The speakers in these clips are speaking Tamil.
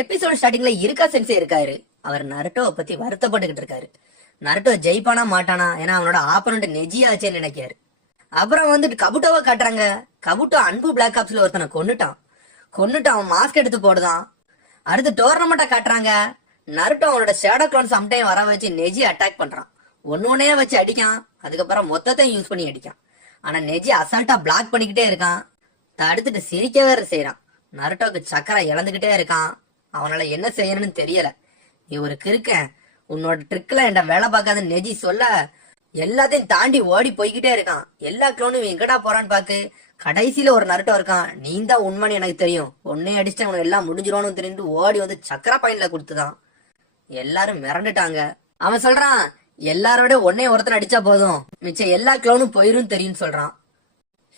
எபிசோட் ஸ்டார்டிங்ல இருக்கா சென்சே இருக்காரு. அவர் நருட்டோவை பத்தி வருத்தப்பட்டுக்கிட்டு இருக்காரு. நருட்டோ ஜெயிப்பானா மாட்டானா, ஏன்னா அவனோட ஆப்பனண்ட் நெஜியாச்சேன்னு நினைக்காரு. அப்புறம் வந்துட்டு கபுட்டோவை காட்டுறாங்க. கபுட்டோ அன்பு பிளாக் ஆப்ஸ்ல ஒருத்தனை கொன்னுட்டு அவன் மாஸ்க் எடுத்து போடுதான். அடுத்து டோர்னமெண்ட்டை காட்டுறாங்க. நருட்டோ அவனோட ஷேடோ க்ளோன் சம்டைம் வர வச்சு நெஜி அட்டாக் பண்றான். ஒன்னே வச்சு அடிக்கான். அதுக்கப்புறம் மொத்தத்தையும் யூஸ் பண்ணி அடிக்கான். ஆனா நெஜி அசால்ட்டா பிளாக் பண்ணிக்கிட்டே இருக்கான். தடுத்துட்டு சிரிக்கவே செய்யறான். நருட்டோக்கு சக்கரை இழந்துகிட்டே இருக்கான். அவனால என்ன செய்யணும்னு தெரியல. நீ ஒரு கிறுக்கன், உன்னோட ட்ரிக்ல என்ன வேலை பார்க்காத நெஜி சொல்ல எல்லாத்தையும் தாண்டி ஓடி போய்கிட்டே இருக்கான். எல்லா க்ளோனும் எங்கடா போறான்னு பாக்கு. கடைசியில ஒரு நருட்டோ இருக்கான். நீ தான் உண்மைன்னு எனக்கு தெரியும், உன்னே அடிச்சுட்டு அவனுக்கு எல்லாம் முடிஞ்சிருவானு தெரிஞ்சு ஓடி வந்து சக்கரா பாயிண்ட்ல கொடுத்துதான். எல்லாரும் மிரண்டுட்டாங்க. அவன் சொல்றான், எல்லாரோட ஒன்னே ஒருத்தன் அடிச்சா போதும், மிச்சம் எல்லா க்ளோனும் போயிரும் தெரியும் சொல்றான்.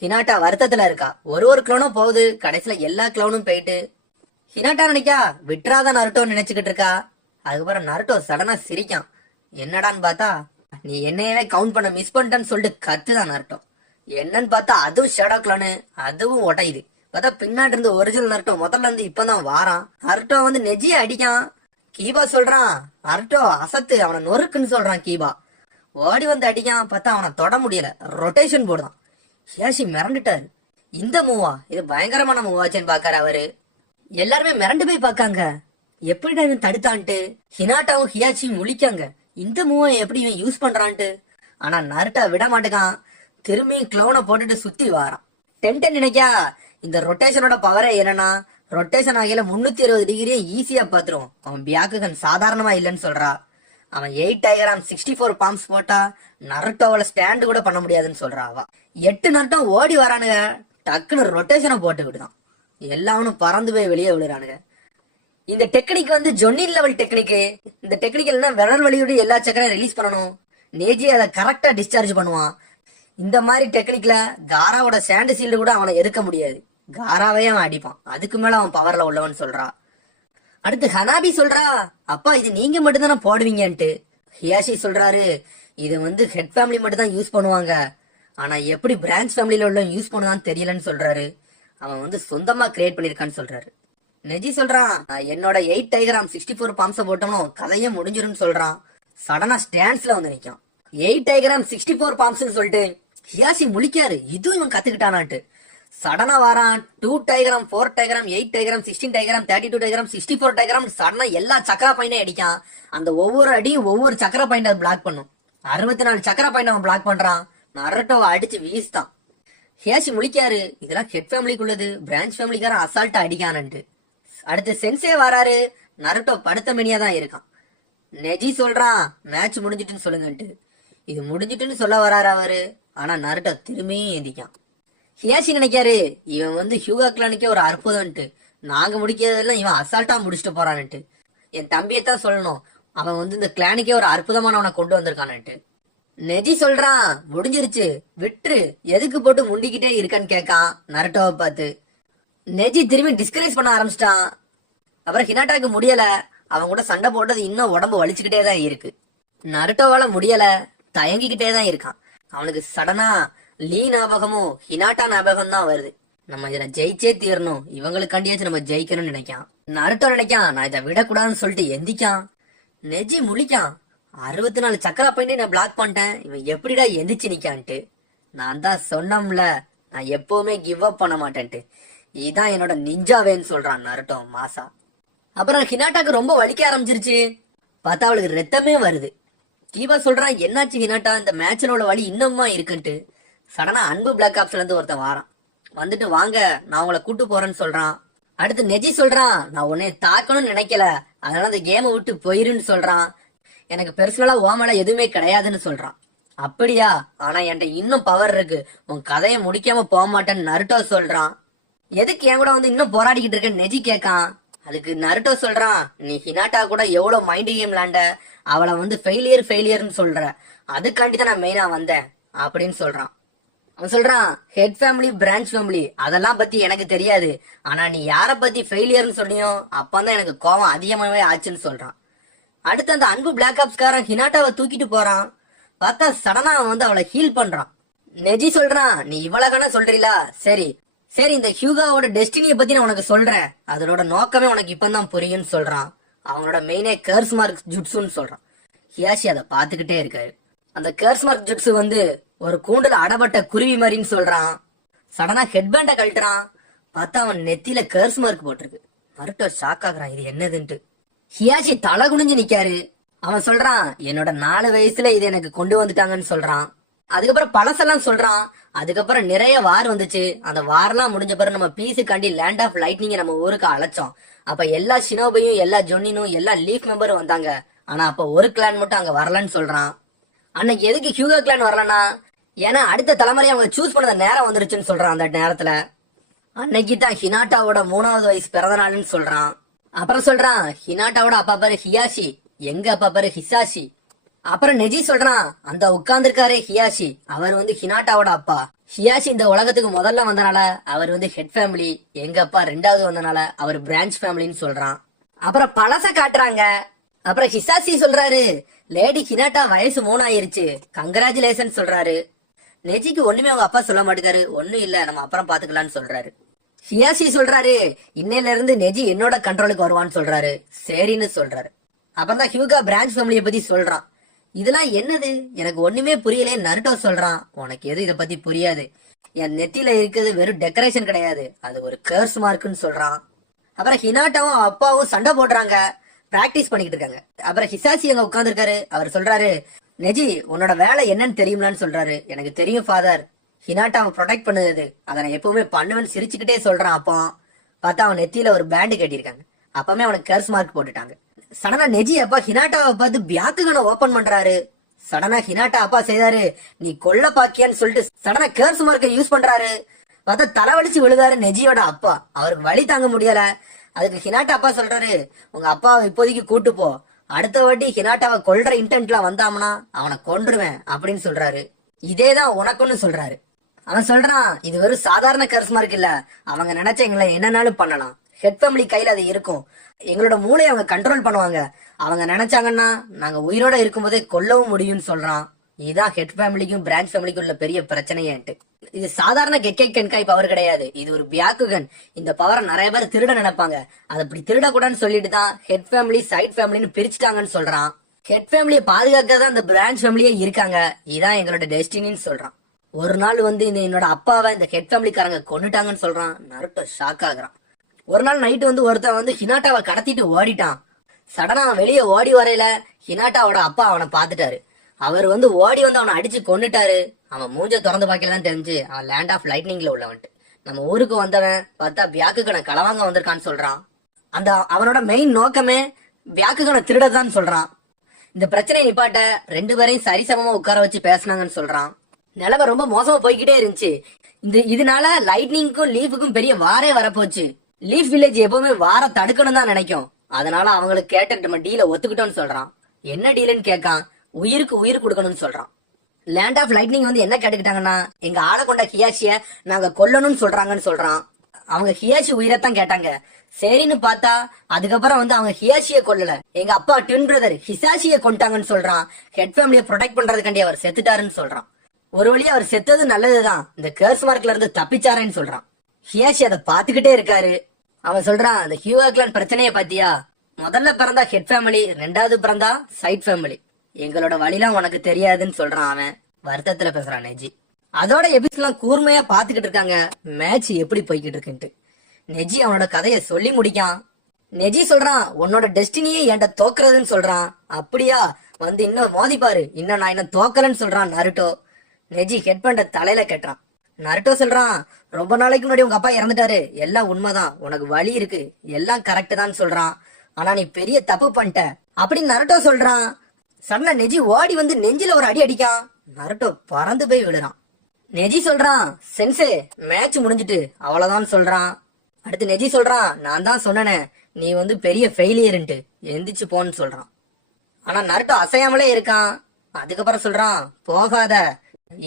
ஹினாட்டா வருத்தத்துல இருக்கா. ஒரு க்ளோனும் போகுது, கடைசியில எல்லா க்ளோனும் போயிட்டு ஹினாட்டா நினைக்கா விட்ராத நருட்டோ நினைச்சுக்கிட்டு இருக்கா. அதுக்கப்புறம் நருட்டோ சடனா சிரிக்கான். என்னடான்னு பார்த்தா, நீ என்னையவே கவுண்ட் பண்ண மிஸ் பண்ணிட்டேன்னு சொல்லிட்டு கத்துதான் நருட்டோ. என்னன்னு பார்த்தா அதுவும் ஷேடோ க்ளோனு, அதுவும் உடையுது. பார்த்தா பின்னாடி இருந்து ஒரிஜினல் நருட்டோ முதல்ல இருந்து இப்பதான் வாரான். நருட்டோ வந்து நெஜிய அடிக்கான். கீபா சொல்றான், நருட்டோ அசத்து, அவனை நொறுக்குன்னு சொல்றான். கீபா ஓடி வந்து அடிக்கான். பார்த்தா அவனை தொட முடியல, ரொட்டேஷன் போடுதான். ஹியாஷி மிரண்டுட்டாரு. இந்த மூவா, இது பயங்கரமான மூவாச்சேன்னு பாக்காரு அவரு. எல்லாருமே மிரண்டு போய் பாக்காங்க, எப்படிடா இவன் தடுத்தான்ட்டு. ஹினாட்டாவும் ஹியாச்சியும் முழிக்காங்க, இந்த மூவா எப்படி இவன் யூஸ் பண்றான்ட்டு. ஆனா நருட்டா விட மாட்டேக்கான். திரும்பியும் க்ளோனை போட்டுட்டு சுத்தி வாரான். டென்டன் நினைக்கா இந்த ரொட்டேஷனோட பவரே என்னன்னா, ரொட்டேஷன் ஆகிய 360 டிகிரியை ஈஸியா பாத்துரும். அவன் பியாக்குகன் சாதாரணமா இல்லைன்னு சொல்றா. அவன் 8 டைகராம் 64 பாம்ஸ் போட்டா நருட்டோவால ஸ்டாண்ட் கூட பண்ண முடியாதுன்னு சொல்றா. அவ 8 நருட்டோ ஓடி வரானுங்க. டக்குன்னு ரொட்டேஷனை போட்டு விடுதான். எல்லாவனும் பறந்து போய் வெளியே விழுறானுங்க. இந்த டெக்னிக் வந்து ஜொன்னின் லெவல் டெக்னிக். இந்த டெக்னிக்கல்னா விரல் வலியோட எல்லா சக்கரையும் ரிலீஸ் பண்ணணும். நேஜி அதை கரெக்டா டிஸ்சார்ஜ் பண்ணுவான். இந்த மாதிரி டெக்னிக்ல காராவோட சாண்ட் சீல்டு கூட அவனை எதுக்க முடியாது. காராவே அவன் அடிப்பான். அதுக்கு மேல அவன் பவர்ல உள்ளவன் சொல்றா. அடுத்து ஹனாபி சொல்றா, அப்பா இது நீங்க மட்டும் தானே போடுவீங்கன்ட்டு. ஹியாஷி சொல்றாரு, இது வந்து ஹெட் ஃபேமிலி மட்டும் தான் யூஸ் பண்ணுவாங்க, ஆனா எப்படி பிரான்ச் ஃபேமிலியில உள்ள யூஸ் பண்ணுவான்னு தெரியலன்னு சொல்றாரு. அவன் வந்து சொந்தமா கிரியேட் பண்ணிருக்கான்னு சொல்றாரு. நெஜி சொல்றான், என்னோட 8 டைகராம் 64 பாம்ஸ போட்டோம்னு கதையே முடிஞ்சிரும்னு சொல்றான். சடனா ஸ்டாண்ட்ஸ்ல வந்து நிக்கான். 8 டைகராம் 64 பாம்ஸ் சொல்லிட்டு ஹியாஷி முழிக்காரு, இதுவும் இவன் கத்துக்கிட்டானாட்டு. சடனா வாரான். 2 டைகராம் 4 டைகராம் 8 டைகராம் 16 டைகராம் 32 டைகராம் 64 டைகராம் சடனா எல்லா சக்கரா பாயிண்டே அடிக்கான். அந்த ஒவ்வொரு அடியும் ஒவ்வொரு சக்கரா பாயிண்ட் அது பிளாக் பண்ணும். 64 சக்கரா பாயிண்ட் அவன் பிளாக் பண்றான். நருட்டோவை அடிச்சு வீசுதான். ஹியாஷி முழிக்காரு, இதெல்லாம் ஹெட் ஃபேமிலிக்குள்ளது, பிரான்ச் ஃபேமிலிக்காரன் அசால்ட்டா அடிக்கானு. அடுத்து சென்சே வராரு. நருட்டோ படுத்த மணியா தான் இருக்கான். நெஜி சொல்றான், மேட்ச் முடிஞ்சிட்டுன்னு சொல்லுங்கன்ட்டு. இது முடிஞ்சிட்டுன்னு சொல்ல வராரு அவரு. ஆனா நருட்டோ திரும்பியும் ஏந்திக்கான். ஹியாஷி நினைக்காரு, இவன் வந்து ஹியூகா கிளானுக்கே ஒரு அற்புதம்ட்டு, நாங்க முடிக்கிறதெல்லாம் இவன் அசால்ட்டா முடிச்சுட்டு போறான்ட்டு. என் தம்பியத்தான் சொல்லணும், அவன் வந்து இந்த கிளானுக்கே ஒரு அற்புதமானவனை கொண்டு வந்திருக்கான்ட்டு. நெஜி சொல்றான், முடிஞ்சிருச்சு விட்டுரு, எதுக்கு போட்டு முண்டிக்கிட்டே இருக்கான்னு கேட்கான் நருட்டோவை பார்த்து. நெஜி திரும்பி டிஸ்கரேஜ் பண்ண ஆரம்பிச்சிட்டான். அப்புறம் ஹினாட்டாக்கு முடியல, அவன் கூட சண்டை போட்டது இன்னும் உடம்பு வலிச்சுக்கிட்டே தான் இருக்கு. நருட்டோவால முடியல, தயங்கிக்கிட்டே தான் இருக்கான். அவனுக்கு சடனா லீ ஞாபகமும் ஹினாட்டா ஞாபகம் தான் வருது. நம்ம இதுல ஜெயிச்சே தீரணும், இவங்களுக்காண்டியாச்சும் நம்ம ஜெயிக்கணும்னு நினைக்கான். நருட்டோ நினைக்கான், நான் இதை விடக்கூடாதுன்னு சொல்லிட்டு எந்திக்கான். நெஜி முழிக்கான், 64 சக்கரா பாயிண்ட் நான் பிளாக் பண்ணிட்டேன், இவன் எப்படிடா எந்திரிச்சு நிக்கான்ட்டு. நான் தான் சொன்னோம்ல, நான் எப்பவுமே கிவ் அப் பண்ண மாட்டேன்ட்டு, இதான் என்னோட நிஞ்சாவேன்னு சொல்றான் நருட்டோ மாசா. அப்புறம் ஹினாட்டாக்கு ரொம்ப வலிக்க ஆரம்பிச்சிருச்சு. பார்த்தா அவளுக்கு ரத்தமே வருது. கீபா சொல்றான், என்னாச்சு ஹினாட்டா, இந்த மேட்ச்ல உள்ள வலி இன்னுமா இருக்குன்ட்டு. சடனா அன்பு பிளாக் ஆப்ஸ்ல இருந்து ஒருத்தன் வாரான். வந்துட்டு வாங்க நான் உங்களை கூட்டு போறேன்னு சொல்றான். அடுத்து நெஜி சொல்றான், நான் உன்னை தாக்கணும்னு நினைக்கல, அதனால அந்த கேமை விட்டு போயிருன்னு சொல்றான். எனக்கு பெர்சனலா ஓமல எதுவுமே கிடையாதுன்னு சொல்றான். அப்படியா, ஆனா என்கிட்ட இன்னும் பவர் இருக்கு, உன் கதையை முடிக்காம போக மாட்டேன்னு நருட்டோ சொல்றான். எதுக்கு என் கூட வந்து இன்னும் போராடிக்கிட்டு இருக்கேன்னு நெஜி கேட்கான். அதுக்கு நருட்டோ சொல்றான், நீ ஹினாட்டா கூட எவ்வளவு மைண்ட் கேம் விளாண்ட, அவளை வந்து ஃபெயிலியர்னு சொல்ற, அதுக்காண்டி தான் நான் மெயினா வந்தேன் அப்படின்னு சொல்றான். அவன் சொல்றான், ஹெட் ஃபேமிலி பிரான்ச் ஃபேமிலி அதெல்லாம் பத்தி எனக்கு தெரியாது, ஆனா நீ யார பத்தி ஃபெயிலியர்னு சொன்னியோ அப்பதான் எனக்கு கோவம் அதிகமாவே ஆச்சுன்னு சொல்றான். அடுத்து அந்த அன்பு பிளாக் ஆப்ஸ்காரன் ஹினாட்டாவை தூக்கிட்டு போறான். பார்த்தா சடனா அவன் வந்து அவளை ஹீல் பண்றான். நெஜி சொல்றான், நீ இவ்வளவு சொல்றீங்களா, சரி சரி, இந்த ஹியூகாவோட டெஸ்டினியை பத்தி நான் உனக்கு சொல்றேன், அதனோட நோக்கமே உனக்கு இப்பதான் புரியும்னு சொல்றான். அவனோட மெயினே கர்ஸ் மார்க் ஜுட்ஸுன்னு சொல்றான். ஹியாஷி அதை பாத்துக்கிட்டே இருக்காரு. அந்த கர்ஸ் மார்க் ஜுட்ஸு வந்து ஒரு கூண்டுல அடப்பட்ட குருவி மாதிரின்னு சொல்றான். சடனா ஹெட்பேண்ட கழட்டுறான். பார்த்தா அவன் நெத்தியில கர்ஸ் மார்க் போட்டிருக்கு. நருட்டோ ஷாக் ஆகுறான், இது என்னதுன்ட்டு. ஹியாஷி தலை குனிஞ்சு நிக்காரு. அவன் சொல்றான், என்னோட 4 வயசுல இது எனக்கு கொண்டு வந்துட்டாங்கன்னு சொல்றான். அதுக்கப்புறம் பழசெல்லாம் சொல்றான். அதுக்கப்புறம் நிறைய வார் வந்துச்சு. அந்த வாரெல்லாம் முடிஞ்ச பிறகு நம்ம பீஸுக்காண்டி லேண்ட் ஆஃப் லைட்னிங்க நம்ம ஊருக்கு அழைச்சோம். அப்ப எல்லா ஷினோபியும் எல்லா ஜொன்னினும் எல்லா லீஃப் மெம்பரும் வந்தாங்க. ஆனா அப்ப ஒரு கிளான் மட்டும் அங்க வரலன்னு சொல்றான். அன்னைக்கு எதுக்கு ஹியூகா கிளான் வரலன்னா, ஏன்னா அடுத்த தலைமுறையை அவங்க சூஸ் பண்ணத நேரம் வந்துருச்சுன்னு சொல்றான். அந்த நேரத்துல அன்னைக்கு தான் ஹினாட்டாவோட 3வது வயசு பிறந்த நாள்னு சொல்றான். அப்புறம் சொல்றான், ஹினாட்டாவோட அப்பா பேரு ஹியாஷி, எங்க அப்பா பேரு ஹிசாஷி. அப்புறம் நெஜி சொல்றான், அந்த உட்கார்ந்துருக்காரே ஹியாஷி, அவர் வந்து ஹினாட்டாவோட அப்பா. ஹியாஷி இந்த உலகத்துக்கு முதல்ல வந்தனால அவர் வந்து ஹெட் ஃபேமிலி, எங்க அப்பா 2வது வந்தனால அவர் பிரான்ச் ஃபேமிலின்னு சொல்றான். அப்புறம் பழச காட்டுறாங்க. அப்புறம் ஹிசாஷி சொல்றாரு, லேடி ஹினாட்டா வயசு 3 ஆயிருச்சு, கங்கராச்சுலேஷன் சொல்றாரு. நெஜிக்கு ஒண்ணுமே அவங்க அப்பா சொல்ல மாட்டேங்காரு. ஒண்ணும் இல்ல, நம்ம அப்புறம் பாத்துக்கலாம்னு சொல்றாரு. ஹியாஷி சொல்றாரு, இன்னையில இருந்து நெஜி என்னோட கண்ட்ரோலுக்கு வருவான்னு சொல்றாரு. சரின்னு சொல்றாரு. அப்பதான் ஹியூகா பிரான்ச் ஃபேமிலியை பத்தி சொல்றான். இதெல்லாம் என்னது, எனக்கு ஒண்ணுமே புரியலே. நருட்டோ சொல்றான், உனக்கு எது இத பத்தி புரியாது, என் நெத்தியில இருக்கிறது வெறும் டெக்கரேஷன் கிடையாது, அது ஒரு கர்ஸ் மார்க்னு சொல்றான். அப்புறம் ஹினாட்டாவும் அப்பாவும் சண்டை போடுறாங்க, பிராக்டிஸ் பண்ணிக்கிட்டு இருக்காங்க. அப்புறம் ஹிசாஷி அங்க உட்கார்ந்துருக்காரு. அவர் சொல்றாரு, நெஜி உன்னோட வேலை என்னன்னு தெரியும்லான்னு சொல்றாரு. எனக்கு தெரியும் ஃபாதர், ஹினாட்டாவை ப்ரொடெக்ட் பண்ணுது, அதை நான் எப்பவுமே பண்ணுவேன்னு சிரிச்சுக்கிட்டே சொல்றான். அப்போ பார்த்தா அவன் நெத்தியில ஒரு பேண்டு கட்டியிருக்காங்க. அப்பவே அவனுக்கு கர்ஸ் மார்க் போட்டுட்டாங்க. சடனா நெஜி அப்பா ஹினாட்டாவை பார்த்து பியாக்குகனை ஓபன் பண்றாரு. சடனா ஹினாட்டா அப்பா செய்தாரு, நீ கொல்ல பாக்கியான்னு சொல்லிட்டு சடனா கர்ஸ் மார்க்கை யூஸ் பண்றாரு. பார்த்தா தலைவலிச்சு விழுதாரு நெஜியோட அப்பா. அவருக்கு வலி தாங்க முடியல. அதுக்கு ஹினாட்டா அப்பா சொல்றாரு, உங்க அப்பாவை இப்போதைக்கு கூட்டு போ, அடுத்த வாட்டி ஹினாட்டாவை கொல்ற இன்டென்ட்ல வந்தாமனா அவனை கொன்றுவேன் அப்படின்னு சொல்றாரு. இதேதான் உனக்குன்னு சொல்றாரு. அவன் சொல்றான், இது வெறும் சாதாரண கர்ஸ் மார்க் இல்ல, அவங்க நினைச்ச எங்களை என்னன்னாலும் பண்ணலாம், ஹெட் ஃபேமிலி கையில அது இருக்கும், எங்களோட மூளையை அவங்க கண்ட்ரோல் பண்ணுவாங்க, அவங்க நினைச்சாங்கன்னா நாங்க உயிரோட இருக்கும்போதே கொல்லவும் முடியும்னு சொல்றான். இதுதான் ஹெட் ஃபேமிலிக்கும் பிரான்ச் ஃபேமிலிக்கும் உள்ள பெரிய பிரச்சனையேன்ட்டு. இது சாதாரண கெக்கை கென்காய் பவர் கிடையாது, இது ஒரு பியாக்குகன். இந்த பவரை நிறைய பேர் திருட நினைப்பாங்க, அது அப்படி திருடக்கூடாதுன்னு சொல்லிட்டு தான் ஹெட் ஃபேமிலி சைட் ஃபேமிலின்னு பிரிச்சுட்டாங்கன்னு சொல்றான். ஹெட் ஃபேமிலியை பாதுகாக்க தான் இந்த பிரான்ச் ஃபேமிலியே இருக்காங்க, இதான் எங்களோட டெஸ்டினின்னு சொல்றான். ஒரு நாள் வந்து என்னோட அப்பாவை இந்த ஹெட் ஃபேமிலிக்காரங்க கொண்டுட்டாங்கன்னு சொல்றான். நருட்டோ ஷாக் ஆகுறான். ஒரு நாள் நைட்டு வந்து ஒருத்தன் வந்து ஹினாட்டாவை கடத்திட்டு ஓடிட்டான். சடனா அவன் வெளியே ஓடி வரையில ஹினாட்டாவோட அப்பா அவனை பாத்துட்டாரு. அவர் வந்து ஓடி வந்து அவனை அடிச்சு கொண்டுட்டாரு. அவன் மூஞ்ச திறந்து பாக்கலதான் தெரிஞ்சு அவன் லேண்ட் ஆஃப் லைட்னிங்ல உள்ளவன்ட்டு. நம்ம ஊருக்கு வந்தவன் பார்த்தா பியாக்குகனை களவாங்க வந்திருக்கான்னு சொல்றான். அந்த அவனோட மெயின் நோக்கமே பியாக்குகனை திருடதான் சொல்றான். இந்த பிரச்சனையை நிப்பாட்ட 2 பேரையும் சரிசமமா உட்கார வச்சு பேசினாங்கன்னு சொல்றான். நிலைமை ரொம்ப மோசமா போய்கிட்டே இருந்துச்சு. இதனால லைட்னிங்க்கும் லீஃபுக்கும் பெரிய வாரே வரப்போச்சு. லீஃப் வில்லேஜ் எப்பவுமே வார தடுக்கணும் தான் நினைக்கும். அதனால அவங்களுக்கு கேட்டு நம்ம டீல ஒத்துக்கிட்டோம்னு சொல்றான். என்ன டீல்னு கேட்கான். உயிருக்கு உயிர் கொடுக்கணும்னு சொல்றான். லேண்ட் ஆஃப் லைட்னிங் வந்து என்ன கேட்டுக்கிட்டாங்கன்னா, எங்க ஆளை கொண்ட ஹியாஷிய நாங்க கொல்லணும்னு சொல்றாங்கன்னு சொல்றான். அவங்க ஹியாஷி உயிரைத்தான் கேட்டாங்க. சரின்னு பார்த்தா அதுக்கப்புறம் வந்து அவங்க ஹியாஷிய கொல்லல, எங்க அப்பா ட்வின் பிரதர் ஹிசாஷிய கொண்டாங்கன்னு சொல்றான். ஹெட் ஃபேமிலியை ப்ரொடெக்ட் பண்றதுக்காண்டி அவர் செத்துட்டாருன்னு சொல்றான். ஒரு வழியா அவர் செத்தது நல்லதுதான், இந்த கர்ஸ் மார்க்ல இருந்து தப்பிச்சாரேன்னு சொல்றான். ஹியாஷி அதை பாத்துக்கிட்டே இருக்காரு. அவன் சொல்றான், அந்த ஹியூகா கிளான் பிரச்சனைய பாத்தியா, முதல்ல பிறந்தா ஹெட் ஃபேமிலி, 2வது பிறந்தா சைட் ஃபேமிலி, எங்களோட வழிலாம் உனக்கு தெரியாதுன்னு சொல்றான். அவன் வருத்தத்துல பேசுறான் நெஜி. அதோட எபிசோட்லாம் கூர்மையா பாத்துக்கிட்டு இருக்காங்க, மேட்ச் எப்படி போய்கிட்டு இருக்குன்ட்டு. நெஜி அவனோட கதையை சொல்லி முடிக்கான். நெஜி சொல்றான், உன்னோட டெஸ்டினியே என்கிட்ட தோக்குறதுன்னு சொல்றான். அப்படியா, வந்து இன்னும் மோதிப்பாரு, இன்னும் நான் இன்னும் தோக்கலன்னு சொல்றான் நருட்டோ. நெஜி ஹெட் பண்ண தலையில கட்டுறான். நருட்டோ சொல்றான், ரொம்ப நாளைக்கு முன்னாடி உங்க அப்பா இறந்துட்டாரு, எல்லாம் உண்மைதான், உனக்கு வலி இருக்கு, எல்லாம் கரெக்ட் தான் சொல்றான். ஆனா நீ பெரிய தப்பு பண்ணிட்ட அப்படின்னு நருட்டோ சொல்றான். சடனா நெஜி ஓடி வந்து நெஞ்சில ஒரு அடி அடிக்கான். நருட்டோ பறந்து போய் விழுறான். நெஜி சொல்றான், சென்சே மேட்ச் முடிஞ்சிட்டு அவ்வளவுதான் சொல்றான். அடுத்து நெஜி சொல்றான், நான் தான் சொன்னேனே நீ வந்து பெரிய ஃபெயிலியர்ன்ட்டு, எந்திரிச்சு போன்னு சொல்றான். ஆனா நருட்டோ அசையாமலே இருக்கான். அதுக்கப்புறம் சொல்றான், போகாத,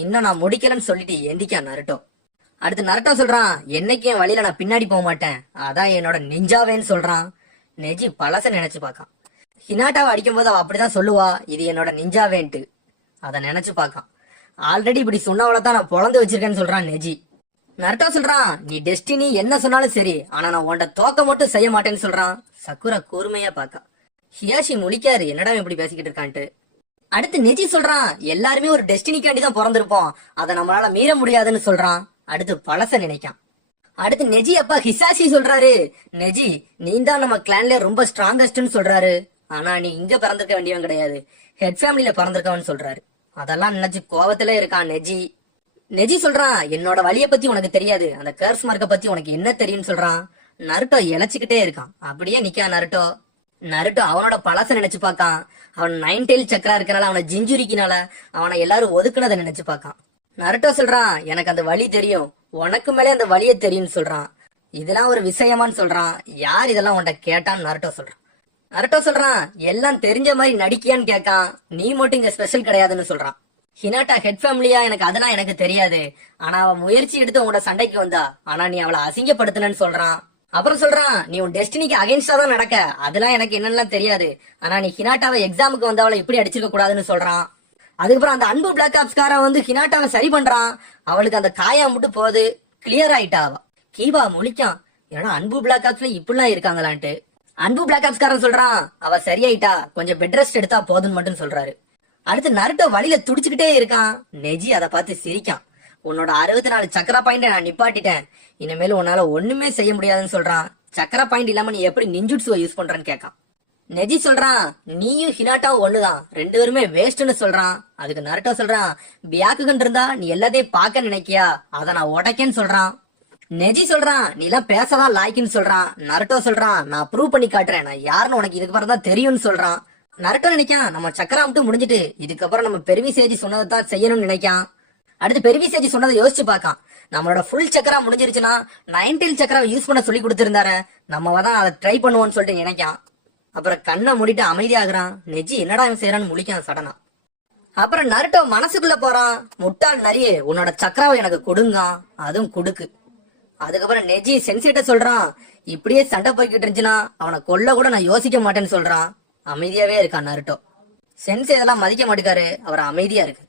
இன்னும் நான் முடிக்கலன்னு சொல்லிட்டு எந்திக்கா நருட்டோ. அடுத்து நருட்டோ சொல்றான், என்னைக்கு என் வழியில நான் பின்னாடி போக மாட்டேன், அதான் என்னோட நிஞ்சாவேன்னு சொல்றான். நெஜி பழச நினைச்சு பார்க்கான். ஹினாட்டாவை அடிக்கும் போது அவ அப்படிதான் சொல்லுவா, இது என்னோட நிஞ்சாவேன்ட்டு. அதை நினைச்சு பார்க்கான். ஆல்ரெடி இப்படி சொன்னவளதான் நான் பொழந்து வச்சிருக்கேன்னு சொல்றான் நெஜி. நருட்டோ சொல்றான், நீ டெஸ்டினி என்ன சொன்னாலும் சரி, ஆனா நான் உன்ட தோக்க மட்டும் செய்ய மாட்டேன்னு சொல்றான். சக்குரா கூர்மையா பாக்கா. ஹியாஷி முழிக்காரு, என்னடா இப்படி பேசிக்கிட்டு இருக்கான்ட்டு. அடுத்து நெஜி சொல்றான், எல்லாருமே ஒரு டெஸ்டினிக்காண்டி தான் பிறந்திருப்போம், அதை நம்மளால மீற முடியாதுன்னு சொல்றான். அடுத்து பழச நினைக்கான். அடுத்து நெஜி அப்பா ஹிசாஷி சொல்றாரு, நெஜி நீ தான் நம்ம கிளான்ல ரொம்ப ஸ்ட்ராங்கஸ்ட்னு சொல்றாரு, ஆனா நீ இங்க பிறந்திருக்க வேண்டியவன் கிடையாது, ஹெட் ஃபேமிலியில பிறந்திருக்கவன் சொல்றாரு. அதெல்லாம் நினைச்சு கோவத்துல இருக்கான் நெஜி. நெஜி சொல்றான், என்னோட வழிய பத்தி உனக்கு தெரியாது, அந்த கர்ஸ் மார்க்க பத்தி உனக்கு என்ன தெரியும்னு சொல்றான். நருட்டோ இழைச்சுக்கிட்டே இருக்கான். அப்படியே நிக்கான் நருட்டோ. நருட்டோ அவனோட பழச நினைச்சு பாக்கான். அவன் 9 டெயில் சக்கரா இருக்கனால, அவனை ஜிஞ்சுரிக்கினால அவனை எல்லாரும் ஒதுக்குனதை நினைச்சு பாக்கான். நருட்டோ சொல்றான், எனக்கு அந்த வழி தெரியும், உனக்கு மேலே அந்த வழிய தெரியும்னு சொல்றான். இதெல்லாம் ஒரு விஷயமான்னு சொல்றான். யார் இதெல்லாம் உன்ட கேட்டான்னு நருட்டோ சொல்றான். நருட்டோ சொல்றான், எல்லாம் தெரிஞ்ச மாதிரி நடிக்கியான்னு கேட்கான். நீ மட்டும் இங்க ஸ்பெஷல் கிடையாதுன்னு சொல்றான். ஹினாட்டா ஹெட் ஃபேமிலியா, எனக்கு அதெல்லாம் எனக்கு தெரியாது, ஆனா அவ முயற்சி எடுத்து உங்களோட சண்டைக்கு வந்தா, ஆனா நீ அவளை அசிங்கப்படுத்தினு சொல்றான். அப்புறம் சொல்றான், நீ உன் டெஸ்டினிக்கு அகைன்ஸ்டா தான் நடக்க, அதெல்லாம் எனக்கு என்னெல்லாம் தெரியாது, ஆனா நீ ஹினாட்டாவை எக்ஸாமுக்கு வந்து அவளை இப்படி அடிச்சிருக்க கூடாதுன்னு சொல்றான். அதுக்கப்புறம் அந்த அன்பு பிளாக் ஆப்ஸ்காரன் வந்து ஹினாட்டாவை சரி பண்றான். அவளுக்கு அந்த காயம் மட்டும் போகுது, கிளியர் ஆயிட்டா அவ. கீபா முழிக்கான், ஏன்னா அன்பு பிளாக் ஆப்ஸ்ல இப்படிலாம் இருக்காங்களான்ட்டு. அன்பு பிளாக் ஆப்ஸ்காரன் சொல்றான், அவ சரியாயிட்டா, கொஞ்சம் பெட் ரெஸ்ட் எடுத்தா போதுன்னு மட்டும் சொல்றாரு. அடுத்து நருட்டோ வழியில துடிச்சுக்கிட்டே இருக்கான். நெஜி அதை பார்த்து சிரிக்கான். உன்னோட 64 சக்கரா பாயிண்ட நான் நிப்பாட்டிட்டேன், இனிமேல் உன்னால ஒண்ணுமே செய்ய முடியாதுன்னு சொல்றான். சக்கரா பாயிண்ட் இல்லாம நீ எப்படி நிஞ்சுட்சுவை யூஸ் பண்றன்னு கேட்கான். நெஜி சொல்றான், நீயும் ஹினாட்டாவும் ஒண்ணுதான், 2 பேருமே வேஸ்ட்னு சொல்றான். அதுக்கு நருட்டோ சொல்றான், பியாக்குகன் இருந்தா நீ எல்லாத்தையும் பார்க்க நினைக்கியா, அதை நான் உடைக்கேன்னு சொல்றான். நெஜி சொல்றான், நீ எல்லாம் பேசதான் லாய்க்குன்னு சொல்றான். நருட்டோ சொல்றான், நான் ப்ரூவ் பண்ணி காட்டுறேன், நான் யாருன்னு உனக்கு இதுக்கு பிறகு தான் தெரியும்னு சொல்றான். நருட்டோ நினைக்கான், நம்ம சக்கரா மட்டும் முடிஞ்சிட்டு இதுக்கப்புறம் நம்ம பெருவிசேஜி சொன்னதான் செய்யணும்னு நினைக்கான். அடுத்து பெருவிசேஜி சொன்னதை யோசிச்சு பார்க்கான். நம்மளோட ஃபுல் சக்கரா முடிஞ்சிருச்சுன்னா 9 டெயில் சக்கரா யூஸ் பண்ண சொல்லி கொடுத்திருந்தாரு, நம்ம தான் அதை ட்ரை பண்ணுவோம்னு சொல்லிட்டு நினைக்கான். அப்புறம் கண்ணை மூடிட்டு அமைதியாகிறான். நெஜி என்னடா இவன் செய்யறான்னு முழிக்கான் சடனா. அப்புறம் நருட்டோ மனசுக்குள்ள போறான், முட்டாள் நிறைய உன்னோட சக்கராவை எனக்கு கொடுங்க, அதுவும் குடுக்கு. அதுக்கப்புறம் நெஜி சென்சிட்ட சொல்றான், இப்படியே சண்டை போய்கிட்டு இருந்துச்சுன்னா அவனை கொல்ல கூட நான் யோசிக்க மாட்டேன்னு சொல்றான். அமைதியாவே இருக்கான் நருட்டோ. சென்சே இதெல்லாம் மதிக்க மாட்டேக்காரு, அவர் அமைதியா இருக்கு.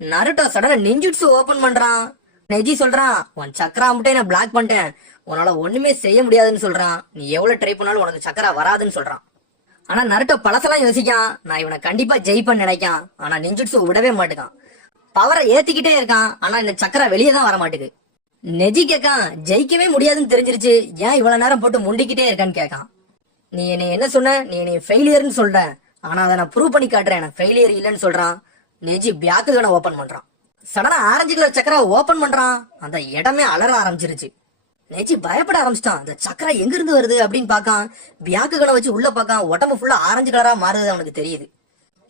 நருட்டோ சடனா நிஞ்சுட்சு ஓபன் பண்றான். நெஜி சொல்றான், உன் சக்கரா மட்டும் நான் பிளாக் பண்ணிட்டேன், உன்னால ஒண்ணுமே செய்ய முடியாதுன்னு சொல்றான். நீ எவ்வளவு ட்ரை பண்ணாலும் உனக்கு சக்கரா வராதுன்னு சொல்றான். ஆனா நருட்டோ பழசெல்லாம் யோசிக்கான். நான் இவனை கண்டிப்பா ஜெயிப்பேன்னு நினைக்கான். ஆனா நிஞ்சுட்சு விடவே மாட்டேக்கான். பவரை ஏத்திக்கிட்டே இருக்கான். ஆனா இந்த சக்கரா வெளியே தான் வர மாட்டேங்குது. நெஜி கேட்கான், ஜெயிக்கவே முடியாதுன்னு தெரிஞ்சிருச்சு, ஏன் இவ்வளவு நேரம் போட்டு முண்டிக்கிட்டே இருக்கான்னு கேட்கான். நீ என்னை என்ன சொன்ன, நீ என்னை ஃபெயிலியர்னு சொல்ற, ஆனா அதை நான் ப்ரூவ் பண்ணி காட்டுறேன், நான் ஃபெயிலியர் இல்லைன்னு சொல்றான். நெஜி பியாக்குகனை ஓபன் பண்றான். சடனா ஆரஞ்சு கலர் சக்கரா ஓபன் பண்றான். அந்த இடமே அலற ஆரம்பிச்சிருச்சு. நெஜி பயப்பட ஆரம்பிச்சிட்டான். அந்த சக்கரா எங்க இருந்து வருது அப்படின்னு பாக்கான். பியாக்குகனை வச்சு உள்ள பாக்கான். உடம்பு ஃபுல்லா ஆரஞ்சு கலரா மாறுது அவனுக்கு தெரியுது.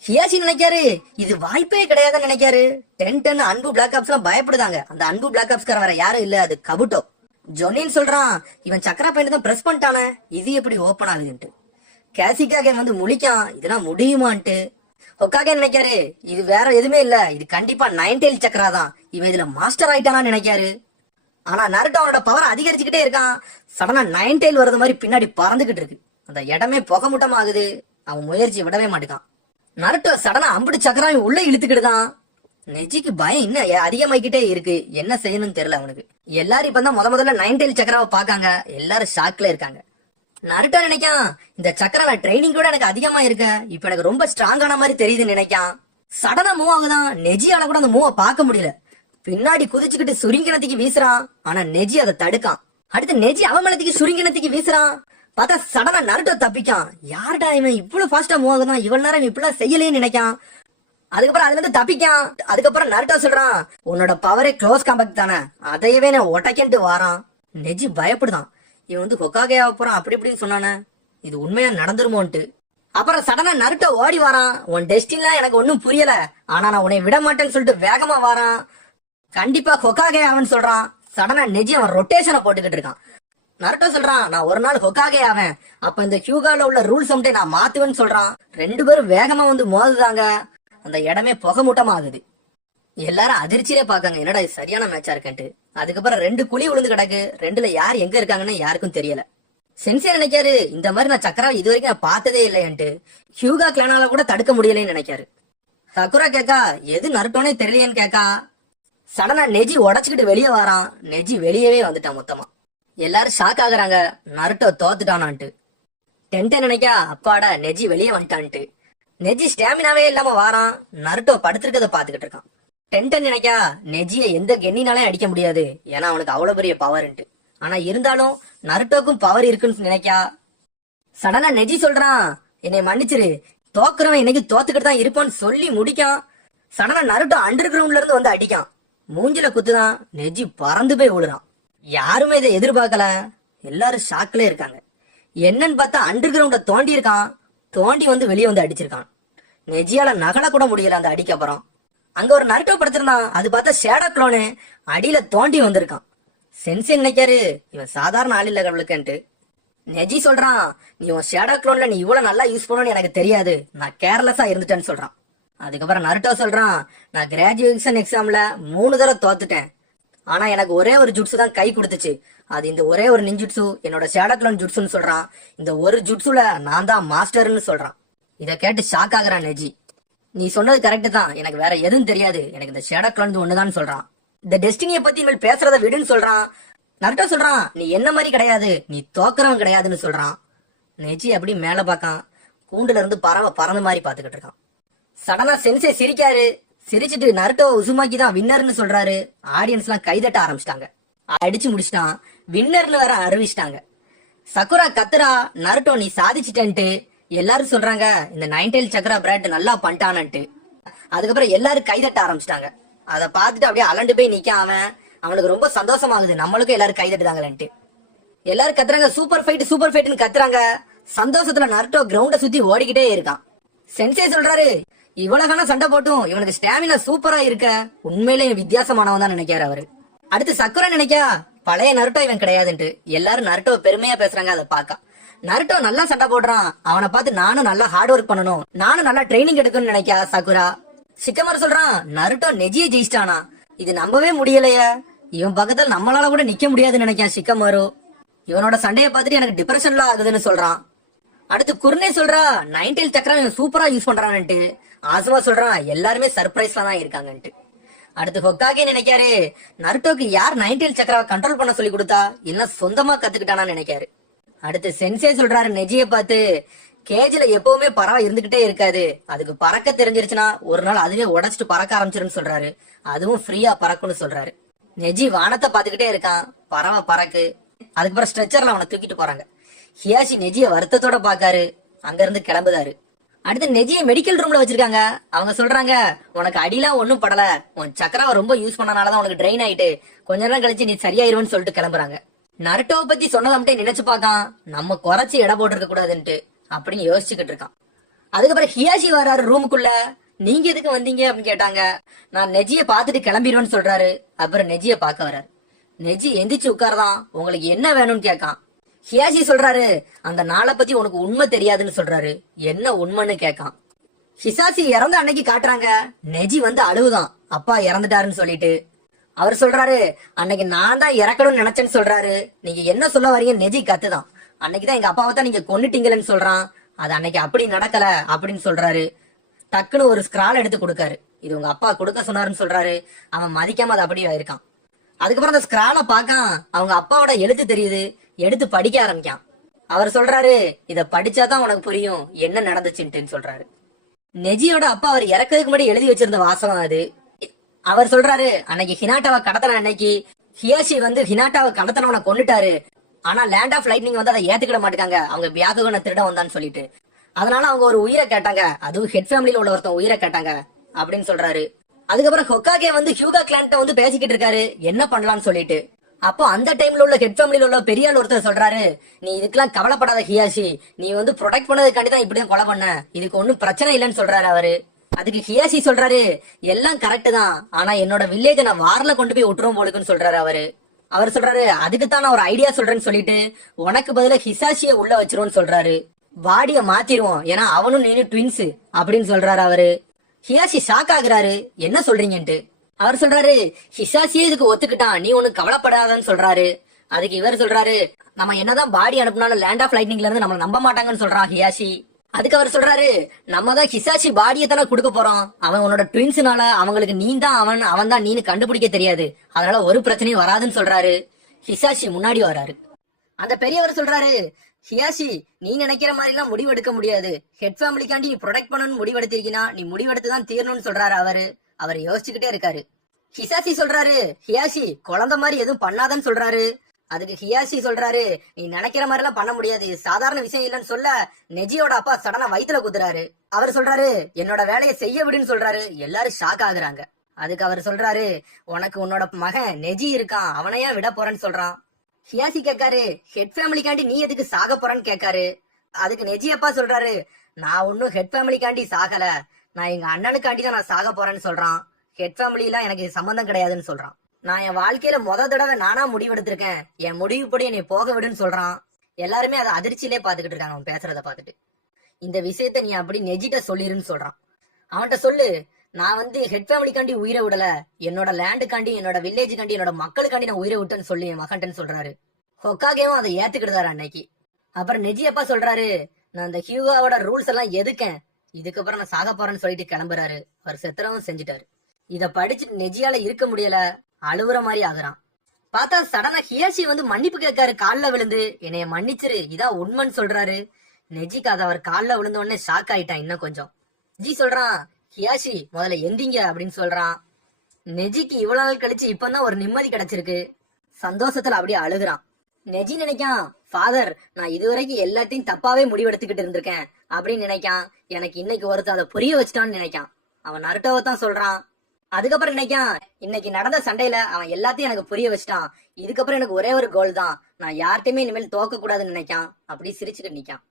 ஹியாஷி நினைக்காரு, இது வாய்ப்பே கிடையாதுன்னு நினைக்காரு. 10 அன்பு பிளாக் ஆப்ஸ் எல்லாம் பயப்படுதாங்க. அந்த அன்பு பிளாக் ஆப்ஸ்கார வேற யாரும் இல்ல, அது கபுட்டோ. ஜொனின்னு சொல்றான், இவன் சக்கரா பாயிண்ட் தான் பிரஸ் பண்ணிட்டானே, இது எப்படி ஓபன் ஆகுதுன்ட்டு. கேசிகாகே வந்து முழிக்கான், இதெல்லாம் முடியுமான்ட்டு. ஹொக்காகே நினைக்காரு, இது வேற எதுவுமே இல்ல, இது கண்டிப்பா 9 டெயில் சக்கரா தான், இவன் இதுல மாஸ்டர் ஆயிட்டானான்னு நினைக்காரு. ஆனா நருட்டோ அவனோட பவர் அதிகரிச்சுக்கிட்டே இருக்கான். சடனா 9 டெயில் வருது மாதிரி பின்னாடி பறந்துகிட்டு இருக்கு. அந்த இடமே புகமுட்டம் ஆகுது. அவன் முயற்சி விடவே மாட்டேக்கான். நருட்டோ சடனா அம்புடு சக்கராவை உள்ள இழுத்துக்கிட்டுதான். நெஜிக்கு பயம் இன்னும் அதிகமாகிக்கிட்டே இருக்கு. என்ன செய்யணும்னு தெரியல அவனுக்கு. எல்லாரும் இப்பதான் முதல்ல 9 டெயில் சக்கராவை பாக்காங்க. எல்லாரும் ஷாக்ல இருக்காங்க. நருட்டோ நினைக்கான், இந்த சக்கராவை ட்ரைனிங் கூட எனக்கு அதிகமா இருக்க, இப்ப எனக்கு ரொம்ப ஸ்ட்ராங்கான மாதிரி தெரியுதுன்னு நினைக்கான். சடனா மூவ் ஆகுதான். நெஜியால கூட அந்த மூவ பார்க்க முடியல. பின்னாடி குதிச்சுக்கிட்டு சுருங்கினத்துக்கு வீசுறான். ஆனா நெஜி அதை தடுக்கான். அடுத்து நெஜி அவன் மேலத்துக்கு சுருங்கினத்துக்கு வீசுறான். பார்த்தா சடனா நருட்டோ தப்பிக்கான். யாருடா இவன் இவ்வளவு ஃபாஸ்டா மூவ் ஆகுதான், இவ்வளவு நேரம் இப்படிலாம் செய்யலேன்னு நினைக்கான். அதுக்கப்புறம் அதுல இருந்து தப்பிக்கான். அதுக்கப்புறம் நருட்டோ சொல்றான், உன்னோட பவரே க்ளோஸ் காம்பேக்ட் தானே, அதையவே நான் ஒட்டைக்கிட்டு வாரான். நெஜி பயப்படுதான். இவன் வந்து ஹொக்காகே போறான் அப்படி இப்படின்னு சொன்னானே, இது உண்மையா நடந்துருமோன்ட்டு. அப்புறம் சடனா நருட்டோ ஓடி வாரான். உன் டெஸ்டின்லாம் எனக்கு ஒன்னும் புரியல, ஆனா நான் உன்னை விட மாட்டேன்னு சொல்லிட்டு வேகமா வாரான். கண்டிப்பா ஹொக்காகே அவன் சொல்றான். சடனா நெஜி அவன் ரொட்டேஷனை போட்டுக்கிட்டு இருக்கான். நருட்டோ சொல்றான், நான் ஒரு நாள் ஹொக்காகே ஆவேன், அப்ப இந்த ஹியூகால உள்ள ரூல்ஸ் மட்டும் நான் மாத்துவேன்னு சொல்றான். 2 பேரும் வேகமா வந்து மோதுதாங்க. அந்த இடமே புகமூட்டமா ஆகுது. எல்லாரும் அதிர்ச்சியிலே பாக்காங்க, என்னடா இது சரியான மேட்சா இருக்கேன்ட்டு. அதுக்கப்புறம் 2 குழி விழுந்து கிடக்கு. 2ல யார் எங்க இருக்காங்கன்னு யாருக்கும் தெரியல. சென்சே நினைக்காரு, இந்த மாதிரி நான் சக்கரா இது வரைக்கும் நான் பார்த்ததே இல்லையன்ட்டு. ஹியூகா கிளானால கூட தடுக்க முடியலன்னு நினைக்காரு. சக்குரா கேக்கா, எது நருட்டோனே தெரியலையேன்னு கேக்கா. சடனா நெஜி உடைச்சுக்கிட்டு வெளியே வரான். நெஜி வெளியவே வந்துட்டான் மொத்தமா. எல்லாரும் ஷாக் ஆகுறாங்க, நருட்டோ தோத்துட்டானான்ட்டு. டென்டன் நினைக்கா அப்பாடா நெஜி வெளியே வந்துட்டான்ட்டு. நெஜி ஸ்டாமினாவே இல்லாம வாரான். நருட்டோ படுத்திருக்கத பாத்துக்கிட்டு இருக்கான். டென்டன் நினைக்கா நெஜியை எந்த கென்னினாலே அடிக்க முடியாது, ஏன்னா அவனுக்கு அவ்வளவு பெரிய பவர்ன்ட்டு. ஆனா இருந்தாலும் நருட்டோக்கும் பவர் இருக்குன்னு நினைக்கா. சடனா நெஜி சொல்றான், என்னை மன்னிச்சிரு, தோக்குறவன் இன்னைக்கு தோத்துக்கிட்டு தான் இருப்பான்னு சொல்லி முடிக்கான். சடனா நருட்டோ அண்டர் கிரவுண்ட்ல இருந்து வந்து அடிக்கான். மூஞ்சில குத்துதான். நெஜி பறந்து போய் விழுறான். யாருமே இதை எதிர்பார்க்கல. எல்லாரும் ஷாக்ல இருக்காங்க. என்னன்னு பார்த்தா அண்டர் கிரவுண்ட தோண்டி இருக்கான். தோண்டி வந்து வெளியே வந்து அடிச்சிருக்கான். நெஜியால நகல கூட முடியல அந்த அடிக்கு அப்புறம். அங்க ஒரு நருட்டோ படுத்திருந்தான். அது பார்த்தா ஷேடோ க்ளோனு அடியில தோண்டி வந்திருக்கான். சென்சே நினைக்காரு இவன் சாதாரண ஆள் இல்ல கடவுளுக்குன்ட்டு. நெஜி சொல்றான், நீ உன் ஷேடோ க்ளோன்ல நீ இவ்வளவு நல்லா யூஸ் பண்ணணும்னு எனக்கு தெரியாது, நான் கேர்லெஸ்ஸா இருந்துட்டேன்னு சொல்றான். அதுக்கப்புறம் நருட்டோ சொல்றான், நான் கிராஜுவேஷன் எக்ஸாம்ல 3 தடவை தோத்துட்டேன், ஆனா எனக்கு ஒரே ஒரு ஜுட்ஸு தான் கை கொடுத்துச்சு, அது இந்த ஒரே ஒரு நிஞ்சுட்ஸு என்னோட ஷேடோ க்ளோன் ஜுட்ஸுன்னு சொல்றான். இந்த ஒரு ஜுட்ஸுல நான் தான் மாஸ்டர்னு சொல்றான். இதை கேட்டு ஷாக் ஆகுறான் நெஜி. நீ சொன்னது கரெக்ட் தான், எனக்கு வேற எதுவும் தெரியாது, எனக்கு இந்த ஷேடோ க்ளோன் ஒண்ணுதான் சொல்றான். இந்த டெஸ்டினியை பத்தி இனிமேல் பேசுறத விடுன்னு சொல்றான். நருட்டோ சொல்றான், நீ என்ன மாதிரி கிடையாது, நீ தோக்குறவன் கிடையாதுன்னு சொல்றான். நெஜி அப்படி மேல பாக்கான். கூண்டுல இருந்து பறவை பறந்த மாதிரி பாத்துக்கிட்டு இருக்கான். சடனா சென்சே சிரிக்காரு. சிரிச்சிட்டு நருட்டோ உசுமாக்கி தான் வின்னர்னு சொல்றாரு. ஆடியன்ஸ் எல்லாம் கைதட்ட ஆரம்பிச்சிட்டாங்க. அடிச்சு முடிச்சிட்டான், வின்னர்னு வேற அறிவிச்சிட்டாங்க. சக்குரா கத்துரா, நருட்டோ நீ சாதிச்சிட்டேன்ட்டு. எல்லாரும் சொல்றாங்க, இந்த 9 tail சக்கரா பிராட் நல்லா பண்ணிட்டானன்ட்டு. அதுக்கப்புறம் எல்லாரும் கைதட்ட ஆரம்பிச்சிட்டாங்க. அதை பார்த்துட்டு அப்படியே அலண்டு போய் நிக்க அவன். அவனுக்கு ரொம்ப சந்தோஷமாகுது, நம்மளுக்கும் எல்லாரும் கைதட்டுதாங்கன்ட்டு. எல்லாரும் கத்துறாங்க, சூப்பர் ஃபைட் சூப்பர் ஃபைட்னு கத்துறாங்க. சந்தோஷத்துல நருட்டோ கிரவுண்ட சுத்தி ஓடிக்கிட்டே இருக்கான். சென்சே சொல்றாரு, இவ்வளவு சண்டை போட்டும் இவனுக்கு ஸ்டாமினா சூப்பரா இருக்க, உண்மையிலே வித்தியாசமானவன் தான் நினைக்காரு அவரு. அடுத்து சக்குரா நினைக்கா பழைய நருட்டோ இவன் கிடையாதுன்ட்டு. எல்லாரும் நருட்டோ பெருமையா பேசுறாங்க. அதை பாக்க நருட்டோ நல்லா சண்டை போடுறான். அவனை பார்த்து நானும் நல்லா ஹார்ட் ஒர்க் பண்ணணும், நானும் நல்லா ட்ரைனிங் எடுக்கணும்னு நினைக்கா சக்குரா. சிக்கமர் சொல்றான், நருட்டோ நெஜியை ஜெயிச்சிட்டானா, இது நம்பவே முடியலையா, இவன் பக்கத்துல நம்மளால கூட நிக்க முடியாதுன்னு நினைக்கான் சிக்கமரு. இவனோட சண்டையை பார்த்துட்டு எனக்கு டிப்ரெஷன்ல ஆகுதுன்னு சொல்றான். அடுத்து குர்னே சொல்றா, 9 tail சக்கரம் இவன் சூப்பரா யூஸ் பண்றான்ட்டு. ஆசுமா சொல்றான், எல்லாருமே சர்ப்ரைஸ்ல தான் இருக்காங்கன்ட்டு. அடுத்து ஹொக்காகே நினைக்காரு, நருட்டோக்கு யார் 9 tail சக்கராவை கண்ட்ரோல் பண்ண சொல்லி கொடுத்தா, இல்ல சொந்தமா கத்துக்கிட்டானான்னு நினைக்காரு. அடுத்து சென்சே சொல்றாரு நெஜியை பார்த்து, கேஜ்ல எப்பவுமே பறவை இருந்துகிட்டே இருக்காது, அதுக்கு பறக்க தெரிஞ்சிருச்சுன்னா ஒரு நாள் அதுவே உடைச்சிட்டு பறக்க ஆரம்பிச்சிருன்னு சொல்றாரு. அதுவும் ஃப்ரீயா பறக்கும்னு சொல்றாரு. நெஜி வானத்தை பாத்துக்கிட்டே இருக்கான். பறவை பறக்கு. அதுக்கப்புறம் ஸ்ட்ரெச்சர்ல அவனை தூக்கிட்டு போறாங்க. ஹியாஷி நெஜிய வருத்தத்தோட பாக்காரு. அங்க இருந்து கிளம்புதாரு. அடுத்து நெஜியை மெடிக்கல் ரூம்ல வச்சிருக்காங்க. அவங்க சொல்றாங்க, உனக்கு அடிலாம் ஒண்ணும் படல, உன் சக்கராவை ரொம்ப யூஸ் பண்ணனாலதான் உனக்கு ட்ரெயின் ஆயிட்டு, கொஞ்ச நேரம் கழிச்சு நீ சரியாயிருவன்னு சொல்லிட்டு கிளம்புறாங்க. நருட்டோவை பத்தி சொன்னதை நினைச்சு பாக்கான், நம்ம குறைச்சி எடை போட்டிருக்க கூடாதுன்ட்டு அப்படின்னு யோசிச்சுக்கிட்டு இருக்கான். அதுக்கப்புறம் ஹியாஷி வர்றாரு ரூமுக்குள்ள. நீங்க எதுக்கு வந்தீங்க அப்படின்னு கேட்டாங்க. நான் நெஜியை பாத்துட்டு கிளம்பிடுவேன்னு சொல்றாரு. அப்புறம் நெஜியை பார்க்க வர்றாரு. நெஜி எந்திரிச்சு உட்கார்தான். உங்களுக்கு என்ன வேணும்னு கேட்கான். ஹியாஷி சொல்றாரு, அந்த நாளை பத்தி உனக்கு உண்மை தெரியாதுன்னு சொல்றாரு. என்ன உண்மைன்னு கேட்கான். ஹிசாசி இறந்த அன்னைக்கு காட்டுறாங்க. நெஜி வந்து அழுவுதான், அப்பா இறந்துட்டாருன்னு சொல்லிட்டு. அவர் சொல்றாரு, அன்னைக்கு நான் தான் இறக்கணும்னு நினைச்சேன்னு சொல்றாரு. நீங்க என்ன சொல்ல வரீங்க நெஜி கத்துதான். அன்னைக்குதான் எங்க அப்பாவை தான் நீங்க கொன்னுட்டீங்கன்னு சொல்றான். அது அன்னைக்கு அப்படி நடக்கல அப்படின்னு சொல்றாரு. டக்குன்னு ஒரு ஸ்கிரால் எடுத்து கொடுக்காரு. இது உங்க அப்பா கொடுக்க சொன்னாருன்னு சொல்றாரு. அவன் மதிக்காம அது அப்படியே இருக்கான். அதுக்கப்புறம் அந்த ஸ்கிரால பாக்கான். அவங்க அப்பாவோட எழுத்து தெரியுது. எடுத்து படிக்க ஆரம்பிக்கான். அவர் சொல்றாரு, இத படிச்சாதான் உனக்கு புரியும் என்ன நடந்துச்சுன்னு சொல்றாரு. நெஜியோட அப்பா அவர் இறக்கிறதுக்கு முன்னாடி எழுதி வச்சிருந்த வாசகம் அது. அவர் சொல்றாரு, அன்னைக்கு ஹினாட்டாவை கடத்தின அன்னைக்கு ஹியாஷி வந்து ஹினாட்டாவை கடத்தினவனை கொண்டுட்டாரு. ஆனா லேண்ட் ஆஃப் லைட்னிங் வந்து அதை ஏத்துக்கிட மாட்டாங்க, அவங்க பியாகுகனை திருட வந்தான்னு சொல்லிட்டு. அதனால அவங்க ஒரு உயிரை கேட்டாங்க, அதுவும் ஹெட் ஃபேமிலியில உள்ள ஒருத்தன் உயிரை கேட்டாங்க அப்படின்னு சொல்றாரு. அதுக்கப்புறம் ஹொக்காகே வந்து ஹியூகா கிளான்ட்ட வந்து பேசிக்கிட்டு இருக்காரு என்ன பண்ணலாம்னு சொல்லிட்டு. அப்போ அந்த டைம்ல உள்ள ஹெட் ஃபேமிலியில உள்ள பெரிய ஆள் ஒருத்தர் சொல்றாரு, நீ இதுக்கெல்லாம் கவலைப்படாத ஹியாஷி, நீ வந்து ப்ரொடெக்ட் பண்ணதுக்காண்டி தான் இப்படிதான் கொலை பண்ண, இதுக்கு ஒன்னும் பிரச்சனை இல்லைன்னு சொல்றாரு அவரு. அதுக்கு ஹியாஷி சொல்றாரு, எல்லாம் கரெக்ட் தான், ஆனா என்னோட வில்லேஜ நான் வார்ல கொண்டு போய் விட்டுருவோம் போலுக்குன்னு சொல்றாரு அவரு. அவர் சொல்றாரு, அதுக்குத்தான் நான் ஒரு ஐடியா சொல்றேன்னு சொல்லிட்டு உனக்கு பதிலா ஹிசாஷிய உள்ள வச்சிருவோம்னு சொல்றாரு. பாடிய மாத்திருவோம், ஏன்னா அவனும் நீனு ட்வின்ஸ் அப்படின்னு சொல்றாரு அவரு. ஹியாஷி ஷாக் ஆகுறாரு, என்ன சொல்றீங்கன்ட்டு. அவர் சொல்றாரு, ஹிசாஷியே இதுக்கு ஒத்துக்கிட்டான், நீ ஒண்ணு கவலைப்படாதன்னு சொல்றாரு. அதுக்கு இவர் சொல்றாரு, நம்ம என்னதான் பாடி அனுப்புனாலும் லேண்ட் ஆஃப் லைட்னிங்ல இருந்து நம்மள நம்ப மாட்டாங்கன்னு சொல்றான் ஹியாஷி. அதுக்கு அவர் சொல்றாரு, நம்ம தான் ஹிசாஷி பாடியை தானே கொடுக்க போறோம், அவன் உன்னோட ட்வின்ஸ்னால அவங்களுக்கு நீ தான் அவன் தான் நீனு கண்டுபிடிக்க தெரியாது, அதனால ஒரு பிரச்சனையும் வராதுன்னு சொல்றாரு. ஹிசாஷி முன்னாடி வராரு. அந்த பெரியவர் சொல்றாரு, ஹியாஷி நீ நினைக்கிற மாதிரி எல்லாம் முடிவு எடுக்க முடியாது, ஹெட் ஃபேமிலிக்காண்டி நீ ப்ரொடெக்ட் பண்ணணும்னு முடிவெடுத்திருக்கீனா நீ முடிவெடுத்துதான் தீரணும்னு சொல்றாரு. அவர் யோசிச்சுக்கிட்டே இருக்காரு. ஹிசாஷி சொல்றாரு, ஹியாஷி குழந்தை மாதிரி எதுவும் பண்ணாதன்னு சொல்றாரு. அதுக்கு ஹியாஷி சொல்றாரு, நீ நினைக்கிற மாதிரி எல்லாம் பண்ண முடியாது, சாதாரண விஷயம் இல்லைன்னு சொல்ல நெஜியோட அப்பா சடனா வயித்துல குத்துறாரு. அவர் சொல்றாரு, என்னோட வேலையை செய்ய விடுன்னு சொல்றாரு. எல்லாரும் ஷாக் ஆகுறாங்க. அதுக்கு அவர் சொல்றாரு, உனக்கு உன்னோட மகன் நெஜி இருக்கான், அவனையா விட போறேன்னு சொல்றான். ஹியாஷி கேட்காரு, ஹெட் ஃபேமிலிக்காண்டி நீ எதுக்கு சாக போறன்னு கேட்காரு. அதுக்கு நெஜி அப்பா சொல்றாரு, நான் ஒன்னும் ஹெட் ஃபேமிலிக்காண்டி சாகல, நான் எங்க அண்ணனுக்காண்டி தான் நான் சாக போறேன்னு சொல்றான். ஹெட் ஃபேமிலி எல்லாம் எனக்கு சம்பந்தம் கிடையாதுன்னு சொல்றான். நான் என் வாழ்க்கையில தடவை நானா முடிவெடுத்திருக்கேன், என் முடிவுப்படி என்னை போக விடுன்னு சொல்றான். எல்லாருமே அதை அதிர்ச்சியிலே பாத்துக்கிட்டு இருக்காங்க அவன் பேசுறத பாத்துட்டு. இந்த விஷயத்த நீ அப்படி நெஜிட்ட சொல்லிருன்னு சொல்றான். அவன்கிட்ட சொல்லு, நான் ஹெட் ஃபேமிலிக்காண்டி உயிரை விடல, என்னோட லேண்டுக்காண்டி என்னோட வில்லேஜுக்காண்டி என்னோட மக்களுக்காண்டி நான் உயிரை விட்டேன்னு சொல்லி என் மகன்ன்னு சொல்றாரு. ஹொக்காகேவும் அதை ஏத்துக்கிட்டுதாரு அன்னைக்கு. அப்புறம் நெஜி அப்பா சொல்றாரு, நான் அந்த ஹியூகாவோட ரூல்ஸ் எல்லாம் எதுக்கேன், இதுக்கப்புறம் நான் சாக போறேன்னு சொல்லிட்டு கிளம்புறாரு. அவர் செத்துறவும் செஞ்சுட்டாரு. இத படிச்சுட்டு நெஜியால இருக்க முடியல, அழுவுற மாதிரி ஆகுறான். பார்த்தா சடனா ஹியாஷி மன்னிப்பு கேட்காரு, கால்ல விழுந்து என்னைய மன்னிச்சிரு, இதான் உண்மைன்னு சொல்றாரு. நெஜிக்கு அதை அவர் கால்ல விழுந்த உடனே ஷாக் ஆயிட்டான் இன்னும் கொஞ்சம். ஜி சொல்றான், ஹியாஷி முதல்ல எந்திங்க அப்படின்னு சொல்றான். நெஜிக்கு இவ்வளவு நாள் கழிச்சு இப்பதான் ஒரு நிம்மதி கிடைச்சிருக்கு. சந்தோஷத்துல அப்படியே அழுகுறான். நெஜி நினைக்கான், ஃபாதர் நான் இதுவரைக்கும் எல்லாத்தையும் தப்பாவே முடிவெடுத்துக்கிட்டு இருந்திருக்கேன் அப்படின்னு நினைக்கான். எனக்கு இன்னைக்கு ஒருத்தர் அதை புரிய வச்சுட்டான்னு நினைக்கான். அவன் நருட்டோவை தான் சொல்றான். அதுக்கப்புறம் நினைக்கான், இன்னைக்கு நடந்த சண்டையில அவன் எல்லாத்தையும் எனக்கு புரிய வச்சுட்டான், இதுக்கப்புறம் எனக்கு ஒரே ஒரு கோல் தான், நான் யார்கிட்டயுமே இனிமேல் தோக்க கூடாதுன்னு நினைக்கான். அப்படி சிரிச்சுட்டு நிக்கான்.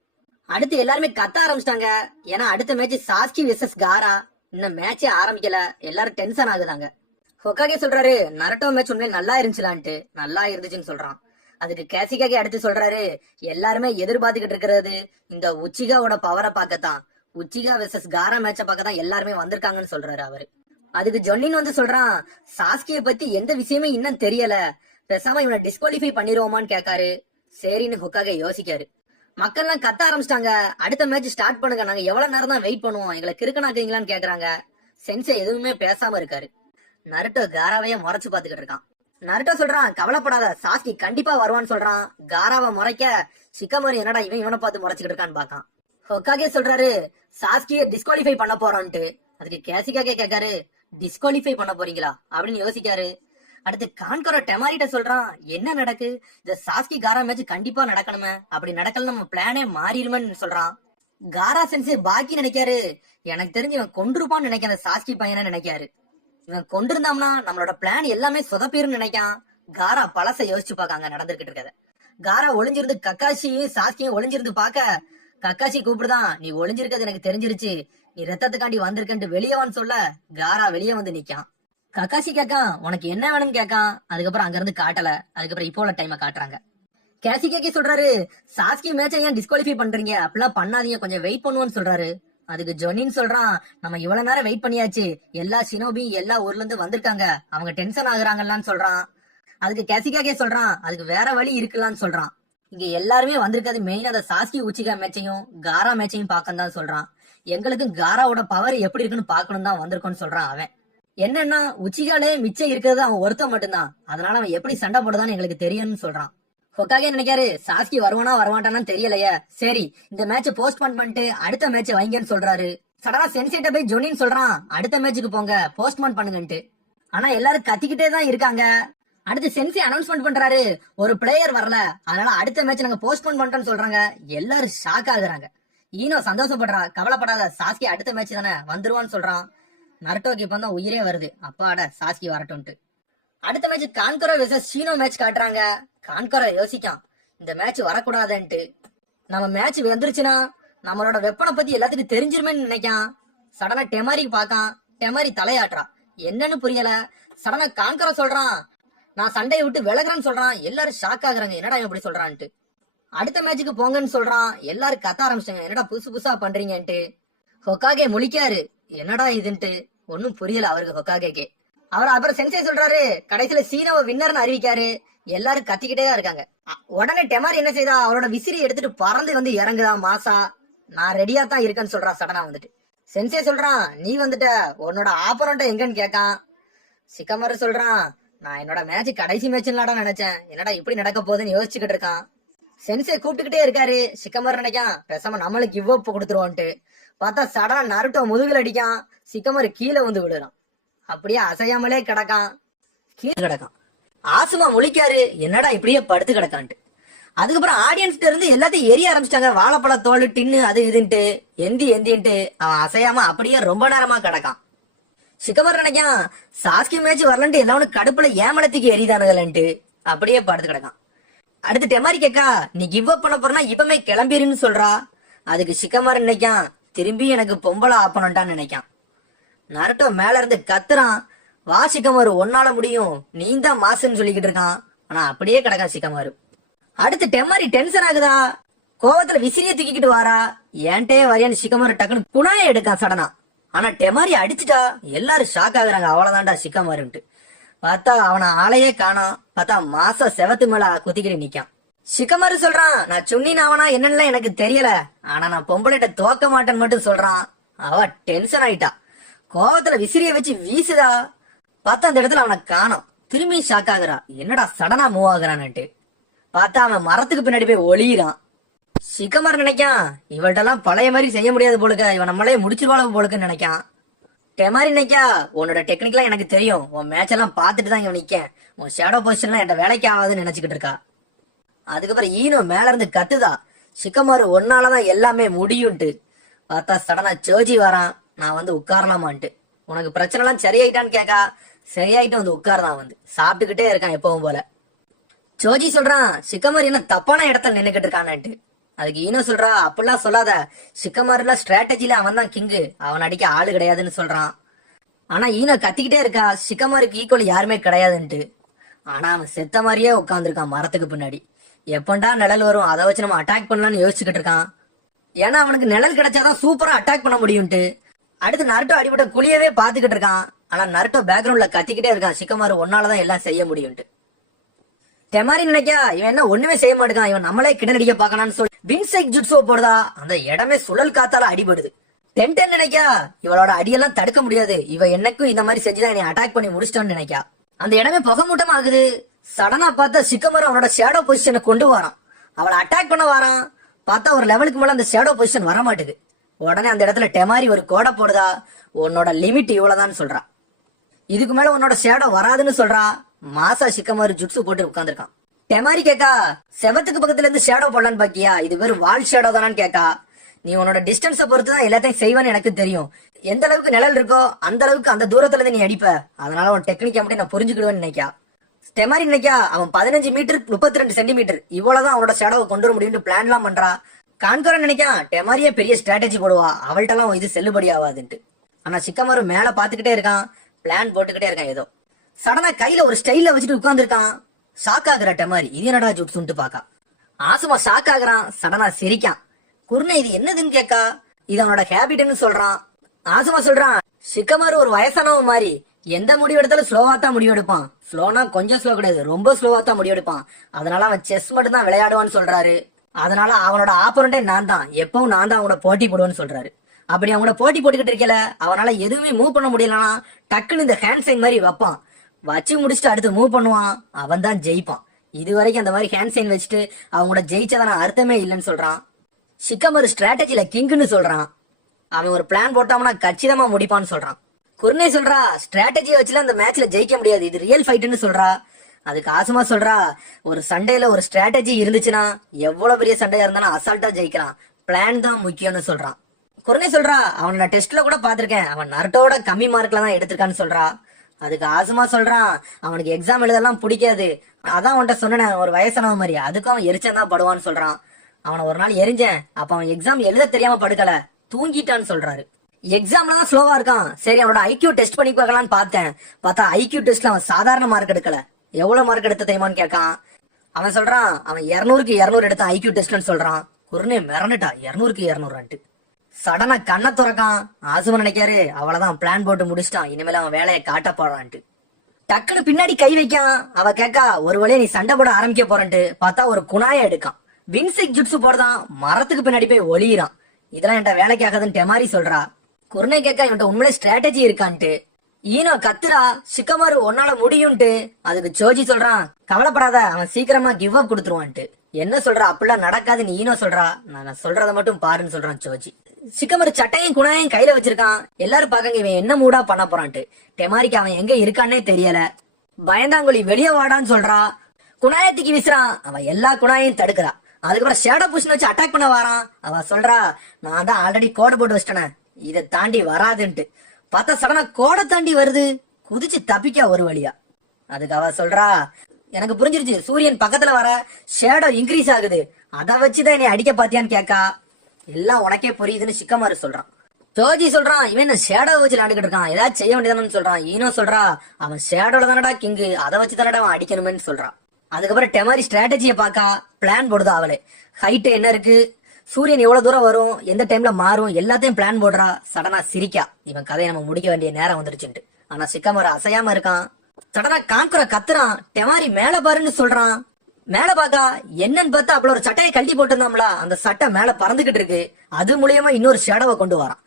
அடுத்து எல்லாருமே கத்த ஆரம்பிச்சிட்டாங்க. ஏன்னா அடுத்த மேட்ச் சாஸ்கி வெர்சஸ் காரா. இன்னும் மேட்சே ஆரம்பிக்கல, எல்லாரும் டென்ஷன் ஆகுதாங்க. ஹொக்காகே சொல்றாரு, நருட்டோ மேட்ச் உண்மையில நல்லா இருந்துச்சுலான்ட்டு. நல்லா இருந்துச்சுன்னு சொல்றான். அதுக்கு கேசிகாகே அடுத்து சொல்றாரு, எல்லாருமே எதிர்பார்த்துக்கிட்டு இருக்கிறது இந்த உச்சிகாவோட பவரை பார்க்கத்தான், உச்சிகா வெர்சஸ் காரா மேட்ச பார்க்கத்தான் எல்லாருமே வந்திருக்காங்கன்னு சொல்றாரு அவரு. அதுக்கு ஜொன்னின் சொல்றான், சாஸ்கிய பத்தி எந்த விஷயமே இன்னும் தெரியல, பேசாம இவனை டிஸ்குவாலிஃபை பண்ணிடுவோமான்னு கேட்காரு. சரின்னு ஹொக்காகே யோசிக்காரு. மக்கள் எல்லாம் கத்த ஆரம்பிச்சிட்டாங்க, அடுத்த மேட்ச் ஸ்டார்ட் பண்ணுங்க, நாங்க எவ்வளவு நேரம் தான் வெயிட் பண்ணுவோம், எங்களை கிறுக்கனாக்குறீங்களான்னு கேக்குறாங்க. சென்சே எதுவுமே பேசாம இருக்காரு. நருட்டோ காராவைய முறைச்சு பாத்துக்கிட்டு இருக்கான். நருட்டோ சொல்றான், கவலைப்படாத, சாஸ்கி கண்டிப்பா வருவான்னு சொல்றான். காராவை முறைக்க சிக்கமரி என்னடா இவனை பார்த்து முறைச்சுக்கிட்டு இருக்கான்னு பாக்கான். ஹொக்காகே சொல்றாரு, சாஸ்கிய டிஸ்குவாலிஃபை பண்ண போறோம்ட்டு. அதுக்கு கேசிகாகே கேட்காரு, டிஸ்குவாலிஃபை பண்ண போறீங்களா அப்படின்னு யோசிக்காரு. அடுத்து கான்கரோ டெமாரிட்ட சொல்றான், என்ன நடக்கு, இந்த சாஸ்கி காரா மேட்ச் கண்டிப்பா நடக்கணுமே, அப்படி நடக்கல நம்ம பிளானே மாறிடுமென்னு சொல்றான். காரா சென்சே பாக்கி நினைக்காரு, எனக்கு தெரிஞ்சு இவன் கொண்டிருப்பான்னு நினைக்கிற சாஸ்கி பையனை நினைக்காரு. இவன் கொண்டிருந்தாம்னா நம்மளோட பிளான் எல்லாமே சொதப்பீருன்னு நினைக்கான். காரா பழச யோசிச்சு பாக்காங்க நடந்துகிட்டு இருக்கத. காரா ஒளிஞ்சிருந்து கக்காஷியும் சாஸ்கியும் ஒளிஞ்சிருந்து பாக்க, கக்காஷி கூப்பிடுதான், நீ ஒளிஞ்சிருக்கிறது எனக்கு தெரிஞ்சிருச்சு, நீ ரத்தத்துக்காண்டி வந்திருக்கன்ட்டு வெளியவான்னு சொல்ல காரா வெளியே வந்து நிக்கான். கக்காஷி கேக்கான், உனக்கு என்ன வேணும்னு கேக்கான். அதுக்கப்புறம் அங்க இருந்து காட்டல. அதுக்கப்புறம் இப்போ உள்ள டைமை காட்டுறாங்க. கேசி கேக்கி சொல்றாரு, சாஸ்கி மேட்சை ஏன் டிஸ்குவாலிஃபை பண்றீங்க, அப்படிலாம் பண்ணாதீங்க, கொஞ்சம் வெயிட் பண்ணுவோன்னு சொல்றாரு. அதுக்கு ஜொனின்னு சொல்றான், நம்ம இவ்வளவு நேரம் வெயிட் பண்ணியாச்சு, எல்லா ஷினோபி எல்லா ஊர்ல இருந்து வந்திருக்காங்க, அவங்க டென்ஷன் ஆகுறாங்கன்னு சொல்றான். அதுக்கு கேசிகாகே சொல்றான், அதுக்கு வேற வழி இருக்குல்லான்னு சொல்றான். இங்க எல்லாருமே வந்திருக்காது மெயின் அந்த சாஸ்கி உச்சிகா மேட்சையும் காரா மேட்சையும் பார்க்க தான் சொல்றான். எங்களுக்கு காராவோட பவர் எப்படி இருக்குன்னு பாக்கணும் தான் வந்திருக்கோன்னு சொல்றான் அவன். என்னன்னா உச்சிகாலே மிச்சம் இருக்கிறது அவன் ஒருத்தன் மட்டும்தான், அதனால அவன் எப்படி சண்டை போடுதான்னு எங்களுக்கு தெரியும்னு சொல்றான். ஹொக்காகே நினைக்காரு, சாஸ்கி வருவானா வரமாட்டானு தெரியலையே, சரி இந்த மேட்ச் போஸ்ட்போன் பண்ணிட்டு அடுத்த மேட்ச் வைங்கன்னு சொல்றாரு. சடனா சென்சேட்ட போய் ஜொனின்னு சொல்றான், அடுத்த மேட்சுக்கு போங்க போஸ்ட்போன் பண்ணுங்கன்ட்டு. ஆனா எல்லாரும் கத்திக்கிட்டே தான் இருக்காங்க. அடுத்து சென்சி அனௌன்ஸ்மெண்ட் பண்றாரு, ஒரு பிளேயர் வரல, அதனால அடுத்த மேட்ச் நாங்க போஸ்ட்போன் பண்ணிட்டோம்னு சொல்றாங்க. எல்லாரும் ஷாக் ஆகுறாங்க. ஈனோ சந்தோஷப்படுறா, கவலைப்படாத சாஸ்கி அடுத்த மேட்ச் தானே வந்துருவான்னு சொல்றான். நருட்டோக்கு இப்ப தான் உயிரே வருது, அப்பாட சாஸ்கி வரட்டும்ட்டு. அடுத்த மேட்ச் கான்கரோ வெர்சஸ் ஷீனோ மேட்ச் காட்டுறாங்க. கான்கரோ யோசிக்கான், இந்த மேட்ச் வரக்கூடாதுன்ட்டு. நம்ம மேட்ச் வந்துருச்சுன்னா நம்மளோட வெப்பனை பத்தி எல்லாத்துக்கும் தெரிஞ்சிருமேன்னு நினைக்கான். சடனா டெமாரி பாக்கான். டெமாரி தலையாட்டுறா, என்னன்னு புரியல. சடனா கான்கரோ சொல்றான், நான் சண்டையை விட்டு விலகுறேன்னு சொல்றான். எல்லாரும் ஷாக் ஆகுறாங்க, என்னடா இப்படி சொல்றான்ட்டு. அடுத்த மேட்சுக்கு போங்கன்னு சொல்றான். எல்லாரும் கத்த ஆரம்பிச்சாங்க, என்னடா புதுசு புதுசா பண்றீங்கன்ட்டு. ஹொக்காகே முழிக்காரு, என்னடா இதுன்ட்டு. ஒன்னும் புரியல அவருக்கு ஹொக்காகேக்கே. அவர் அப்புறம் சென்சே சொல்றாரு, கடைசியில சீனோவை வின்னர்னு அறிவிக்காரு. எல்லாரும் கத்திக்கிட்டே தான் இருக்காங்க. உடனே டெமாரி என்ன செய்தா, அவரோட விசிறி எடுத்துட்டு பறந்து வந்து இறங்குதா மாசா. நான் ரெடியா தான் இருக்கேன்னு சொல்றான் சடனா வந்துட்டு. சென்சே சொல்றான், நீ வந்துட்ட, உன்னோட ஆப்போனண்ட எங்கன்னு கேட்கான். சிக்கமரு சொல்றான், நான் என்னோட மேட்ச் கடைசி மேட்ச்லாடா நினைச்சேன், என்னடா இப்படி நடக்க போகுதுன்னு யோசிச்சுக்கிட்டு இருக்கான். சென்சே கூப்பிட்டுக்கிட்டே இருக்காரு. சிக்கமர் நினைக்கான் பேசாம நம்மளுக்கு கிவ் அப் கொடுத்துருவோன்ட்டு. பார்த்தா சடனா நருட்டோ முதுகுல அடிக்கான். சிக்கமரு கீழே வந்து விழுறான். அப்படியே அசையாமலே கிடக்கான், கீழே கிடக்கான். ஆசுமா முழிக்காரு, என்னடா இப்படியே படுத்து கிடக்கான்ட்டு. அதுக்கப்புறம் ஆடியன்ஸ்ல இருந்து எல்லாத்தையும் எரிய ஆரம்பிச்சிட்டாங்க. வாழைப்பழ தோல் டின்னு அது இதுன்ட்டு எந்தின்ட்டு அவன் அசையாம அப்படியே ரொம்ப நேரமா கிடக்கான். சிக்கமர் நினைக்கான் சாஸ்கி மேட்ச் வரலன்ட்டு எல்லாரும் கடுப்புல ஏமலத்துக்கு எரிதானுங்கள்ட்டு அப்படியே படுத்து கிடக்கான். அடுத்து டெமாரி கேக்கா, நீ கிவ் அப் பண்ண போறனா இப்பமே கிளம்பிருன்னு சொல்றா. அதுக்கு சிக்கமர் நினைக்கான், திரும்பி எனக்கு பொம்பளை ஆப்பனண்டான்னு நினைக்கான். நருட்டோ மேல இருந்து கத்துறான், வா சிக்கமாரு ஒன்னால முடியும், நீ தான் மாசுன்னு சொல்லிக்கிட்டு இருக்கான். ஆனா அப்படியே கிடக்கான் சிக்கமாரு. அடுத்து டெமாரி டென்ஷன் ஆகுதா, கோவத்துல விசிறிய தூக்கிக்கிட்டு வாரா. ஏன்டே வரையான்னு சிக்கமாரு டக்குன்னு குணாய எடுக்கான் சடனா. ஆனா டெமாரி அடிச்சுட்டா. எல்லாரும் ஷாக் ஆகுறாங்க, அவ்வளவுதான்டா சிக்கமாருன்ட்டு. பார்த்தா அவன ஆளையே காணோம். பார்த்தா மாச செவத்து மேல குத்திக்கிட்டு நிக்கான். சிக்கமாரு சொல்றான், நான் சுண்ணின் அவனா என்னன்னு எனக்கு தெரியல, ஆனா நான் பொம்பளைட்ட தோக்க மாட்டேன்னு மட்டும் சொல்றான். அவ டென்ஷன் ஆயிட்டா, கோவத்துல விசிறிய வச்சு வீசுதா. பார்த்தா அந்த இடத்துல அவனை காணோம். திரும்பி ஷாக் ஆகுறா, என்னடா சடனா மூவ் ஆகுறான்ட்டு. பார்த்தா அவன் மரத்துக்கு பின்னாடி போய் ஒளியிறான். சிக்கமர் நினைக்கான், இவள்கிட்ட பழைய மாதிரி செய்ய முடியாது போலுக்க, இவன் நம்மளே முடிச்சிருவாள போலுக்குன்னு நினைக்கான். டெமாரி நினைக்கா, உன்னோட டெக்னிக்லாம் எனக்கு தெரியும், உன் மேட்ச் எல்லாம் பார்த்துட்டு தான் இவன் நிக்கேன், உன் ஷேடோ பொசிஷன்லாம் என் வேலைக்கு ஆகாதுன்னு நினைச்சுக்கிட்டு இருக்கா. அதுக்கப்புறம் ஈனோ மேல இருந்து கத்துதா, சிக்கமாரு ஒன்னாலதான் எல்லாமே முடியும்ட்டு. பார்த்தா சடனா சோஜி வரான், நான் வந்து உட்காரலாமான்ட்டு. உனக்கு பிரச்சனை எல்லாம் சரியாயிட்டான்னு கேக்கா. சரியாயிட்டு வந்து உட்கார்தான், வந்து சாப்பிட்டுக்கிட்டே இருக்கான் எப்பவும் போல. சோஜி சொல்றான், சிக்கமாரி என்ன தப்பான இடத்துல நின்னுக்கிட்டு இருக்கான்ட்டு. அதுக்கு ஈனோ சொல்றா, அப்படிலாம் சொல்லாத, சிக்கமாரில ஸ்ட்ராட்டஜில அவன் தான் கிங்கு, அவன் அடிக்க ஆளு கிடையாதுன்னு சொல்றான். ஆனா ஈனோ கத்திக்கிட்டே இருக்கா, சிக்கமாருக்கு ஈக்குவல் யாருமே கிடையாதுன்ட்டு. ஆனா அவன் செத்த மாதிரியே உட்காந்துருக்கான் மரத்துக்கு பின்னாடி. எப்பண்டா நிழல் வரும், அதை வச்சு நம்ம அட்டாக் பண்ணலாம்னு யோசிச்சுக்கிட்டு இருக்கான். ஏன்னா அவனுக்கு நிழல் கிடைச்சாதான் சூப்பரா அட்டாக் பண்ண முடியும்ட்டு. அடுத்து நருட்டோ அடிபட்ட குழியவே பாத்துக்கிட்டு இருக்கான். ஆனா நருட்டோ பேக்ரவுண்ட்ல கத்திக்கிட்டே இருக்கான், சிக்கமாரு ஒன்னாலதான் எல்லாம் செய்ய முடியும்ட்டு. டெமாரி நினைக்கா, இவன் என்ன ஒண்ணுமே செய்ய மாட்டேங்கான், இவன் நம்மளே கிணடிக்க பாக்கலான்னு சொல்லி வின்செக் ஜுட்ஸோ போடுதா. அந்த இடமே சுழல் காத்தால அடிபடுது. டென்டன் நினைக்கா, இவளோட அடியெல்லாம் தடுக்க முடியாது, இவ எனக்கும் இந்த மாதிரி செஞ்சுதான் என்னை அட்டாக் பண்ணி முடிச்சிட்டான்னு நினைக்கா. அந்த இடமே புகை மூட்டமா ஆகுது. சடனா பார்த்தா சிக்கமரு அவனோட ஷேடோ பொசிஷனை கொண்டு வரான், அவளை அட்டாக் பண்ண வரான். பார்த்தா ஒரு லெவலுக்கு மேல அந்த ஷேடோ பொசிஷன் வர மாட்டேது. உடனே அந்த இடத்துல டெமாரி ஒரு கோடை போடுதா, உன்னோட லிமிட் இவ்வளவுதான் சொல்றா, இதுக்கு மேல உன்னோட ஷேடோ வராதுன்னு சொல்றா. மாசா சிக்கமாரு ஜுட்ஸு போட்டு உட்கார்ந்துருக்கான். டெமாரி கேக்கா, செவத்துக்கு பக்கத்துல இருந்து ஷேடோ போடலான்னு பாக்கியா, இது வெறும் வால் ஷேடோ தானான்னு கேக்கா. நீ உன்னோட டிஸ்டன்ஸை பொறுத்து தான் எல்லாத்தையும் செய்வான்னு எனக்கு தெரியும், எந்த அளவுக்கு நிழல் இருக்கோ அந்த அளவுக்கு அந்த தூரத்துல இருந்து நீ அடிப்ப, அதனால உன் டெக்னிக் அப்படி நான் புரிஞ்சுக்கிடுவேன்னு நினைக்கா. டெமாரி நினைக்கா, அவன் 15 மீட்டர் 32 சென்டிமீட்டர் இவ்வளவுதான் அவனோட ஷேடோவை கொண்டு வர முடியும் பிளான் எல்லாம் பண்றா. கான்கோர நினைக்கா, டெமாரியே பெரிய ஸ்ட்ராட்டஜி போடுவா, அவள்கிட்ட எல்லாம் இது செல்லுபடி ஆகாதுன்ட்டு. ஆனா சிக்கமாரு மேல பாத்துக்கிட்டே இருக்கான், பிளான் போட்டுக்கிட்டே இருக்கான். ஏதோ சடனா கையில ஒரு ஸ்டைல வச்சுட்டு உட்கார்ந்து இருக்கான். ஷாக் ஆகுற டெமாரி, இது என்னடா ஜுட்ஸுன்ட்டு பாக்கா. ஆசுமா ஷாக் ஆகுறான், சடனா சிரிக்கான். குருணை இது என்னதுன்னு கேக்கா. இது அவனோட ஹேபிட்னு சொல்றான். ஆசுமா சொல்றான், சிக்கமாரு ஒரு வயசானவன் மாதிரி எந்த முடிவு எடுத்தாலும் ஸ்லோவா தான் முடிவு எடுப்பான், ஸ்லோனா கொஞ்சம் ஸ்லோ கிடையாது, ரொம்ப ஸ்லோவா தான் முடிவு எடுப்பான், அதனால அவன் செஸ் மட்டும் தான் விளையாடுவான்னு சொல்றாரு. அதனால அவனோட ஆப்போனண்டே நான் தான், எப்பவும் நான் தான் அவனோட போட்டி போடுவேன்னு சொல்றாரு. அப்படி அவனோட போட்டி போட்டுக்கிட்டு இருக்கல, அவனால எதுவுமே மூவ் பண்ண முடியலனா டக்குன்னு இந்த ஹேண்ட் சைன் மாதிரி வைப்பான், வச்சு முடிச்சுட்டு அடுத்து மூவ் பண்ணுவான், அவன் தான் ஜெயிப்பான். இது வரைக்கும் அந்த மாதிரி ஹேண்ட் சைன் வச்சுட்டு அவங்களோட ஜெயிச்சதான அர்த்தமே இல்லைன்னு சொல்றான். சிக்கமரு ஸ்ட்ராட்டஜில கிங்னு சொல்றான். அவன் ஒரு பிளான் போட்டாமனா கச்சிதமா முடிப்பான்னு சொல்றான். குர்னே சொல்றா, ஸ்ட்ராட்டஜியை வச்சுல அந்த மேட்ச்ல ஜெயிக்க முடியாது, இது ரியல் ஃபைட்னு சொல்றா. அதுக்கு ஆசுமா சொல்றா, ஒரு சண்டையில ஒரு ஸ்ட்ராட்டஜி இருந்துச்சுன்னா எவ்வளவு பெரிய சண்டையா இருந்தாலும் அசால்ட்டா ஜெயிக்கலாம், பிளான் தான் முக்கியம்னு சொல்றான். குர்னே சொல்றா, அவன் நான் டெஸ்ட்ல கூட பாத்திருக்கேன், அவன் நருட்டோட கம்மி மார்க்ல தான் எடுத்திருக்கான்னு சொல்றா. அதுக்கு ஆசுமா சொல்றான், அவனுக்கு எக்ஸாம் எழுதலாம் பிடிக்காது, அதான் அவன்கிட்ட சொன்னேன் ஒரு வயசானவ மாதிரி, அதுக்கும் அவன் எரிச்சம் தான் படுவான்னு சொல்றான். அவனை ஒரு நாள் எரிஞ்சேன், அப்ப அவன் எக்ஸாம் எழுத தெரியாம படுக்கல, தூங்கிட்டான்னு சொல்றாரு. எக்ஸாம்ல தான் ஸ்லோவா இருக்கான், சரி அவனோட ஐக்யூ டெஸ்ட் பண்ணி பார்க்கலான்னு பார்த்தேன், பார்த்தா ஐக்யூ டெஸ்ட்ல அவன் சாதாரண மார்க் எடுக்கல, எவ்வளவு மார்க் எடுத்த தெரியுமான்னு கேட்கான். அவன் சொல்றான், அவன் 200க்கு 200 எடுத்தான் ஐக்யூ டெஸ்ட்னு சொல்றான். குருனே மிரண்டுட்டா, 200க்கு 200 சடனா கண்ணை துறக்கான். ஆசுமா நினைக்காரு, அவ்வளவுதான் பிளான் போட்டு முடிச்சிட்டான், இனிமேல அவன் வேலையை காட்ட போறான்ட்டு. டக்குன்னு பின்னாடி கை வைக்கான். அவ கேக்கா, ஒரு வழியா நீ சண்டை போட ஆரம்பிக்க போறன்ட்டு. பார்த்தா ஒரு குணாய எடுக்கான், வின்செக் ஜுட்ஸு போடுதான், மரத்துக்கு பின்னாடி போய் ஒளியிறான். இதெல்லாம் என்கிட்ட வேலைக்கு ஆகாதுன்னு டெமாரி சொல்றா. குர்னே கேட்க இவன்ட்ட உண்மையிலே ஸ்ட்ராட்டஜி இருக்கான்ட்டு. ஈனோ கத்துறா, ஷிகமாரு உன்னால முடியும்ட்டு. அதுக்கு சோஜி சொல்றான், கவலைப்படாத, அவன் சீக்கிரமா கிவ் அப் கொடுத்துருவான்ட்டு. என்ன சொல்றா, அப்படிலாம் நடக்காதுன்னு ஈனோ சொல்றா. நான் சொல்றதை மட்டும் பாருன்னு சொல்றான் சோஜி. ஷிகமாரு சட்டையும் குணாயும் கையில வச்சிருக்கான். எல்லாரும் பாக்காங்க இவன் என்ன மூடா பண்ண போறான்ட்டு. டெமாரிக்கு அவன் எங்க இருக்கான்னே தெரியல. பயந்தாங்குழி வெளியே வாடான்னு சொல்றா. குணாய தூக்கி வீசுறான். அவன் எல்லா குணாயையும் தடுக்கிறா. அதுக்கப்புறம் ஷேடோ புஷன் வச்சு அட்டாக் பண்ண வரான். அவன் சொல்றா, நான் தான் ஆல்ரெடி கோடை போட்டு வச்சிட்டேனே, இதை தாண்டி வராதுன்ட்டு. பார்த்தா சடனா கோடை தாண்டி வருது. குதிச்சு தப்பிக்க ஒரு வழியா. அதுக்கு அவ சொல்றா, எனக்கு புரிஞ்சிருச்சு, சூரியன் பக்கத்துல வர ஷேடோ இன்க்ரீஸ் ஆகுது, அதை வச்சுதான் என்னை அடிக்க பாத்தியான்னு கேக்கா. எல்லாம் உனக்கே புரியுதுன்னு ஷிகமாரு சொல்றான். ஜோஜி சொல்றான், இவன் என்ன ஷேடோ வச்சு விளையாண்டுக்கிட்டு இருக்கான், ஏதாச்சும் செய்ய வேண்டியதானு சொல்றான். ஈனோ சொல்றா, அவன் ஷேடோல தானடா கிங்கு, அதை வச்சு தானடா அவன் அடிக்கணுமேன்னு சொல்றான். அதுக்கப்புறம் டெமாரி ஸ்ட்ராட்டஜியை பாக்கா பிளான் போடுதா. அவளே ஹைட் என்ன இருக்கு, சூரியன் எவ்வளவு தூரம் வரும், எந்த டைம்ல மாறும், எல்லாத்தையும் பிளான் போடுறா. சடனா சிரிக்கா, இவன் கதையை நம்ம முடிக்க வேண்டிய நேரம் வந்துருச்சுட்டு. ஆனா ஷிகமாரு அசையாம இருக்கான். சடனா காங்குரா கத்துறான், டெமாரி மேல பாருன்னு சொல்றான். மேல பாக்கா என்னன்னு பார்த்தா அப்பள ஒரு சட்டையை கழட்டி போட்டிருந்தோம்ல, அந்த சட்டை மேல பறந்துகிட்டு இருக்கு. அது மூலியமா இன்னொரு ஷேடோவை கொண்டு வரான்.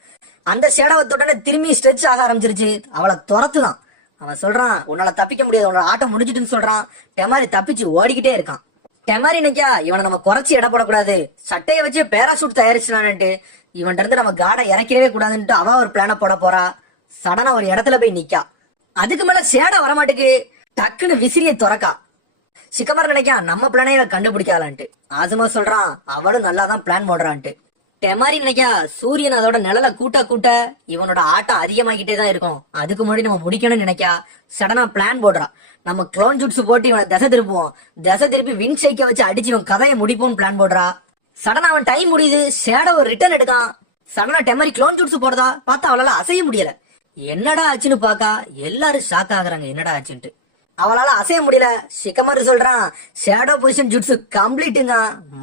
அந்த ஷேடோவை தொட்டனே திரும்பி ஸ்ட்ரெச் ஆக ஆரம்பிச்சிருச்சு. அவளை துரத்துதான். அவன் சொல்றான், உன்னால தப்பிக்க முடியாது, உன்னோட ஆட்டம் முடிஞ்சிட்டுன்னு சொல்றான். டெமாரி தப்பிச்சு ஓடிக்கிட்டே இருக்கான். டெமாரி நினைக்கா, இவனை நம்ம குறைச்சி இட போடக்கூடாது, சட்டையை வச்சு பேராசூட் தயாரிச்சுனான்ட்டு இவன்ட்ட இருந்து நம்ம காடை இறக்கிறவே கூடாதுன்ட்டு அவ ஒரு பிளான போட போறா. சடனா ஒரு இடத்துல போய் நிக்கா. அதுக்கு மேல ஷேடோ வரமாட்டுக்கு. டக்குன்னு விசிறியை துறக்கா. ஷிகமாரு நினைக்கா, நம்ம பிளானைய கண்டுபிடிக்கலான்ட்டு. ஆசுமா சொல்றான், அவளும் நல்லாதான் பிளான் போடுறான்ட்டு. டெமாரி நினைக்கா, சூரியன் அதோட நிழல கூட்ட கூட்ட இவனோட ஆட்டம் அதிகமாகிட்டே தான் இருக்கும், அதுக்கு முன்னாடி நம்ம முடிக்கணும்னு நினைக்கா. சடனா பிளான் போடுறா, நம்ம க்ளோன் ஜுட்ஸ் போட்டு இவனை திசை திருப்புவோம், திசை திருப்பி வின் ஷேக்க வச்சு அடிச்சு இவன் கதையை முடிப்போம்னு பிளான் போடுறா. சடனா அவன் டைம் முடியுது, ஷேடோ ரிட்டர்ன் எடுக்கான். சடனா டெமாரி க்ளோன் ஜுட்ஸ் போடுறதா பார்த்தா அவளால அசைய முடியல. என்னடா ஆச்சுன்னு பாக்கா எல்லாரும் ஷாக் ஆகுறாங்க, என்னடா ஆச்சுன்ட்டு. அவளால அசைய முடியல. ஷிகமாரு சொல்றான், ஷேடோ பொசிஷன் ஜுட்ஸ் கம்ப்ளீட்டுங்க.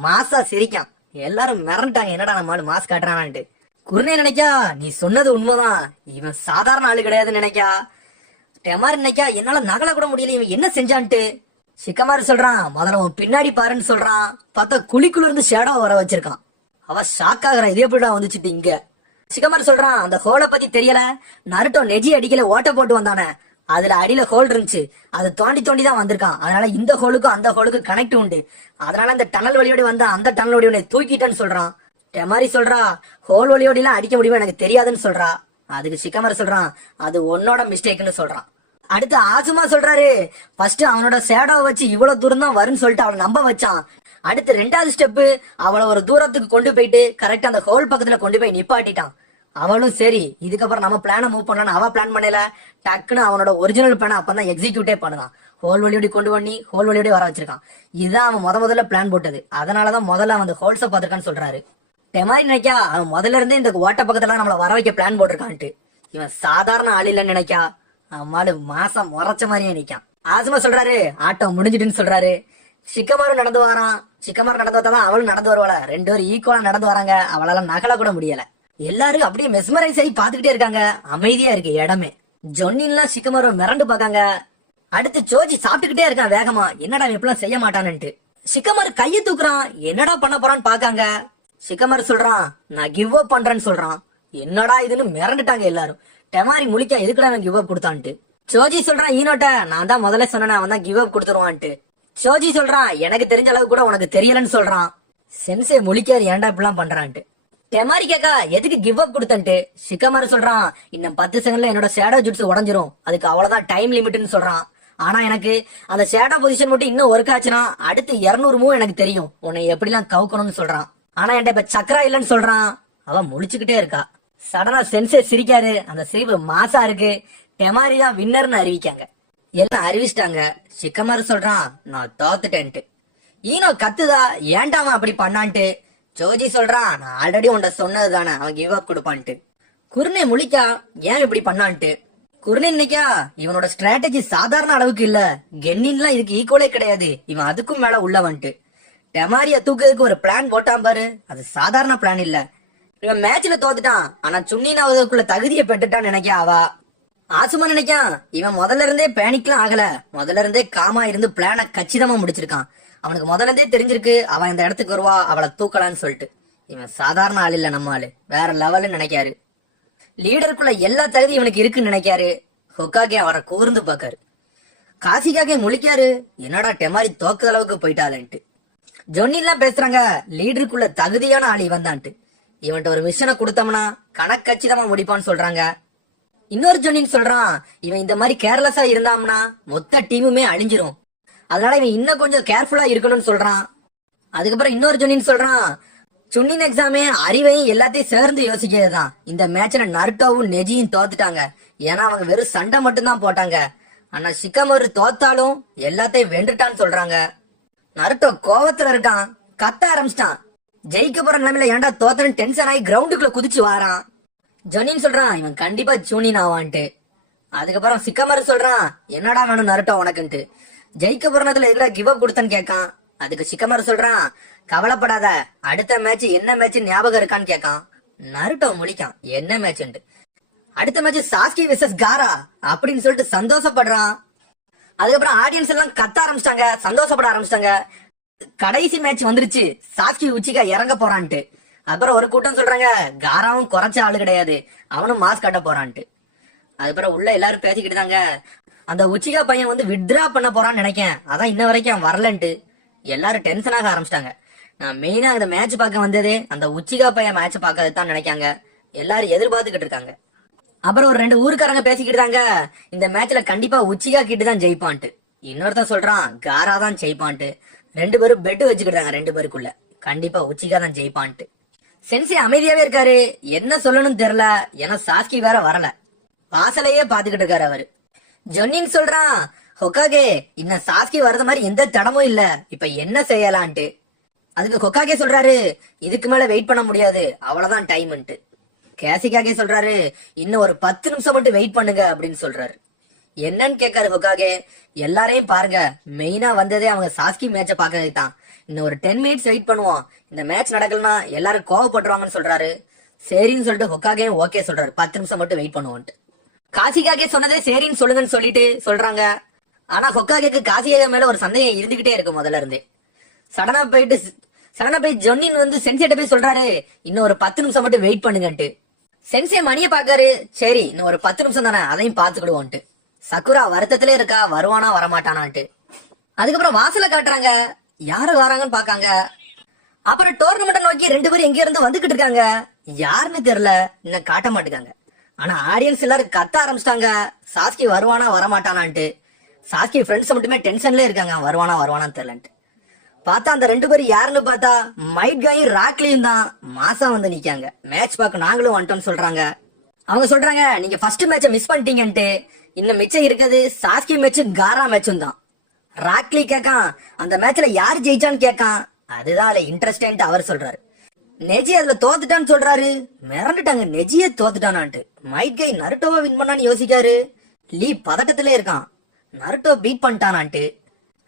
மாசா சிரிக்கான். எல்லாரும் மிரண்டாங்க, என்னடா நம்ம ஆளு மாஸ் காட்டுறான்ட்டு. குர்னே நினைக்கா, நீ சொன்னது உண்மைதான், இவன் சாதாரண ஆளு கிடையாதுன்னு நினைக்கா. டெமாரி நினைக்கா, என்னால நகல கூட முடியல, இவன் என்ன செஞ்சான்ட்டு. ஷிகமாரு சொல்றான், முதல்ல உன் பின்னாடி பாருன்னு சொல்றான். பார்த்தா குழிக்குள்ள இருந்து ஷேடோ வர வச்சிருக்கான். அவ ஷாக் ஆகுறா, இது எப்படிடா வந்துச்சுட்டு இங்க. ஷிகமாரு சொல்றான், அந்த ஹோலை பத்தி தெரியல, நருட்டோ நெஜி அடிக்கல ஓட்ட போட்டு வந்தானே, அதுல அடியில ஹோல் இருந்துச்சு, அது தோண்டி தோண்டி தான் வந்திருக்கான். அதனால இந்த ஹோலுக்கும் அந்த ஹோலுக்கு கனெக்ட் உண்டு, அதனால இந்த டனல் வழியோட வந்தா அந்த டனல் வழியோட தூக்கிட்டேன்னு சொல்றான். டெமாரி சொல்றா, ஹோல் வழியோட எல்லாம் அடிக்க முடியுமா எனக்கு தெரியாதுன்னு சொல்றா. அதுக்கு ஷிகமாரு சொல்றான், அது உன்னோட மிஸ்டேக்னு சொல்றான். அடுத்து ஆசுமா சொல்றாரு, ஃபர்ஸ்ட் அவனோட ஷேடோவை வச்சு இவ்வளவு தூரம் தான் வரும்னு சொல்லிட்டு அவளை நம்ப வச்சான். அடுத்து ரெண்டாவது ஸ்டெப், அவளை ஒரு தூரத்துக்கு கொண்டு போயிட்டு கரெக்டா அந்த ஹோல் பக்கத்துல கொண்டு போய் நிப்பாட்டிட்டான். அவளும் சரி இதுக்கப்புறம் நம்ம பிளான மூவ் பண்ணலான்னு அவ பிளான் பண்ணல. டக்குன்னு அவனோட ஒரிஜினல் பிளான அப்பதான் எக்ஸிக்யூட்டே பண்ணலாம். ஹோல் வழியோட கொண்டு பண்ணி ஹோல் வழியோட வர வச்சிருக்கான். இதுதான் அவன் முதல்ல பிளான் போட்டது. அதனாலதான் முதல்ல அவன் ஹோல்ஸ பாத்துருக்கான்னு சொல்றாரு. டெமாரி நினைக்கா, அவன் முதல்ல இருந்தே இந்த ஓட்ட பக்கத்துல நம்மள வர வைக்க பிளான் போட்டிருக்கான்ட்டு. இவன் சாதாரண ஆள் இல்லன்னு நினைக்கா. அவன் மாசம் முறைச்ச மாதிரியே நிக்கான். ஆசுமா சொல்றாரு, ஆட்டம் முடிஞ்சிட்டுன்னு சொல்றாரு. ஷிகமாரு நடந்து வரான். ஷிகமாரு நடந்து வந்தாதான் அவளும் நடந்து வருவாள. ரெண்டு பேரும் ஈக்குவலா நடந்து வராங்க. அவளால நகல கூட முடியல. எல்லாரும் அப்படியே மெஸ்மரைஸ் ஆகி பாத்துக்கிட்டே இருக்காங்க. அமைதியா இருக்கு இடமே. ஜொன்னின்லாம் ஷிகமாரு மிரண்டு பாக்காங்க. அடுத்து சோஜி சாப்பிட்டுக்கிட்டே இருக்கான் வேகமா, என்னடா எப்படிலாம் செய்ய மாட்டானுட்டு. ஷிகமாரு கையை தூக்குறான், என்னடா பண்ண போறான்னு பாக்காங்க. ஷிகமாரு சொல்றான், நான் கிவ் அப் பண்றேன்னு சொல்றான். என்னடா இதுன்னு மிரண்டுட்டாங்க எல்லாரும். டெமாரி முழிக்க எதுக்குடா அவன் கிவ் அப் கொடுத்தான்ட்டு. சோஜி சொல்றான், ஈனோட்ட நான் தான் முதல்ல சொன்னேன், அவன் தான் கிவ் அப் கொடுத்துருவான்ட்டு. சோஜி சொல்றான், எனக்கு தெரிஞ்ச அளவு கூட உனக்கு தெரியலன்னு சொல்றான். சென்சே முழிக்காரு, ஏன்டா இப்படிலாம் பண்றான்ட்டு. டெமாரி கேக்கா, எதுக்கு கிவ் அப் கொடுத்தன்ட்டு. ஷிகமாரு சொல்றான், இன்னும் 10 செகண்ட்ல என்னோட ஷேடோ ஜுட்ஸ் உடஞ்சிரும், அதுக்கு அவ்வளவுதான் டைம் லிமிட்னு சொல்றான். ஆனா எனக்கு அந்த ஷேடோ பொசிஷன் மட்டும் இன்னும் ஒர்க் ஆச்சுன்னா அடுத்து 200 மூவ் எனக்கு தெரியும், உன்னை எப்படிலாம் கவுக்கணும்னு சொல்றான். ஆனா என்கிட்ட இப்ப சக்கரா இல்லன்னு சொல்றான். அவன் முழிச்சுக்கிட்டே இருக்கா. சடனா சென்சே சிரிக்காரு. அந்த சிரிப்பு மாசா இருக்கு. டெமாரி தான் வின்னர்னு அறிவிக்காங்க. எல்லாம் அறிவிச்சிட்டாங்க. ஷிகமாரு சொல்றான், நான் தோத்துட்டேன்ட்டு. ஈனோ கத்துதா, ஏன்டா அவன் அப்படி பண்ணான்ட்டு. ஜோஜி சொல்றான், நான் ஆல்ரெடி உன்ட சொன்னது தானே அவன் கிவ் அப் கொடுப்பான்ட்டு. குர்னே முழிக்கா, ஏன் இப்படி பண்ணான்ட்டு. குர்னே நினைக்கா, இவனோட ஸ்ட்ராட்டஜி சாதாரண அளவுக்கு இல்ல, கென்னின்லாம் இதுக்கு ஈக்குவலே கிடையாது, இவன் அதுக்கும் மேல உள்ளவன்ட்டு. டெமாரிய தூக்குறதுக்கு ஒரு பிளான் போட்டான் பாரு, அது சாதாரண பிளான் இல்ல. இவன் மேட்ச்ல தோத்துட்டான், ஆனா சுன்னினாவதுக்குள்ள தகுதியை பெற்றுட்டான்னு நினைக்கா அவா. ஆசுமா நினைக்கா, இவன் முதல்ல இருந்தே பேனிக்லாம் ஆகல, முதல்ல இருந்தே காமா இருந்து பிளான கச்சிதமா முடிச்சிருக்கான். அவனுக்கு முதல்ல இருந்தே தெரிஞ்சிருக்கு அவன் இந்த இடத்துக்கு வருவா, அவளை தூக்கலான்னு சொல்லிட்டு. இவன் சாதாரண ஆள் இல்ல, நம்ம ஆளு வேற லெவல்னு நினைக்காரு. லீடருக்குள்ள எல்லா தகுதி இவனுக்கு இருக்குன்னு நினைக்காரு. ஹொக்காகே அவரை கூர்ந்து பாக்காரு. காசிகாகே முழிக்காரு, என்னடா டெமாரி தோக்குற அளவுக்கு போயிட்டாளேன்ட்டு. ஜொன்னி எல்லாம் பேசுறாங்க, லீடருக்குள்ள தகுதியான ஆள் இவன் தான்ட்டு. இவன்ட்ட ஒரு மிஷனை கொடுத்தோம்னா கணக்கச்சிதமா முடிப்பான்னு சொல்றாங்க. இன்னொரு ஜொன்னின்னு சொல்றான், இவன் இந்த மாதிரி கேர்லெஸ்ஸா இருந்தாம்னா மொத்த டீமுமே அழிஞ்சிரும், அதனால இவன் இன்னும் கொஞ்சம் கேர்ஃபுல்லா இருக்கணும்னு சொல்றான். அதுக்கப்புறம் இன்னொரு ஜொன்னின்னு சொல்றான், சுன்னின் எக்ஸாமே அறிவையும் எல்லாத்தையும் சேர்ந்து யோசிக்கிறதுதான். இந்த மேட்ச்ல நருட்டோவும் நெஜியும் தோத்துட்டாங்க, ஏன்னா அவங்க வெறும் சண்டை மட்டும் தான் போட்டாங்க. ஆனா ஷிகமரு தோத்தாலும் எல்லாத்தையும் வென்றுட்டான்னு சொல்றாங்க. நருட்டோ கோவத்துல இருக்கான், கத்த ஆரம்பிச்சிட்டான். ஜெயிக்க போற நிலைமையில ஏன்டா தோத்தன்னு டென்ஷன் ஆகி கிரவுண்டுக்குள்ள குதிச்சு வாரான். ஜொனின்னு சொல்றான், இவன் கண்டிப்பா சூனின் ஆவான்ட்டு. அதுக்கப்புறம் ஷிகமரு சொல்றான், என்னடா வேணும் நருட்டோ உனக்குன்ட்டு. ஜெயிக்க போறதுல எதுல கிவ் அப் கொடுத்தன்னு கேட்கான். அதுக்கு ஷிகமரு சொல்றான், கவலைப்படாத, அடுத்த மேட்ச் என்ன மேட்ச் ஞாபகம் இருக்கான்னு கேட்கான். நருட்டோ முழிக்கான், என்ன மேட்ச்ன்ட்டு. அடுத்த மேட்ச் சாஸ்கி வெர்சஸ் காரா அப்படின்னு சொல்லிட்டு சந்தோஷப்படுறான். அதுக்கப்புறம் ஆடியன்ஸ் எல்லாம் கத்த ஆரம்பிச்சிட்டாங்க, சந்தோஷப்பட ஆரம்பிச்சிட்டாங்க. கடைசி மேட்ச் வந்துருச்சு, சாஸ்கி உச்சிகா இறங்க போறான்ட்டு. அப்புறம் ஒரு கூட்டம் சொல்றாங்க, காராவும் குறைச்ச ஆளு கிடையாது, அவனும் மாஸ்க் கட்ட போறான்ட்டு. அதுக்கப்புறம் உள்ள எல்லாரும் பேசிக்கிட்டு தாங்க, அந்த உச்சிகா பையன் வந்து வித்ரா பண்ண போறான்னு நினைக்கேன், அதான் இன்ன வரைக்கும் வரலன்ட்டு. எல்லாரும் டென்ஷன் ஆக ஆரம்பிச்சிட்டாங்க. நான் மெயினா அந்த மேட்ச் பார்க்க வந்ததே அந்த உச்சிகா பையன் மேட்ச் பார்க்கறது தான் நினைக்காங்க. எல்லாரும் எதிர்பார்த்துக்கிட்டு இருக்காங்க. அப்புறம் ஒரு 2 ஊருக்காரங்க பேசிக்கிட்டாங்க, இந்த மேட்ச்ல கண்டிப்பா உச்சிகா கிட்ட தான் ஜெயிப்பான்ட்டு. இன்னொருத்தன் சொல்றான், காரா தான் ஜெயிப்பான்ட்டு. 2 பேரும் பெட் வச்சுக்கிட்டாங்க 2 பேருக்குள்ள, கண்டிப்பா உச்சிகா தான் ஜெயிப்பான்ட்டு. சென்சி அமைதியாவே இருக்காரு, என்ன சொல்லணும்னு தெரியல, ஏன்னா சாஸ்கி வேற வரல. வாசலையே பாத்துக்கிட்டு இருக்காரு அவரு. ஜொன்னின்னு சொல்றான், ஹொக்காகே இன்னும் சாஸ்கி வர்றது மாதிரி எந்த தடமும் இல்ல, இப்ப என்ன செய்யலான்ட்டு. அதுக்கு ஹொக்காகே சொல்றாரு, இதுக்கு மேல வெயிட் பண்ண முடியாது, அவ்வளவுதான் டைம்ன்ட்டு. கேசிகாகே சொல்றாரு, இன்னும் ஒரு 10 நிமிஷம் மட்டும் வெயிட் பண்ணுங்க அப்படின்னு சொல்றாரு. என்னன்னு கேட்காரு ஹொக்காகே, எல்லாரையும் பாருங்க, மெயினா வந்ததே அவங்க சாஸ்கி மேட்ச பாக்கிறதுக்கு தான். இன்னும் ஒரு 10 மினிட்ஸ் வெயிட் பண்ணுவோம், இந்த மேட்ச் நடக்கலன்னா எல்லாரும் கோவப்படுவாங்கன்னு சொல்றாரு. சரின்னு சொல்லிட்டு ஹொக்காகே ஓகே சொல்றாரு, 10 நிமிஷம் மட்டும் வெயிட் பண்ணுவோம்ட்டு. காசிகாகே சொன்னதே சரின்னு சொல்லுங்கன்னு சொல்லிட்டு சொல்றாங்க. ஆனா ஹொக்காகேக்கு காசிகாகே மேல ஒரு சந்தேகம் இருந்துகிட்டே இருக்கு முதல்ல இருந்தே. சடனா போய் ஜொன்னின் வந்து சென்சேட்ட போய் சொல்றாரு, இன்னும் ஒரு 10 நிமிஷம் மட்டும் வெயிட் பண்ணுங்கன்ட்டு. சென்சே மணிய பாக்காரு, சரி இன்னும் ஒரு 10 நிமிஷம் தானே, அதையும் பாத்துக்கிடுவோன்ட்டு. சக்குரா வருத்தத்திலே இருக்கா, வருவானா வரமாட்டானான்ட்டு. அதுக்கப்புறம் வாசல காட்டுறாங்க, யாரு வராங்கன்னு பாக்காங்க. அப்புறம் டோர்னமெண்ட் நோக்கி 2 பேரும் எங்க இருந்து வந்துகிட்டு இருக்காங்க, யாருன்னு தெரியல, இன்னும் காட்ட மாட்டுக்காங்க. ஆனா ஆடியன்ஸ் எல்லாரும் கத்த ஆரம்பிச்சிட்டாங்க, சாஸ்கி வருவானா வரமாட்டானான்ட்டு. சாஸ்கி ஃப்ரெண்ட்ஸ் மட்டுமே டென்ஷன்ல இருக்காங்க, வருவானான்னு தெரியலன்ட்டு. பார்த்தா அந்த 2 பேரும் யாருன்னு பார்த்தா மைட் காயும் ராக்லியும் தான் மாசா வந்து நிக்காங்க. மேட்ச் பார்க்க நாங்களும் வந்துட்டோம்னு சொல்றாங்க. அவங்க சொல்றாங்க, நீங்க ஃபர்ஸ்ட் மேட்ச மிஸ் பண்ணிட்டீங்கன்ட்டு. இன்னும் மிச்சம் இருக்குது சாஸ்கி மேட்சும் காரா மேட்சும் தான். ராக்லி கேக்கான், அந்த மேட்ச்ல யாரு ஜெயிச்சான்னு கேக்கான். அதுதான் இன்ட்ரெஸ்ட் அவர் சொல்றாரு. நெஜி அதுல தோத்துட்டான்னு சொல்றாரு. மிரண்டுட்டாங்க, நெஜியே தோத்துட்டானான்ட்டு. மைட் கை நருட்டோவா வின் பண்ணான்னு யோசிக்காரு. லீ பதட்டத்திலே இருக்கான், நருட்டோ பீட் பண்ணிட்டானான்ட்டு.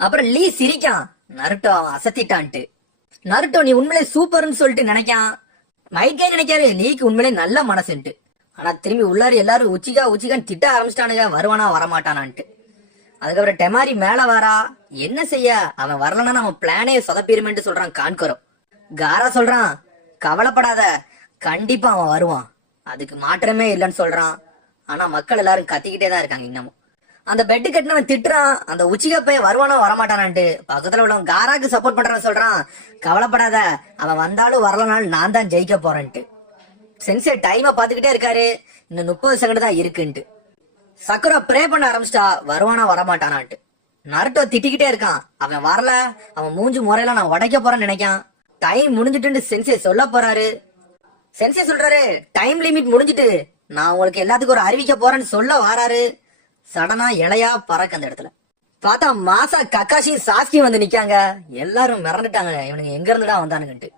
அப்புறம் லீ சிரிக்கான், நருட்டோ அசத்திட்டான்ட்டு. நருட்டோ நீ உண்மையிலே சூப்பர்னு சொல்லிட்டு நினைக்கான். மைட் கை நினைக்காரு லீக்கு உண்மையிலே நல்ல மனசுன்ட்டு. ஆனா திரும்பி உள்ளாரு எல்லாரும் உச்சிகான்னு திட்ட ஆரம்பிச்சிட்டானுங்க, வருவானா வரமாட்டானான்ட்டு. அதுக்கப்புறம் டெமாரி மேல வாரா, என்ன செய்ய, அவன் வரலன்னா நம்ம பிளானே சொதப்பிருமேன்ட்டு சொல்றான் கான்கரோ. காரா சொல்றான், கவலைப்படாத, கண்டிப்பா அவன் வருவான், அதுக்கு மாற்றமே இல்லைன்னு சொல்றான். ஆனா மக்கள் எல்லாரும் கத்திக்கிட்டே தான் இருக்காங்க இன்னமும். அந்த பெட்டு கட்டினவன் திட்டுறான், அந்த உச்சிகா பையன் வருவானோ வரமாட்டானான்ட்டு. பக்கத்துல உள்ளவன் காராக்கு சப்போர்ட் பண்றான்னு சொல்றான், கவலைப்படாத, அவன் வந்தாலும் வரலனாலும் நான் தான் ஜெயிக்க போறேன்ட்டு. சென்சே டைமை பாத்துக்கிட்டே இருக்காரு, இன்னும் 30 செகண்ட் தான் இருக்குன்ட்டு. சக்குரா ப்ரே பண்ண ஆரம்பிச்சிட்டா, வருவானா வரமாட்டானான்ட்டு. நருட்டோ திட்டிக்கிட்டே இருக்கான், அவன் வரல, அவன் மூஞ்சி முறையில நான் உடைக்க போறேன்னு நினைக்கான். டைம் முடிஞ்சிட்டு சென்சே சொல்ல போறாரு. சென்சே சொல்றாரு, டைம் லிமிட் முடிஞ்சிட்டு, நான் உங்களுக்கு எல்லாத்துக்கும் ஒரு அறிவிக்க போறேன்னு சொல்ல வராரு. சடனா இலையா பறக்க அந்த இடத்துல பார்த்தா மாசா கக்காஷியும் சாஸ்கியும் வந்து நிக்காங்க. எல்லாரும் மிரண்டுட்டாங்க, இவனுங்க எங்க இருந்துடா வந்தானுங்கன்ட்டு.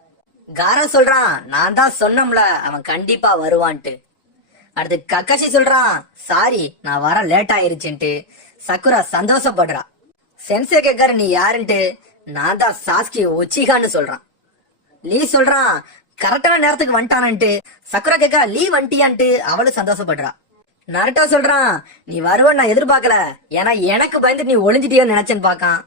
காரா சொல்றான், நான் தான் சொன்னோம்ல அவன் கண்டிப்பா வருவான்ட்டு. அடுத்து கக்காஷி சொல்றான், சாரி நான் வர லேட் ஆயிருச்சுன்ட்டு. சக்குரா சந்தோஷப்படுறா. சென்சே கேக்காரு, நீ யாருன்ட்டு. நான் தான் சாஸ்கி உச்சிகான்னு சொல்றான். லீ சொல்றான், கரெக்டான நேரத்துக்கு வந்துட்டானன்ட்டு. சக்குரா கேக்கா, லீ வந்துட்டியான்ட்டு. அவளும் சந்தோஷப்படுறா. நருட்டோ சொல்றான், நீ வருவன்னு நான் எதிர்பார்க்கல, ஏன்னா எனக்கு பயந்து நீ ஒளிஞ்சிட்டியோன்னு நினைச்சேன்னு பாக்கான்.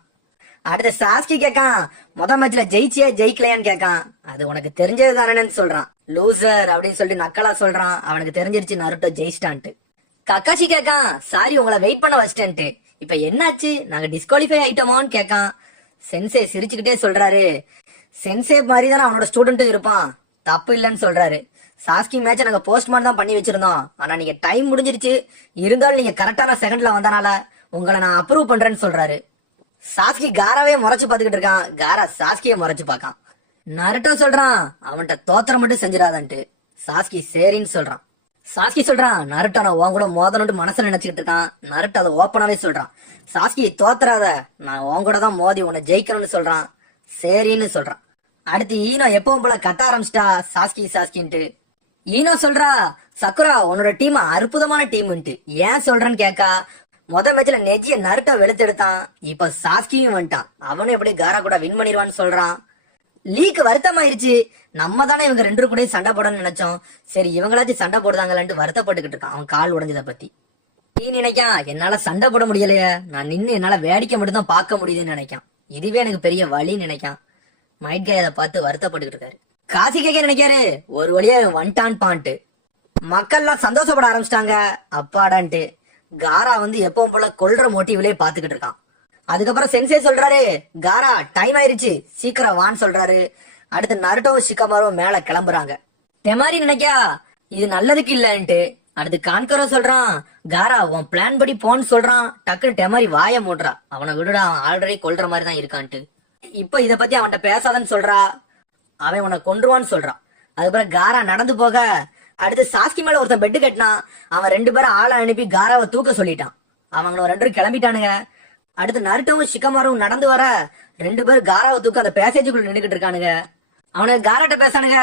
அடுத்த சாஸ்கி கேக்கான், முத மேட்ச்ல ஜெயிச்சியா ஜெயிக்கலையான்னு கேக்கான். அது உனக்கு தெரிஞ்சது தானேன்னு சொல்றான். லூசர் அப்படின்னு சொல்லிட்டு நக்கலா சொல்றான். அவனுக்கு தெரிஞ்சிருச்சு நருட்டோ ஜெயிச்சிட்டான்ட்டு. கக்காஷி கேக்கான், சாரி உங்களை வெயிட் பண்ண வச்சிட்டேன்ட்டு. இப்ப என்னாச்சு, நாங்க டிஸ்குவாலிஃபை ஆயிட்டோமான்னு கேக்கான். சென்சே சிரிச்சுக்கிட்டே சொல்றாரு, சென்சே மாதிரி தானே அவனோட ஸ்டூடெண்ட்டும் இருப்பான், தப்பு இல்லைன்னு சொல்றாரு. சாஸ்கி மேட்ச நாங்க போஸ்ட்மார்ட் தான் பண்ணி வச்சிருந்தோம், ஆனா நீங்க டைம் முடிஞ்சிருச்சு, இருந்தாலும் நீங்க கரெக்டான செகண்ட்ல வந்தனால உங்களை நான் அப்ரூவ் பண்றேன்னு சொல்றாரு. சாஸ்கி காராவே முறைச்சு பாத்துக்கிட்டு இருக்கான். காரா சாஸ்கிய முறைச்சு பாக்கான். நருட்டோ சொல்றான், அவன்கிட்ட தோத்திரம் மட்டும் செஞ்சிடாதன்ட்டு. சாஸ்கி சரின்னு சொல்றான். சாஸ்கி சொல்றான், நருட்டோ நான் உன் கூட மோதணும்னு மனசுல நினைச்சுக்கிட்டு இருக்கான். நருட்டோ அதை ஓப்பனாவே சொல்றான், சாஸ்கி தோத்துறாத, நான் உன் கூட தான் மோதி உன்னை ஜெயிக்கணும்னு சொல்றான். சரின்னு சொல்றான். அடுத்து ஈனோ எப்பவும் போல கத்த ஆரம்பிச்சிட்டா, சாஸ்கி சாஸ்கின்ட்டு. ஈனோ சொல்றா, சக்குரா உன்னோட டீம் அற்புதமான டீம்ன்ட்டு. ஏன் சொல்றேன்னு கேக்கா, மேட்ச்ல நெஜிய நருட்டோ வெளுத்தெடுத்தான், இப்ப சாஸ்கியும் வந்துட்டான், அவனும் எப்படி காரா கூட வின் பண்ணிடுவான்னு சொல்றான். லீக் வருத்தமாயிருச்சு, நம்ம தானே இவங்க 2 கூட சண்டை போடணும்னு நினைச்சோம், சரி இவங்களாச்சும் சண்டை போடுதாங்களான்ட்டு வருத்தப்பட்டுக்கிட்டு இருக்கான் அவன் கால் உடைஞ்சதை பத்தி. நீ நினைக்கான், என்னால சண்டை போட முடியலையே, நான் நின்னு என்னால வேடிக்கை மட்டும் தான் பார்க்க முடியுதுன்னு நினைக்கான். இதுவே எனக்கு பெரிய வழின்னு நினைக்கான். மைட் கே அதை பார்த்து வருத்தப்பட்டுக்கிட்டு இருக்காரு. காசி கேக்க நினைக்காரு, ஒரு வழியா வந்துட்டான் பான்ட்டு. மக்கள்லாம் சந்தோஷப்பட ஆரம்பிச்சிட்டாங்க, அப்பாடான்ட்டு. காரா எப்பவும் போல கொல்ற மோட்டிவ்லயே பாத்துக்கிட்டு இருக்கான். அதுக்கப்புறம் சென்சே சொல்றாரு, காரா டைம் ஆயிருச்சு, சீக்கிரம் வான்னு சொல்றாரு. அடுத்து நருட்டோவும் ஷிகமாரும் மேல கிளம்புறாங்க. தெமாரி நினைக்கா, இது நல்லதுக்கு இல்லன்ட்டு. அடுத்து கான்கரோ சொல்றான், காரா உன் பிளான் படி போன்னு சொல்றான். டக்குன்னு டெமாரி வாய மூடுறா, அவனை விடுடா, அவன் ஆல்ரெடி கொல்ற மாதிரி தான் இருக்கான்ட்டு. இப்ப இத பத்தி அவன்கிட்ட பேசாதன்னு சொல்றா, அவன் உன்னை கொன்றுவான்னு சொல்றான். அதுக்கப்புறம் காரா நடந்து போக, அடுத்து சாஸ்கி மேல ஒருத்தன் பெட்டு கட்டினான். அவன் 2 பேரும் ஆளை அனுப்பி காராவை தூக்க சொல்லிட்டான். அவங்க 2 பேரும் கிளம்பிட்டானுங்க. அடுத்து நருட்டோவும் ஷிகமாரும் நடந்து வர 2 பேரும் காராவை தூக்க அந்த பேசேஜுக்குள்ள நின்றுகிட்டு இருக்கானுங்க. அவனுக்கு காராட்ட பேசானுங்க,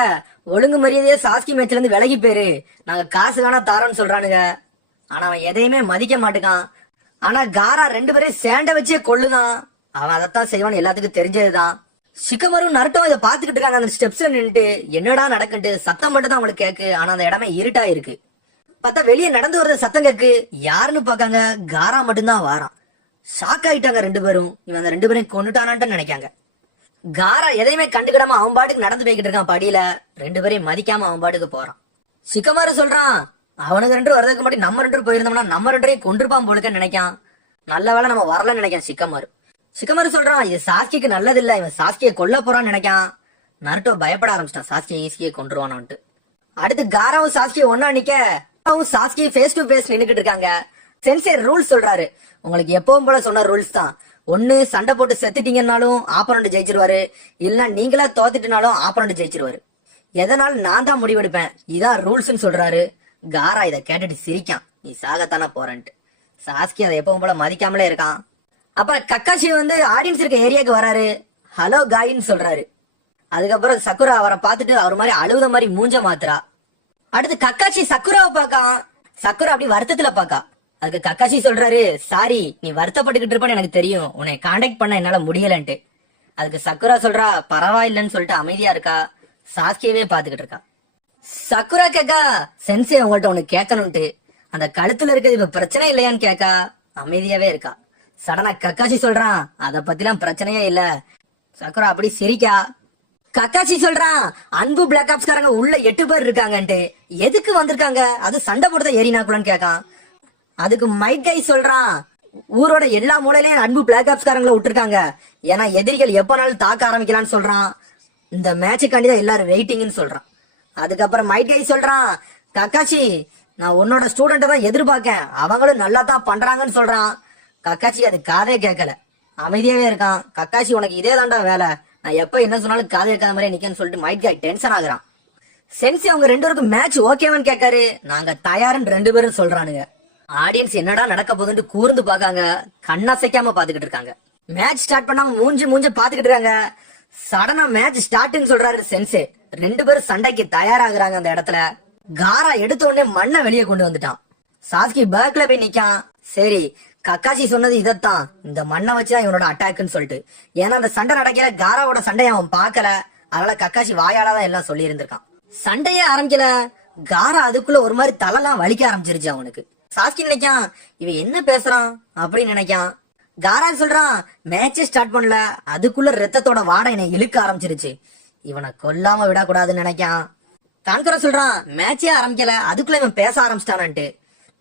ஒழுங்கு மரியாதையே சாஸ்கி மேட்ச்ல இருந்து விலகி போயிரு, நாங்க காசு வேணா தாரோன்னு சொல்றானுங்க. ஆனா அவன் எதையுமே மதிக்க மாட்டுக்கான். ஆனா காரா 2 பேரையும் சேண்ட வச்சே கொள்ளுதான். அவன் அதைத்தான் செய்வான்னு எல்லாத்துக்கும் தெரிஞ்சதுதான். ஷிகமாரும் நருட்டோ இதை பாத்துக்கிட்டு இருக்காங்க. அந்த ஸ்டெப்ஸ்ல நின்னுட்டு என்னடா நடக்குன்ட்டு சத்தம் மட்டும் தான் அவங்களுக்கு கேக்கு. ஆனா அந்த இடமே இருட்டா இருக்கு. பார்த்தா வெளியே நடந்து வர்றது சத்தம் கேக்கு. யாருன்னு பாக்காங்க, காரா மட்டும்தான் வாரான். ஷாக் ஆயிட்டாங்க 2 பேரும். இவன் அந்த 2 பேரையும் கொண்டுட்டானான்ட்டு நினைக்காங்க. காரா எதையுமே கண்டுக்கிடாம அவன் பாட்டுக்கு நடந்து போய்கிட்டு இருக்கான் படியில. 2 பேரையும் மதிக்காம அவன் பாட்டுக்கு போறான். ஷிகமாரு சொல்றான், அவனுக்கு 2 வரதுக்கு முன்னாடி நம்ம 2 போயிருந்தோம்னா நம்ம 2 கொண்டிருப்பான் போலுக்க நினைக்கான். நல்ல வேலை நம்ம வரலன்னு நினைக்கான் ஷிகமாரு. ஷிகமாரு சொல்றான், இது சாஸ்கிக்கு நல்லது இல்ல, இவன் சாஸ்கியை கொல்ல போறான்னு நினைக்கான். நருட்டோ பயப்பட ஆரம்பிச்சிட்டான், சாஸ்கியை ஈஸியை கொண்டுருவானு. அடுத்து காராவும் சாஸ்கியை ஒன்னா நிக்க, சாஸ்கியை ஃபேஸ் டு ஃபேஸ் நின்னுக்கிட்டு இருக்காங்க. சென்சே ரூல்ஸ் சொல்றாரு, உங்களுக்கு எப்பவும் போல சொன்ன ரூல்ஸ் தான். ஒண்ணு சண்டை போட்டு செத்துட்டீங்கன்னாலும் ஆப்பரண்ட் ஜெயிச்சிருவாரு, இல்ல நீங்களா தோத்துட்டுனாலும் ஆப்பரண்ட் ஜெயிச்சிருவாரு. எதனால நான் தான் முடிவெடுப்பேன், இதான் ரூல்ஸ்ன்னு சொல்றாரு. காரா இதை கேட்டுட்டு சிரிக்கான், நீ சாகத்தானே போறன்ட்டு. சாஸ்கி அதை எப்பவும் போல மதிக்காமலே இருக்கான். அப்புறம் கக்காஷி ஆடியன்ஸ் இருக்க ஏரியாக்கு வராரு, ஹலோ காயின்னு சொல்றாரு. அதுக்கப்புறம் சக்குரா அவரை பார்த்துட்டு அவர் மாதிரி அழுத மாதிரி மூஞ்ச மாத்துறா. அடுத்து கக்காஷி சக்குராவை பாக்கான். சக்குரா அப்படி வருத்தத்துல பாக்கா. அதுக்கு கக்காஷி சொல்றாரு, சாரி நீ வருத்தப்பட்டுக்கிட்டு இருப்பன்னு எனக்கு தெரியும், உன்னை கான்டாக்ட் பண்ண என்னால முடியலன்ட்டு. அதுக்கு சக்குரா சொல்றா, பரவாயில்லன்னு சொல்லிட்டு அமைதியா இருக்கா. சாஸ்கியவே பாத்துக்கிட்டு இருக்கா. சக்குரா கேக்கா, சென்சே உங்கள்ட்ட ஒண்ணு கேட்கணும்ட்டு. அந்த கழுத்துல இருக்கிறது இப்ப பிரச்சனை இல்லையான்னு கேக்கா. அமைதியாவே இருக்கா. சடனா கக்காஷி சொல்றான், அத பத்திலாம் பிரச்சனையே இல்ல. சக்குரா அப்படி சிரிக்கா. கக்காஷி சொல்றான், அன்பு பிளாக் ஆப்ஸ்காரங்க உள்ள 8 பேர் இருக்காங்கன்ட்டு. எதுக்கு வந்திருக்காங்க, அது சண்டை போடுறத ஏறினாக்குலன்னு கேக்கான். அதுக்கு மைட் கை சொல்றான், ஊரோட எல்லா மூலையிலயும் அன்பு பிளாக் ஆப்ஸ்காரங்களை விட்டுருக்காங்க, ஏன்னா எதிரிகள் எப்பனாலும் தாக்க ஆரம்பிக்கலாம்னு சொல்றான். இந்த மேட்சுக்காண்டிதான் எல்லாரும் வெயிட்டிங்னு சொல்றான். அதுக்கப்புறம் மைட் கை சொல்றான், கக்காஷி நான் உன்னோட ஸ்டூடெண்ட் தான் எதிர்பார்க்கேன், அவங்களும் நல்லா தான் பண்றாங்கன்னு சொல்றான். கக்காஷி அது காதே கேட்கல, அமைதியாவே இருக்கான். கக்காஷி உனக்கு இதே தாண்டா வேலை, நான் எப்ப என்ன சொன்னாலும் காதே கேட்காத மாதிரி நிக்கன்னு சொல்லிட்டு மைட் கை டென்ஷன் ஆகுறான். சென்சி அவங்க 2 பேருக்கும் மேட்ச் ஓகேவான்னு கேட்காரு. நாங்க தயாருன்னு 2 பேரும் சொல்றானுங்க. ஆடியன்ஸ் என்னடா நடக்க போகுதுன்னு கூர்ந்து பாக்காங்க, கண்ணசைக்காம பாத்துக்கிட்டு இருக்காங்க. மேட்ச் ஸ்டார்ட் பண்ணாம மூஞ்சு பாத்துக்கிட்டு இருக்காங்க. சடனா மேட்ச் ஸ்டார்ட்னு சொல்றாரு சென்சே. 2 பேரும் சண்டைக்கு தயாராகுறாங்க. அந்த இடத்துல காரா எடுத்த உடனே மண்ணை வெளியே கொண்டு வந்துட்டான். சாஸ்கி பேக்ல போய் நிக்கான். சரி கக்காஷி சொன்னது இதத்தான், இந்த மண்ணை வச்சுதான் இவனோட அட்டாக்னு சொல்லிட்டு. ஏன்னா அந்த சண்டை நடக்கிற காராவோட சண்டையை அவன் பாக்கல, அதனால கக்காஷி வாயாலதான் எல்லாம் சொல்லி இருந்திருக்கான். சண்டையே ஆரம்பிக்கல, காரா அதுக்குள்ள ஒரு மாதிரி தலைலாம் வலிக்க ஆரம்பிச்சிருச்சு அவனுக்கு. சாஸ்கி நினைக்கான், இவன் என்ன பேசுறான் அப்படின்னு நினைக்கான். காரா சொல்றான், மேட்சே ஸ்டார்ட் பண்ணல, அதுக்குள்ள ரத்தத்தோட வாடை என்னை இழுக்க ஆரம்பிச்சிருச்சு, இவனை கொல்லாம விடக்கூடாதுன்னு நினைக்கான். கான்கரா சொல்றான் மேட்சே ஆரம்பிக்கல அதுக்குள்ள இவன் பேச ஆரம்பிச்சிட்டான்ட்டு.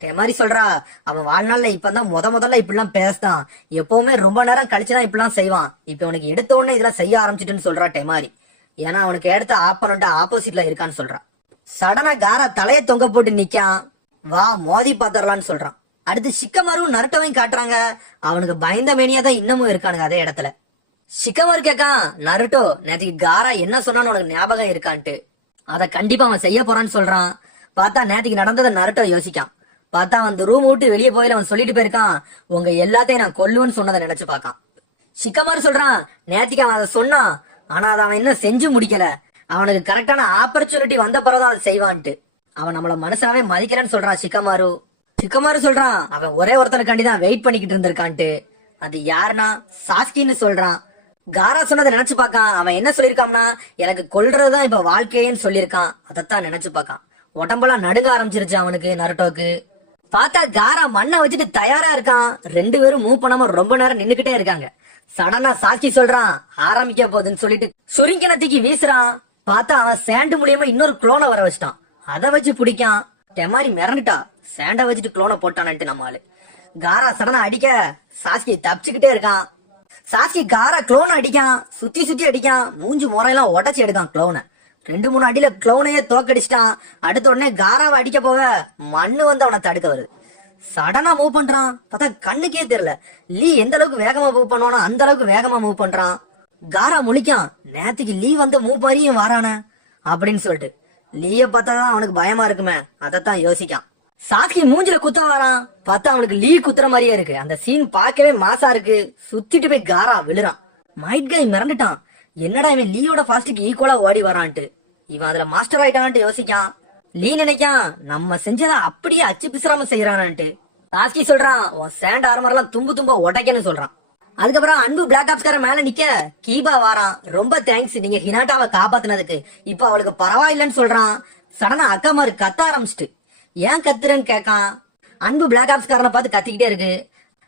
டெமாரி சொல்றா அவன் வாழ்நாள்ல இப்பதான் முதல்ல இப்படிலாம் பேசுதான், எப்பவுமே ரொம்ப நேரம் கழிச்சுதான் இப்படிலாம் செய்வான், இப்ப அவனுக்கு எடுத்த உடனே இதெல்லாம் செய்ய ஆரம்பிச்சிட்டுன்னு சொல்றா டெமாரி. ஏன்னா அவனுக்கு எடுத்த ஆப்பனண்ட் ஆப்போசிட்ல இருக்கான்னு சொல்றான். சடனா காரா தலைய தொங்க போட்டு நிக்கான். வா மோதி பாத்திரலான்னு சொல்றான். அடுத்து ஷிக்கமாரும் நருட்டோவையும் காட்டுறாங்க. அவனுக்கு பயந்த மேனியா தான் இன்னமும் இருக்கானுங்க அதே இடத்துல. ஷிக்கமாரு கேக்கான் நருட்டோ நேற்றுக்கு காரா என்ன சொன்னான்னு உனக்கு ஞாபகம் இருக்கான்ட்டு. அத கண்டிப்பா அவன் செய்ய போறான்னு சொல்றான். பார்த்தா நேற்றுக்கு நடந்ததை நருட்டோ யோசிக்கான். பார்த்தா அந்த ரூம் விட்டு வெளியே போயில அவன் சொல்லிட்டு போயிருக்கான் உங்க எல்லாத்தையும் நான் கொல்லுவேன்னு சொன்னதை நினைச்சு பார்க்கான். ஷிக்கமாரு சொல்றான் நேற்றுக்கு அவன் அதை சொன்னான், ஆனா அதை அவன் இன்னும் செஞ்சு முடிக்கல, அவனுக்கு கரெக்டான ஆப்பர்ச்சுனிட்டி வந்த பிறகுதான் அதை செய்வான்ட்டு. அவன் நம்மள மனுஷனாவே மதிக்கிறேன்னு சொல்றான் ஷிக்கமாரு. ஷிக்கமாரு சொல்றான் அவன் ஒரே ஒருத்தனுக்காண்டிதான் வெயிட் பண்ணிக்கிட்டு இருந்திருக்கான்ட்டு. அது யாருன்னா சாஸ்கின்னு சொல்றான். காரா சொன்னதை நினைச்சு பார்க்கான். அவன் என்ன சொல்லிருக்கான்னா எனக்கு கொல்றதுதான் இப்ப வாழ்க்கையன்னு சொல்லியிருக்கான். அதைத்தான் நினைச்சு பார்க்கான். உடம்பெல்லாம் நடுங்க ஆரம்பிச்சிருச்சு அவனுக்கு நருட்டோக்கு. பார்த்தா காரா மண்ணை வச்சுட்டு தயாரா இருக்கான். ரெண்டு பேரும் மூவ் பண்ணாம ரொம்ப நேரம் நின்னுக்கிட்டே இருக்காங்க. சடனா சாட்சி சொல்றான் ஆரம்பிக்க போகுதுன்னு சொல்லிட்டு சுருங்கினத்துக்கு வீசுறான். பார்த்தா அவன் சேண்டு மூலியமா இன்னொரு குளோனை வர வச்சிட்டான். அதை வச்சு பிடிக்கான். டெமாரி மிரண்டுட்டா சேண்டை வச்சுட்டு குளோனை போட்டான்ட்டு நம்மாளு. காரா சடனா அடிக்க சாஸ்கி தப்பிச்சுக்கிட்டே இருக்கான். சாஸ்கி காரா குளோனை அடிக்கான், சுத்தி சுத்தி அடிக்கான், மூஞ்சி முறையெல்லாம் உடச்சி எடுக்கான் குளோனை. 2-3 அடியில குளோனையே தோக்கடிச்சிட்டான். அடுத்த உடனே காராவை அடிக்க போக மண்ணு வந்து அவனை தடுக்க வருது. சடனா மூவ் பண்றான். பார்த்தா கண்ணுக்கே தெரியல லீ எந்த அளவுக்கு வேகமா மூவ் பண்ணுவானோ அந்த அளவுக்கு வேகமா மூவ் பண்றான். காரா முழிக்கான் நேத்துக்கு லீ வந்து மூவ் மாதிரியும் வரானே அப்படின்னு சொல்லிட்டு. லீய பார்த்தாதான் அவனுக்கு பயமா இருக்குமே, அதத்தான் யோசிக்கான். சாஸ்கி மூஞ்சில குத்த வரான். பார்த்தா அவனுக்கு லீ குத்துற மாதிரியே இருக்கு. அந்த சீன் பார்க்கவே மாசா இருக்கு. சுத்திட்டு போய் காரா விழுறான். மைட் கை மிரண்டுட்டான். என்னடா இவன் லீயோட ஃபாஸ்டுக்கு ஈக்குவலா ஓடி வரான்ட்டு. இவன் அதுல மாஸ்டர் ஆயிட்டான்ட்டு யோசிக்கான். லீ நினைக்கான் நம்ம செஞ்சதை அப்படியே அச்சு பிசுறாம செய்யறான்ட்டு. சாஸ்கி சொல்றான் உன் சேண்ட் ஆர்மர் எல்லாம் தும்பா உடைக்கன்னு சொல்றான். அதுக்கப்புறம் அன்பு பிளாக் ஆப்ஸ்கார மேல நிக்க கீபா வாரான். ரொம்ப தேங்க்ஸ் நீங்க ஹினாட்டாவை காப்பாத்தினதுக்கு, இப்ப அவளுக்கு பரவாயில்லன்னு சொல்றான். சடனா அக்காமாரு கத்த ஆரம்பிச்சிட்டு ஏன் கத்துறன்னு கேக்கான். அன்பு பிளாக் ஆப்ஸ்காரனை பார்த்து கத்திக்கிட்டே இருக்கு.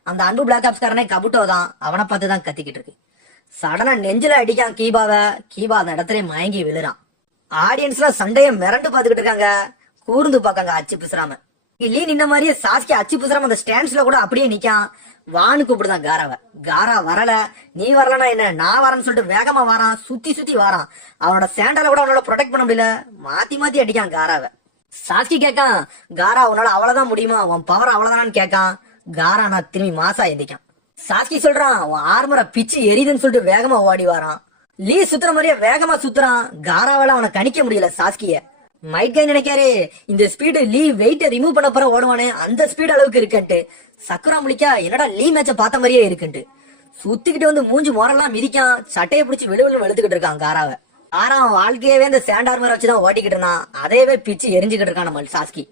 அந்த அன்பு பிளாக் ஆப்ஸ்காரனே கபுட்டோ தான், அவனை பார்த்து தான் கத்திக்கிட்டு இருக்கு. சடனா நெஞ்சில அடிக்கான் கீபாவை. கீபா அந்த இடத்துல மயங்கி விழுறான். ஆடியன்ஸ்ல சண்டைய மிரண்டு பாத்துக்கிட்டு இருக்காங்க, கூர்ந்து பாக்காங்க அச்சு பிசுறாம. லீ நின்ன மாதிரியே சாஸ்கி அச்சு பிசுறாம அந்த ஸ்டாண்ட்ஸ்ல கூட அப்படியே நிக்கான். வான்னு கூப்பிடுதான் காராவை. காரா வரல, நீ வரலன்னா என்ன நான் வரேன்னு சொல்லிட்டு வேகமா வாரான். சுத்தி சுத்தி வாரான். அவனோட சேண்டால கூட அவனோட ப்ரொடெக்ட் பண்ண முடியல. மாத்தி மாத்தி அடிக்கான் காராவை. சாஸ்கி கேக்கான் காரா உன்னால அவ்வளவுதான் முடியுமா, உன் பவர் அவ்வளவுதானான்னு கேக்கான். காரா நான் திரும்பி மாசா எந்திக்கான். சாஸ்கி சொல்றான் உன் ஆர்மரை பிச்சு எரியுதுன்னு சொல்லிட்டு வேகமா ஓடி வாரான். லீ சுத்துற மாதிரியே வேகமா சுத்துறான். காராவால அவனை கணிக்க முடியல சாஸ்கிய. மைக்கை நினைக்காரு இந்த ஸ்பீடு லீ வெயிட்ட ரிமூவ் பண்ண போற ஓடுவானே அந்த ஸ்பீட் அளவுக்கு இருக்குன்ட்டு. சக்குரா முழிக்கா என்னடா லீ மேட்ச பார்த்த மாதிரியே இருக்குன்ட்டு சுத்திக்கிட்டு வந்து மூஞ்சி மோரெல்லாம் மிதிக்கான். சட்டையை பிடிச்சி வெளுவெளு வெளுத்துக்கிட்டு இருக்கான் காராவை. காரா வாழ்க்கையவே இந்த சேண்ட் ஆர்மரை வச்சுதான் ஓட்டிக்கிட்டு இருந்தான். அதையவே பிச்சு எரிஞ்சுக்கிட்டு இருக்கான் நம்ம சாஸ்கி.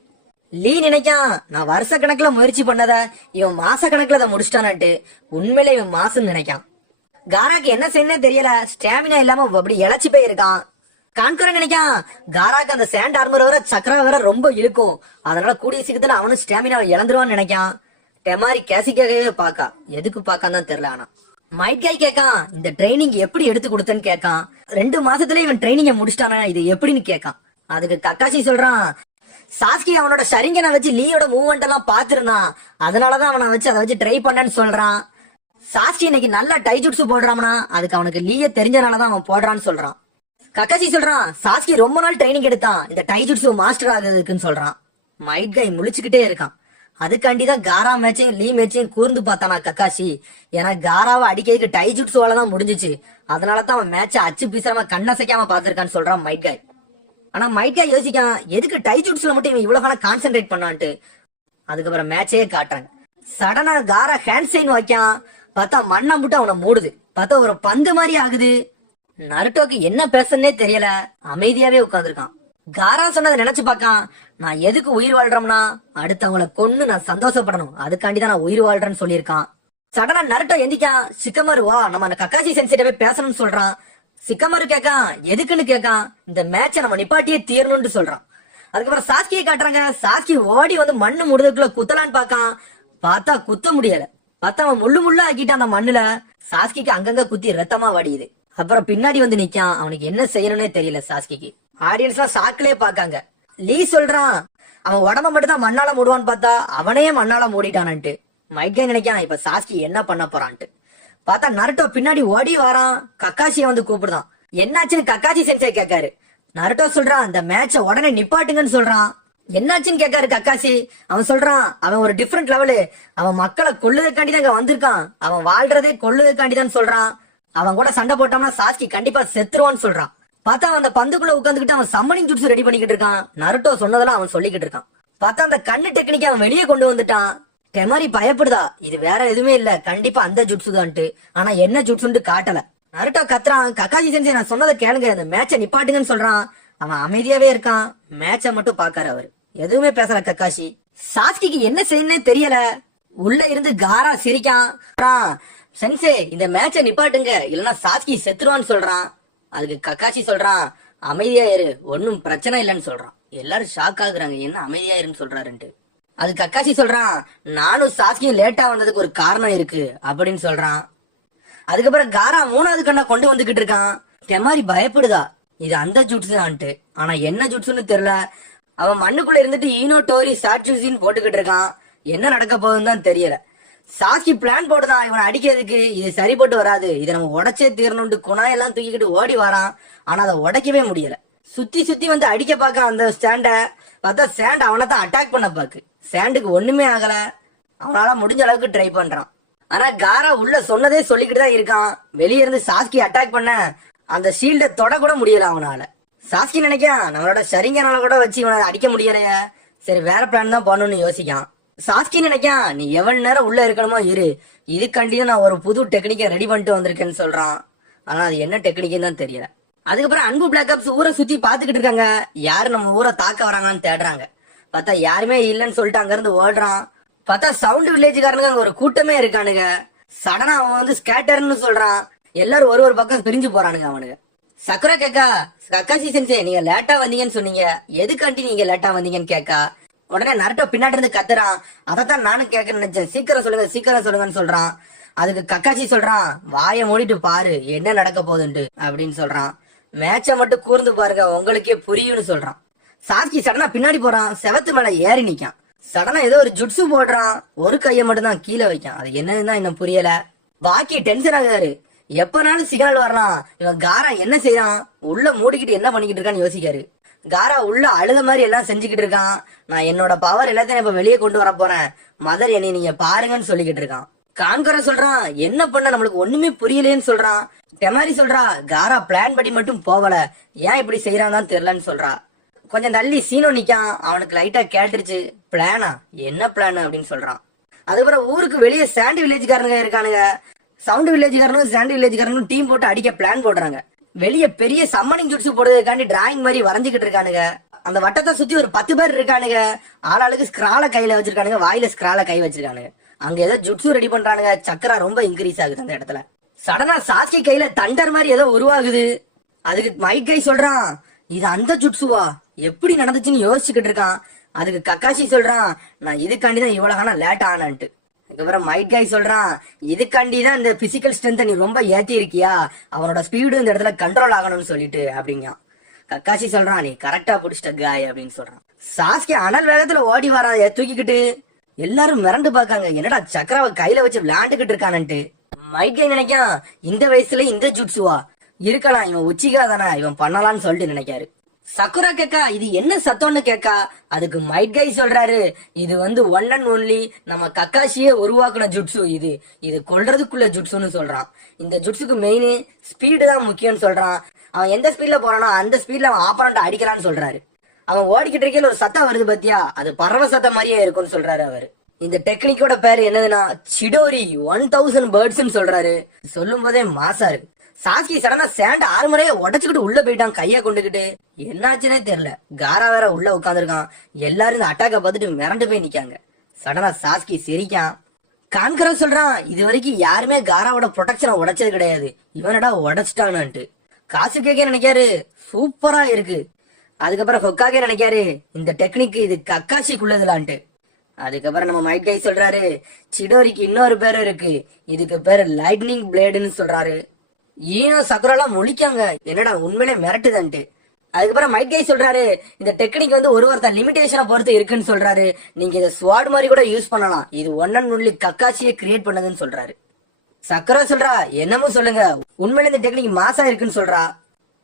லீ நினைக்கான் நான் வருஷ கணக்குல முயற்சி பண்ணத இவன் மாச கணக்குல அதை முடிச்சிட்டான்ட்டு. உண்மையில இவன் மாசுன்னு நினைக்கான். காராக்கு என்ன செய்யனே தெரியல, ஸ்டாமினா இல்லாம அப்படி இழைச்சி போயிருக்கான். கான்கரா நினைக்கான் காராக்கு அந்த சேண்ட் ஆர்மர் வர சக்கரா வேற ரொம்ப இழுக்கும், அதனால கூடிய சீக்கிரத்துல அவனும் ஸ்டாமினாவை இழந்துருவான்னு நினைக்கான். டெமாரி கேசிக்காகவே பாக்கா, எதுக்கு பாக்கான்னு தான் தெரியல. ஆனா மைட் கை கேக்கான் இந்த ட்ரைனிங் எப்படி எடுத்து கொடுத்தேன்னு கேக்கான். 2 மாசத்துல இவன் ட்ரைனிங்க முடிச்சிட்டானா இது எப்படின்னு கேக்கான். அதுக்கு கக்காசி சொல்றான் சாஸ்கி அவனோட ஷரிங்கனை வச்சு லீயோட மூவ்மெண்ட் எல்லாம் பாத்துருந்தான், அதனாலதான் அவனை வச்சு அதை வச்சு ட்ரை பண்ணேன்னு சொல்றான். சாஸ்கி இன்னைக்கு நல்லா டைஜுட்ஸு போடுறான்னா அதுக்கு அவனுக்கு லீய தெரிஞ்சனாலதான் அவன் போடுறான்னு சொல்றான். கக்காசி சொல்றான் சாஸ்கி ரொம்ப நாள் ட்ரைனிங் எடுத்தான் இந்த டைஜுட்ஸு மாஸ்டர் ஆகுதுக்குன்னு சொல்றான். மைட் கை முழிச்சுக்கிட்டே இருக்கான். அதுக்காண்டிதான் காரா மேட்சையும் லீ மேட்சையும் கூர்ந்து பார்த்தானா கக்காசி. ஏன்னா காராவை அடிக்கிறதுக்கு டைஜுட்ஸுவாலதான் முடிஞ்சிச்சு, அதனாலதான் அவன் மேட்ச அச்சு பீசாம கண்ணசைக்காம பாத்துருக்கான்னு சொல்றான் மைட் கை. ஆனா மைட் கை யோசிக்கான் எதுக்கு டைஜுட்ஸ்ல மட்டும் இவன் இவ்வளவு காலம் கான்சென்ட்ரேட் பண்ணான்ட்டு. அதுக்கப்புறம் மேட்சையே காட்டுறாங்க. சடனா காரா ஹேண்ட் சைன் வைக்கான். பார்த்தா மண்ணை மட்டும் அவனை மூடுது. பார்த்தா ஒரு பந்து மாதிரி ஆகுது. நருட்டோக்கு என்ன பேசன்னே தெரியல, அமைதியாவே உட்கார்ந்துருக்கான். காரா சொன்னதை நினைச்சு பார்க்கான் நான் எதுக்கு உயிர் வாழ்றோம்னா அடுத்தவங்களை கொன்னு நான் சந்தோஷப்படணும், அதுக்காண்டிதான் நான் உயிர் வாழ்றேன்னு சொல்லியிருக்கான். சடனா நருட்டோ எந்திக்கான். சிக்கமாரு வா நம்ம அந்த கக்காசி சென்சிட்ட போய் பேசணும்னு சொல்றான். சிக்கமாரு கேக்கான் எதுக்குன்னு கேக்கான். இந்த மேட்சை நம்ம நிப்பாட்டியே தீரணும்னு சொல்றான். அதுக்கப்புறம் சாஸ்கியை காட்டுறாங்க. சாஸ்கி ஓடி வந்து மண்ணு முடுதுக்குள்ள குத்தலான்னு பாக்கான். பார்த்தா குத்த முடியல. பார்த்தா அவன் முள்ளு முள்ளு ஆக்கிட்டான் அந்த மண்ணுல. சாஸ்கிக்கு அங்கங்க குத்தி ரத்தமா வடியுது. அப்புறம் பின்னாடி வந்து நிக்கான். அவனுக்கு என்ன செய்யணும்னே தெரியல சாஸ்கிக்கு. ஆடியன்ஸ் எல்லாம் சாக்கிலே பாக்காங்க. லீ சொல்றான் அவன் உடம்ப மட்டும் தான் மண்ணால மூடுவான்னு பார்த்தா அவனே மண்ணால மூடிட்டான்ட்டு. மைக்கே நினைக்கான் இப்ப சாஸ்கி என்ன பண்ண போறான்ட்டு. பார்த்தா நருட்டோ பின்னாடி ஓடி வாரான். கக்காசிய வந்து கூப்பிடுதான். என்னாச்சுன்னு கக்காசி சென்சே கேட்காரு. நருட்டோ சொல்றான் இந்த மேட்ச உடனே நிப்பாட்டுங்கன்னு சொல்றான். என்னாச்சுன்னு கேட்காரு கக்காசி. அவன் சொல்றான் அவன் ஒரு டிஃபரெண்ட் லெவலு, அவன் மக்களை கொள்ளுவதற்காண்டி தான் இங்க வந்திருக்கான், அவன் வாழ்றதே கொள்ளுவதற்காண்டி தான் சொல்றான், அவன் கூட சண்டை போட்டோம்னா சாஸ்கி கண்டிப்பா செத்துருவான்னு சொல்றான். பார்த்தா அந்த பந்துக்குள்ள உட்காந்துக்கிட்டு அவன் சம்மனிங் ஜுட்ஸு ரெடி பண்ணிக்கிட்டு இருக்கான். நருட்டோ சொன்னதெல்லாம் அவன் சொல்லிக்கிட்டு இருக்கான். பார்த்தா அந்த கண்ணு டெக்னிக் அவன் வெளியே கொண்டு வந்துட்டான். டெமாரி பயப்படுதா, இது வேற எதுவுமே இல்ல, கண்டிப்பா அந்த ஜுட்ஸு தான்ட்டு. ஆனா என்ன ஜுட்ஸுன்னு காட்டல. நருட்டோ கத்துறான் கக்காசி சென்சே நான் சொன்னதை கேளுங்க, அந்த மேட்சை நிப்பாட்டுங்கன்னு சொல்றான். அவன் அமைதியாவே இருக்கான். மேட்ச மட்டும் பாக்காரு. அவரு எதுவுமே பேசல கக்காசி. சாஸ்கிக்கு என்ன செய்யணும்னே தெரியல. உள்ள இருந்து காரா சிரிக்கான். சென்சே இந்த மேட்ச நிப்பாட்டுங்க இல்லன்னா சாஸ்கி செத்துருவான்னு சொல்றான். அதுக்கு கக்காசி சொல்றான் அமைதியா இரு, ஒன்னும் பிரச்சனை இல்லைன்னு சொல்றான். எல்லாரும் ஷாக் ஆகுறாங்க, என்ன அமைதியா இருன்னு சொல்றாருன்ட்டு. அது கக்காசி சொல்றான் நானும் சாஸ்கியும் லேட்டா வந்ததுக்கு ஒரு காரணம் இருக்கு அப்படின்னு சொல்றான். அதுக்கப்புறம் காரா மூணாவது கண்ணா கொண்டு வந்துகிட்டு இருக்கான். டெமாரி பயப்படுதா, இது அந்த ஜுட்ஸு தான்ட்டு. ஆனா என்ன ஜுட்ஸுன்னு தெரியல. அவன் மண்ணுக்குள்ள இருந்துட்டு ஈனோ டோரி சாட்சூசின்னு போட்டுக்கிட்டு இருக்கான். என்ன நடக்க போகுதுன்னு தான் தெரியல. சாஸ்கி பிளான் போட்டுதான் இவனை அடிக்கிறதுக்கு. இது சரிப்பட்டு வராது, இதை நம்ம உடைச்சே தீரணும்னு குணாயெல்லாம் தூக்கிக்கிட்டு ஓடி வரான். ஆனா அதை உடைக்கவே முடியல. சுத்தி சுத்தி வந்து அடிக்க பாக்க அந்த ஸ்டாண்ட. பார்த்தா ஸ்டாண்ட் அவனை தான் அட்டாக் பண்ண பாக்கு. ஸ்டாண்டுக்கு ஒண்ணுமே ஆகல. அவனால முடிஞ்ச அளவுக்கு ட்ரை பண்றான். ஆனா காரா உள்ள சொன்னதே சொல்லிக்கிட்டு தான் இருக்கான். வெளியே இருந்து சாஸ்கி அட்டாக் பண்ண அந்த ஷீல்ட தொட கூட முடியல அவனால. சாஸ்கி நினைக்கான் நம்மளோட சரிங்கனால கூட வச்சு இவனை அடிக்க முடியலைய, சரி வேற பிளான் தான் பண்ணணும்னு யோசிக்கான். சாஸ்கி நினைக்கான் நீ எவ்வளவு நேரம் உள்ள இருக்கணுமோ இரு, இதுக்காண்டியும் நான் ஒரு புது டெக்னிக்கை ரெடி பண்ணிட்டு வந்திருக்கேன்னு சொல்றான். ஆனா அது என்ன டெக்னிக்னு தான் தெரியல. அதுக்கப்புறம் அன்பு பிளாக் ஆப்ஸ் ஊரை சுத்தி பாத்துக்கிட்டு இருக்காங்க. யாரு நம்ம ஊரை தாக்க வராங்கன்னு தேடுறாங்க. பார்த்தா யாருமே இல்லன்னு சொல்லிட்டு அங்க இருந்து ஓடுறான். பார்த்தா சவுண்ட் வில்லேஜ்காரனுங்க அங்க ஒரு கூட்டமே இருக்கானுங்க. சடனா அவன் வந்து ஸ்கேட்டர்னு சொல்றான். எல்லாரும் ஒரு ஒரு பக்கம் பிரிஞ்சு போறானுங்க அவனுங்க. சக்குரா கேக்கா கக்காசி சென்சே நீங்க லேட்டா வந்தீங்கன்னு சொன்னீங்க, எதுக்காண்டி நீங்க லேட்டா வந்தீங்கன்னு கேக்கா. உடனே நருட்டோ பின்னாடி இருந்து கத்துறான். அதைத்தான் நானும் கேட்க நினைச்சேன், சீக்கிரம் சொல்லுங்க சீக்கிரம் சொல்லுங்கன்னு சொல்றான். அதுக்கு கக்காசி சொல்றான் வாய மூடிட்டு பாரு என்ன நடக்க போகுதுன்ட்டு அப்படின்னு சொல்றான். மேட்ச மட்டும் கூர்ந்து பாருங்க உங்களுக்கே புரியும்னு சொல்றான். சாஸ்கி சடனா பின்னாடி போறான். செவத்து மேல ஏறி நிக்கான். சடனா ஏதோ ஒரு ஜுட்ஸு போடுறான். ஒரு கையை மட்டும் தான் கீழே வைக்கான். அது என்னதுதான் இன்னும் புரியல. பாக்கி டென்ஷன் ஆகுறாரு. எப்பனாலும் சிக்னல் வரலாம். இவன் காரா என்ன செய்யறான், உள்ள மூடிக்கிட்டு என்ன பண்ணிக்கிட்டு இருக்கான்னு யோசிக்காரு. காரா உள்ள அழுத மாதிரி எல்லாம் செஞ்சுக்கிட்டு இருக்கான். நான் என்னோட பவர் எல்லாத்தையும் இப்ப வெளியே கொண்டு வர போறேன், மதர் என்னை நீங்க பாருங்கன்னு சொல்லிக்கிட்டு இருக்கான். கான்கரா சொல்றான் என்ன பண்ண நம்மளுக்கு ஒண்ணுமே புரியலேன்னு சொல்றான். டெமாரி சொல்றா காரா பிளான் படி மட்டும் போகல, ஏன் இப்படி செய்யறான்னு தெரியலன்னு சொல்றா. கொஞ்சம் தள்ளி சீனோ நிக்கான். அவனுக்கு லைட்டா கேட்டுருச்சு பிளானா, என்ன பிளான் அப்படின்னு சொல்றான். அதுக்கப்புறம் ஊருக்கு வெளியே சாண்டி வில்லேஜ்காரனுங்க இருக்கானுங்க. சவுண்ட் வில்லேஜ்காரனும் சாண்டி வில்லேஜ்காரனும் டீம் போட்டு அடிக்க பிளான் போடுறாங்க. வெளியே பெரிய சம்மனிங் ஜுட்ஸு போடுறதுக்காண்டி டிராயிங் மாதிரி வரைஞ்சுக்கிட்டு இருக்கானுங்க. அந்த வட்டத்தை சுத்தி ஒரு 10 பேர் இருக்கானுங்க. ஆளாளுக்கு ஸ்கிரால கையில வச்சிருக்கானுங்க, வாயில ஸ்கிரால கை வச்சிருக்கானுங்க. அங்க ஏதோ ஜுட்ஸு ரெடி பண்றானுங்க. சக்கரா ரொம்ப இன்க்ரீஸ் ஆகுது அந்த இடத்துல. சடனா சாஸ்கி கையில தண்டர் மாதிரி ஏதோ உருவாகுது. அதுக்கு மைக் கை சொல்றான் இது அந்த ஜுட்ஸுவா, எப்படி நடந்துச்சுன்னு யோசிச்சுக்கிட்டு இருக்கான். அதுக்கு கக்காசி சொல்றான் நான் இதுக்காண்டிதான் இவ்வளவு காலம் லேட் ஆனான்ட்டு. அதுக்கப்புறம் மைட் கை சொல்றான் இதுக்காண்டிதான் இந்த பிசிக்கல் ஸ்ட்ரென்த் நீ ரொம்ப ஏத்தி இருக்கியா, அவனோட ஸ்பீடு இந்த இடத்துல கண்ட்ரோல் ஆகணும்னு சொல்லிட்டு அப்படிங்க. கக்காசி சொல்றான் நீ கரெக்டா புடிச்சிட்ட காய் அப்படின்னு சொல்றான். சாஸ்கி அனல் வேகத்துல ஓடி வரா தூக்கிக்கிட்டு. எல்லாரும் மிரண்டு பாக்காங்க, என்னடா சக்கராவை கையில வச்சு விளையாண்டுகிட்டு இருக்கானு. மைட் கை நினைக்கான் இந்த வயசுல இந்த ஜுட்ஸுவா இருக்கலாம், இவன் உச்சிகா தானே இவன் பண்ணலாம்னு சொல்லிட்டு நினைக்காரு. சக்குரா கேக்கா இது என்ன சத்தம்னு கேக்கா. அதுக்கு மைட் கை சொல்றாரு இது வந்து ஒன் அண்ட் ஒன்லி நம்ம கக்காசியே உருவாக்குன ஜுட்ஸு, இது கொல்றதுக்குள்ள ஜுட்ஸுன்னு சொல்றான். இந்த ஜுட்ஸுக்கு மெயின் ஸ்பீடு தான் முக்கியம்னு சொல்றான். அவன் எந்த ஸ்பீட்ல போறானோ அந்த ஸ்பீட்ல அவன் ஆப்பரண்ட் அடிக்கலான்னு சொல்றாரு. அவன் ஓடிக்கிட்டு இருக்கையில ஒரு சத்தம் வருது பத்தியா, அது பறவை சத்தம் மாதிரியே இருக்கும்னு சொல்றாரு அவரு. இந்த டெக்னிக்கோட பேரு என்னதுன்னா சிடோரி 1000 பேர்ட்ஸ் சொல்றாரு. சொல்லும் போதே மாசா இருக்கு. சாஸ்கி சடனா சேண்ட 6 முறையை உடச்சுக்கிட்டு உள்ள போயிட்டான் கைய கொண்டுகிட்டு. என்னாச்சுன்னே தெரியல. காரா வேற உள்ள உட்காந்துருக்கான். எல்லாரும் இந்த அட்டாக்க பார்த்துட்டு மிரண்டு போய் நிக்காங்க. சடனா சாஸ்கி சிரிக்கான். கான்கரா சொல்றான் இது வரைக்கும் யாருமே காராவோட ப்ரொடெக்ஷனை உடைச்சது கிடையாது, இவனடா உடைச்சிட்டான்னுட்டு. காசு கேட்க நினைக்காரு சூப்பரா இருக்கு. அதுக்கப்புறம் ஹொக்காகே நினைக்காரு இந்த டெக்னிக் இது கக்காசிக்குள்ளதுலான்ட்டு. அதுக்கப்புறம் நம்ம மைட் கை சொல்றாரு சிடோரிக்கு இன்னொரு பேரு இருக்கு, இதுக்கு பேரு லைட்னிங் பிளேடுன்னு சொல்றாரு. ஈனோ சக்குரெல்லாம் முழிக்காங்க, என்னடா உண்மையிலே மிரட்டுதன்ட்டு. அதுக்கப்புறம் மைட் கை சொல்றாரு, இந்த டெக்னிக் வந்து ஒருத்தர் லிமிடேஷனை பொறுத்து இருக்குன்னு சொல்றாரு. நீங்க இதை ஸ்வாட் மாதிரி கூட யூஸ் பண்ணலாம், இது ஒன் அண்ட் ஒன்லி கக்காசியை கிரியேட் பண்ணதுன்னு சொல்றாரு. சக்கரா சொல்றா, என்னமோ சொல்லுங்க, உண்மையில இந்த டெக்னிக் மாசா இருக்குன்னு சொல்றா.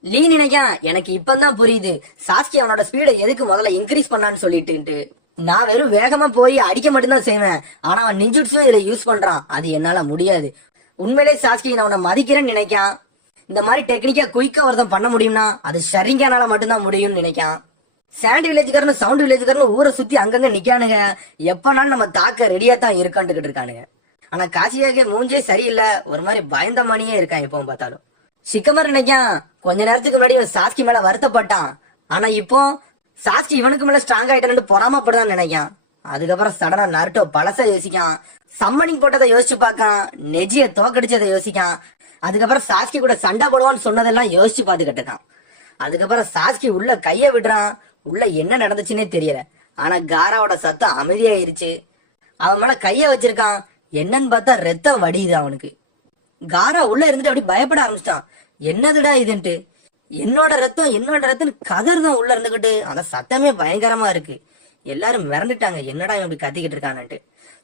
லீ நினைக்கா, எனக்கு இப்பதான் புரியுது சாஸ்கி அவனோட ஸ்பீடை எதுக்கு முதல்ல இன்க்ரீஸ் பண்ணான்னு சொல்லிட்டு. நான் வெறும் வேகமா போய் அடிக்க மட்டும்தான் செய்வேன், ஆனா அவன் நிஞ்சுட்ஸும் இதுல யூஸ் பண்றான், அது என்னால முடியாது. உண்மையிலே சாஸ்கி நான் அவனை மதிக்கிறேன்னு நினைக்கான். இந்த மாதிரி டெக்னிக்கா குயிக்கா ஒருத்தன் பண்ண முடியும்னா அது ஷரிங்கானால மட்டும்தான் முடியும்னு நினைக்கான். சாண்ட் வில்லேஜ்காரனு சவுண்ட் வில்லேஜ்காரனு ஊரை சுத்தி அங்கங்க நிக்கானுங்க, எப்பனாலும் நம்ம தாக்க ரெடியா தான் இருக்கான்ட்டு இருக்கானுங்க. ஆனா காசியாகே மூஞ்சே சரியில்லை, ஒரு மாதிரி பயந்த மணியே இருக்கான் எப்பவும் பார்த்தாலும். சிக்கமர் நினைக்கான், கொஞ்ச நேரத்துக்கு முன்னாடி சாஸ்கி மேல வருத்தப்பட்டான், ஆனா இப்போ சாஸ்கி இவனுக்கு மேல ஸ்ட்ராங் ஆயிட்டான்னு பொறாமப்படுதான் நினைக்கான். அதுக்கப்புறம் சடனா நருட்டோ பழச யோசிக்கான், சம்மனிங் போட்டதை யோசிச்சு பார்க்கான், நெஜிய தோக்கடிச்சதை யோசிக்கான். அதுக்கப்புறம் சாஸ்கி கூட சண்டை போடுவான்னு சொன்னதெல்லாம் யோசிச்சு பார்த்துக்கிட்டு இருக்கான். அதுக்கப்புறம் சாஸ்கி உள்ள கைய விடுறான், உள்ள என்ன நடந்துச்சுன்னே தெரியல. ஆனா காராவோட சத்தம் அமைதியாயிருச்சு. அவன் மேல கைய வச்சிருக்கான், என்னன்னு பார்த்தா ரத்தம் வடியுது அவனுக்கு. காரா உள்ள இருந்துட்டு அப்படி பயப்பட ஆரம்பிச்சிட்டான், என்னதுடா இதுன்ட்டு. என்னோட ரத்தம் கதர் உள்ள இருந்துகிட்டு, அந்த சத்தமே பயங்கரமா இருக்கு. எல்லாரும் மிரண்டுட்டாங்க, என்னடா இவன் இப்படி கத்திக்கிட்டு இருக்கான்னுட்டு.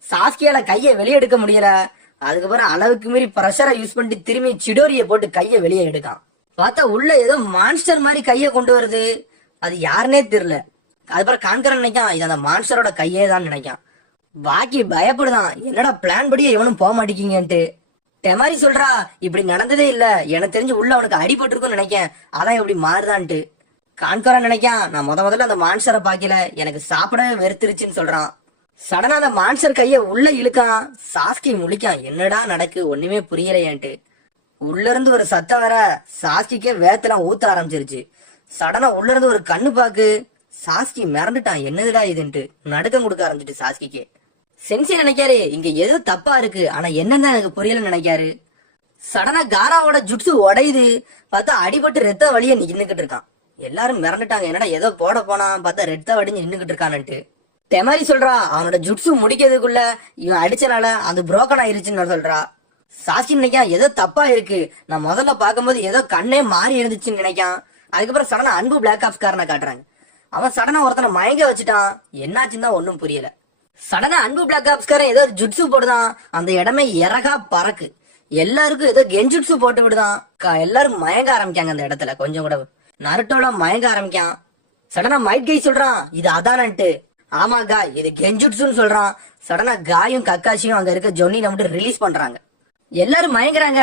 சாஸ்கியால கைய வெளியே எடுக்க முடியல. அதுக்கப்புறம் அளவுக்கு மீறி பிரஷரை யூஸ் பண்ணிட்டு திரும்பி சிடோரிய போட்டு கைய வெளியே எடுக்கான். பார்த்தா உள்ள ஏதோ மான்ஸ்டர் மாதிரி கைய கொண்டு வருது, அது யாருன்னே தெரியல. அதுக்கப்புறம் கான்கரன் நினைக்கான், இது அந்த மான்ஸ்டரோட கையே தான் நினைக்கான். பாக்கி பயப்படுதான், என்னடா பிளான் படியே எவனும் போக மாட்டேங்கன்ட்டு. டெமாரி சொல்றா, இப்படி நடந்ததே இல்ல, எனக்கு தெரிஞ்சு உள்ள அவனுக்கு அடிபட்டு இருக்குன்னு நினைக்கேன், அதான் இப்படி மாறுதான்ட்டு. கான்கரன் நினைக்கான், நான் முதல்ல அந்த மான்ஸ்டரை பாக்கல, எனக்கு சாப்பிடவே வெறுத்துருச்சுன்னு சொல்றான். சடனா அந்த மான்ஸ்டர் கைய உள்ள இழுக்கான். சாஸ்கி முழிக்கான், என்னடா நடக்கு ஒண்ணுமே புரியலையேன்ட்டு. உள்ள இருந்து ஒரு சத்தம் வர சாஸ்கிக்கே வேத்தெல்லாம் ஊத்த ஆரம்பிச்சிருச்சு. சடனா உள்ள இருந்து ஒரு கண்ணு பாக்கு. சாஸ்கி மிரண்டுட்டான், என்னதுடா இதுன்ட்டு நடுக்கம் கொடுக்க ஆரம்பிச்சிட்டு சாஸ்கிக்கே. சென்சி நினைக்காரு, இங்க ஏதோ தப்பா இருக்கு, ஆனா என்னன்னு எனக்கு புரியலன்னு நினைக்காரு. சடனா காராவோட ஜுட்ஸு உடையுது. பார்த்தா அடிபட்டு ரத்த வழிய நின்னுகிட்டு இருக்கான். எல்லாரும் மிரண்டுட்டாங்க, என்னடா ஏதோ போட போனா பார்த்தா ரத்த வடிஞ்சு நின்னுகிட்டு இருக்கான்னுட்டு. டெமாரி சொல்றா, அவனோட ஜுட்ஸு முடிக்கிறதுக்குள்ள இவன் அடிச்சனால அது புரோக்கன் ஆயிருச்சுன்னு சொல்றா. சாஸ்கி நினைக்கான், ஏதோ தப்பா இருக்கு, நான் முதல்ல பார்க்கும்போது ஏதோ கண்ணே மாறி இருந்துச்சுன்னு நினைக்கான். அதுக்கப்புறம் சடனா அன்பு பிளாக் ஆப்ஸ் காரனை காட்டுறாங்க. அவன் சடனா ஒருத்தனை மயங்க வச்சுட்டான், என்னாச்சுன்னு தான் ஒன்னும் புரியல. சடனா அன்பு பிளாக் ஆப்ஸ்காரன் ஏதோ ஜுட்ஸு போடுதான், அந்த இடமே இறகா பறக்கு. எல்லாருக்கும் ஏதோ கெஞ்சுட்ஸு போட்டு விடுதான். எல்லாரும் மயங்க ஆரம்பிக்காங்க அந்த இடத்துல. கொஞ்சம் கூட நருட்டோட மயங்க ஆரம்பிக்கான். சடனா மைட் கை சொல்றான், இது அதானன்ட்டு. ஆமாக்கா இது கெஞ்சுட்ஸுன்னு சொல்றான். சடனா காயும் கக்காசியும் அங்க இருக்க ஜொன்னில மட்டும் ரிலீஸ் பண்றாங்க. எல்லாரும் மயங்குறாங்க.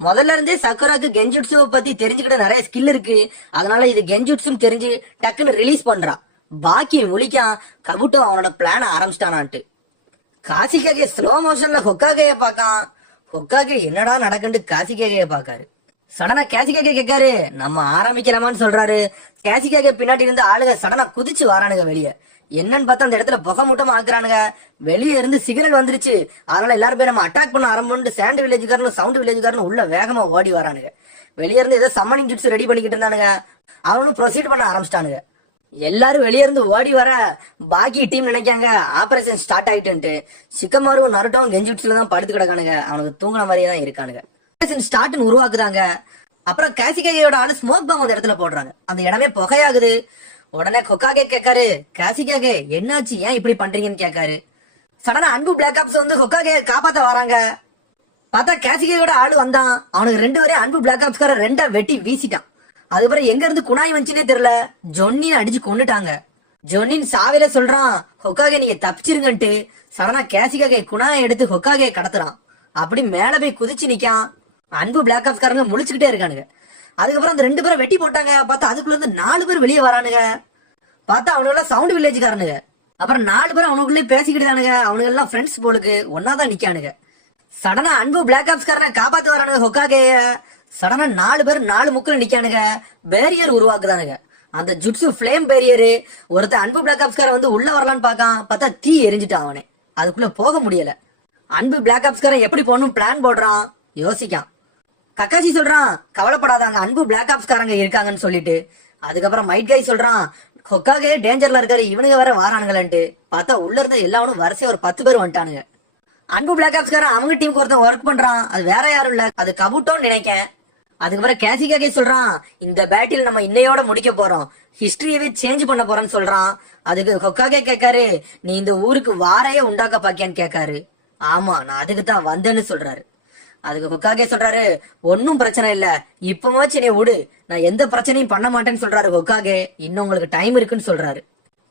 முதல்ல இருந்தே சக்குராக்கு கெஞ்சுட்ஸுவை பத்தி தெரிஞ்சுக்கிட்ட நிறைய ஸ்கில் இருக்கு, அதனால இது கெஞ்சுட்ஸுன்னு தெரிஞ்சு டக்குன்னு ரிலீஸ் பண்றான். பாக்கி முழிக்கான், கபுட்டோ அவனோட பிளான ஆரம்பிச்சிட்டானான்ட்டு. காசிகாகே ஸ்லோ மோஷன்ல ஹொக்காகைய பாக்கான். ஹொக்காகே என்னடா நடக்குன்னு காசிகாகைய பாக்காரு. சடனா காசிகாகே கேட்காரு, நம்ம ஆரம்பிக்கலாமான்னு சொல்றாரு. காசிகாகே பின்னாடி இருந்து ஆளுக சடனா குதிச்சு வரானுங்க வெளியே. என்னன்னு பார்த்தா அந்த இடத்துல புகை மூட்டமா ஆக்குறானுங்க. வெளியே இருந்து சிக்னல் வந்துருச்சு, அதனால எல்லாரும் போய் நம்ம அட்டாக் பண்ண ஆரம்பிச்சு சாண்ட் வில்லேஜ்காரனும் சவுண்ட் வில்லேஜ்காரனும் உள்ள வேகமா ஓடி வரானுங்க. வெளியே இருந்து ஏதோ சம்மனிங் ஜுட்ஸ் ரெடி பண்ணிக்கிட்டு இருந்தானுங்க, அவனும் ப்ரொசீட் பண்ண ஆரம்பிச்சிட்டானுங்க. எல்லாரும் வெளியே இருந்து ஓடி வர பாக்கி டீம் நினைக்காங்க ஆபரேஷன் ஸ்டார்ட் ஆயிட்டு. சிக்கமாரும் நருட்டோவும் கெஞ்சுட்ஸ்ல தான் படுத்து கிடக்கானுங்க, அவனுக்கு தூங்குன மாதிரியே தான் இருக்கானுங்க. ஆபரேஷன் ஸ்டார்ட்னு உருவாக்குதாங்க. அப்புறம் காசிகாகையோட ஆளு ஸ்மோக் பாம் அந்த இடத்துல போடுறாங்க, அந்த இடமே புகையாகுது. உடனே ஹொக்காகே கேட்காரு, காசிகாகே என்னாச்சு, ஏன் இப்படி பண்றீங்கன்னு கேட்காரு. சடனா அன்பு பிளாக் ஆப்ஸ் வந்து ஹொக்காகே காப்பாத்த வராங்க. பார்த்தா காசிகாயோட ஆளு வந்தான், அவனுக்கு ரெண்டு பேரும் அன்பு பிளாக் ஆப்ஸ்கார ரெண்டா வெட்டி வீசிட்டான். அதுக்கப்புறம் எங்க இருந்து குணாய் வந்துச்சுன்னே தெரியல, ஜொன்னின் அடிச்சு கொண்டுட்டாங்க. ஜொன்னின் சாவில சொல்றான், ஹொக்காகே நீங்க தப்பிச்சிருங்கன்ட்டு. சடனா காசிகாகே குணாயை எடுத்து ஹொக்காகே கடத்துறான். அப்படி மேல போய் குதிச்சு நிக்கான். அன்பு பிளாக் ஆப்ஸ்காரங்க முழிச்சுக்கிட்டே இருக்கானுங்க. அதுக்கப்புறம் அந்த ரெண்டு பேரை வெட்டி போட்டாங்க. பார்த்தா அதுக்குள்ள இருந்து 4 பேர் வெளியே வரானுங்க. பார்த்தா அவனுங்க சவுண்ட் வில்லேஜ்காரனுங்க. அப்புறம் 4 பேர் அவனுக்குள்ளே பேசிக்கிட்டு தானுங்க, அவனுங்க எல்லாம் ஃப்ரெண்ட்ஸ் போலுக்கு ஒன்னாதான் நிக்கானுங்க. சடனா அன்பு பிளாக் ஆப்ஸ்காரனை காப்பாத்து வரானுங்க ஹொக்காகேய. சடனா 4 பேர் 4 முக்கில் நிக்கானுங்க, பேரியர் உருவாக்குதானுங்க. அந்த ஜுட்ஸு பிளேம் பேரியரு. ஒருத்தர் அன்பு பிளாக் ஆப்ஸ்கார வந்து உள்ள வரலான்னு பாக்கான், பார்த்தா தீ எரிஞ்சுட்டான் அவனே, அதுக்குள்ள போக முடியல. அன்பு பிளாக் ஆப்ஸ்காரன் எப்படி போகணும் பிளான் போடுறான், யோசிக்கான். கக்காசி சொல்றான், கவலைப்படாதாங்க அன்பு பிளாக் ஆப்ஸ்காரங்க இருக்காங்கன்னு சொல்லிட்டு. அதுக்கப்புறம் மைட் கை சொல்றான், ஹொக்காகே டேஞ்சர்ல இருக்காரு, இவனுங்க வேற வாரானுங்களன்ட்டு. பார்த்தா உள்ள இருந்த எல்லாவனும் வரிசையா ஒரு 10 பேர் வந்துட்டானுங்க. அன்பு பிளாக் ஆப்ஸ்காரன் அவங்க டீமுக்கு ஒருத்தன் ஒர்க் பண்றான், அது வேற யாரும் இல்ல, அது கபுட்டோன்னு நினைக்கேன். அதுக்கப்புறம் கேசிகாகே சொல்றான், இந்த பேட்டில் நம்ம இன்னையோட முடிக்க போறோம், ஹிஸ்டரியவே சேஞ்ச் பண்ண போறோம்னு சொல்றான். அதுக்கு ஹொக்காகே கேட்காரு, நீ இந்த ஊருக்கு வாரையே உண்டாக்க பாக்கியான்னு கேட்காரு. ஆமா, நான் அதுக்கு தான் வந்தேன்னு சொல்றாரு. அதுக்கு ஹொக்காகே சொல்றாரு, ஒன்னும் பிரச்சனை இல்ல, இப்பமாச்சு நீ விடு, நான் எந்த பிரச்சனையும் பண்ண மாட்டேன்னு சொல்றாரு ஹொக்காகே. இன்னும் உங்களுக்கு டைம் இருக்குன்னு சொல்றாரு.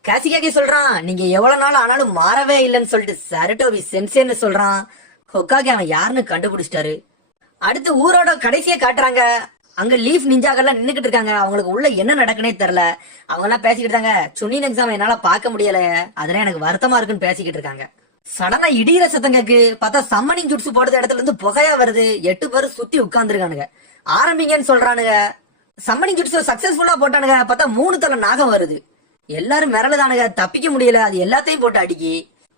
காசிகாகே சொல்றான், நீங்க எவ்வளவு நாள் ஆனாலும் மாறவே இல்லைன்னு சொல்லிட்டு சரட்டோபி சென்சேன்னு சொல்றான். ஹொக்காகே அவன் யாருன்னு கண்டுபிடிச்சிட்டாரு. அடுத்து ஊரோட கடைசியா காட்டுறாங்க. அங்க லீஃப் நிஞ்சாக்கெல்லாம் நின்னுக்கிட்டு இருக்காங்க. அவங்களுக்கு உள்ள என்ன நடக்குனே தெரியல. அவங்க எல்லாம் பேசிக்கிட்டு இருக்காங்க, சுனின் எக்ஸாம் என்னால பார்க்க முடியல, அதெல்லாம் எனக்கு வருத்தமா இருக்குன்னு பேசிக்கிட்டு இருக்காங்க. சடனா இடிகிற சத்தம் கேக்கு. பார்த்தா சம்மனிங் ஜுட்ஸு போடுற இடத்துல இருந்து புகையா வருது. 8 பேரும் சுத்தி உட்கார்ந்துருக்கானுங்க. ஆரம்பிங்கன்னு சொல்றானுங்க. சம்மனிங் ஜுட்ஸு சக்சஸ்ஃபுல்லா போட்டானுங்க. பார்த்தா 3 தலை நாகம் வருது. எல்லாரும் மிரளுதானுங்க, தப்பிக்க முடியல. அது எல்லாத்தையும் போட்டு அடிக்கி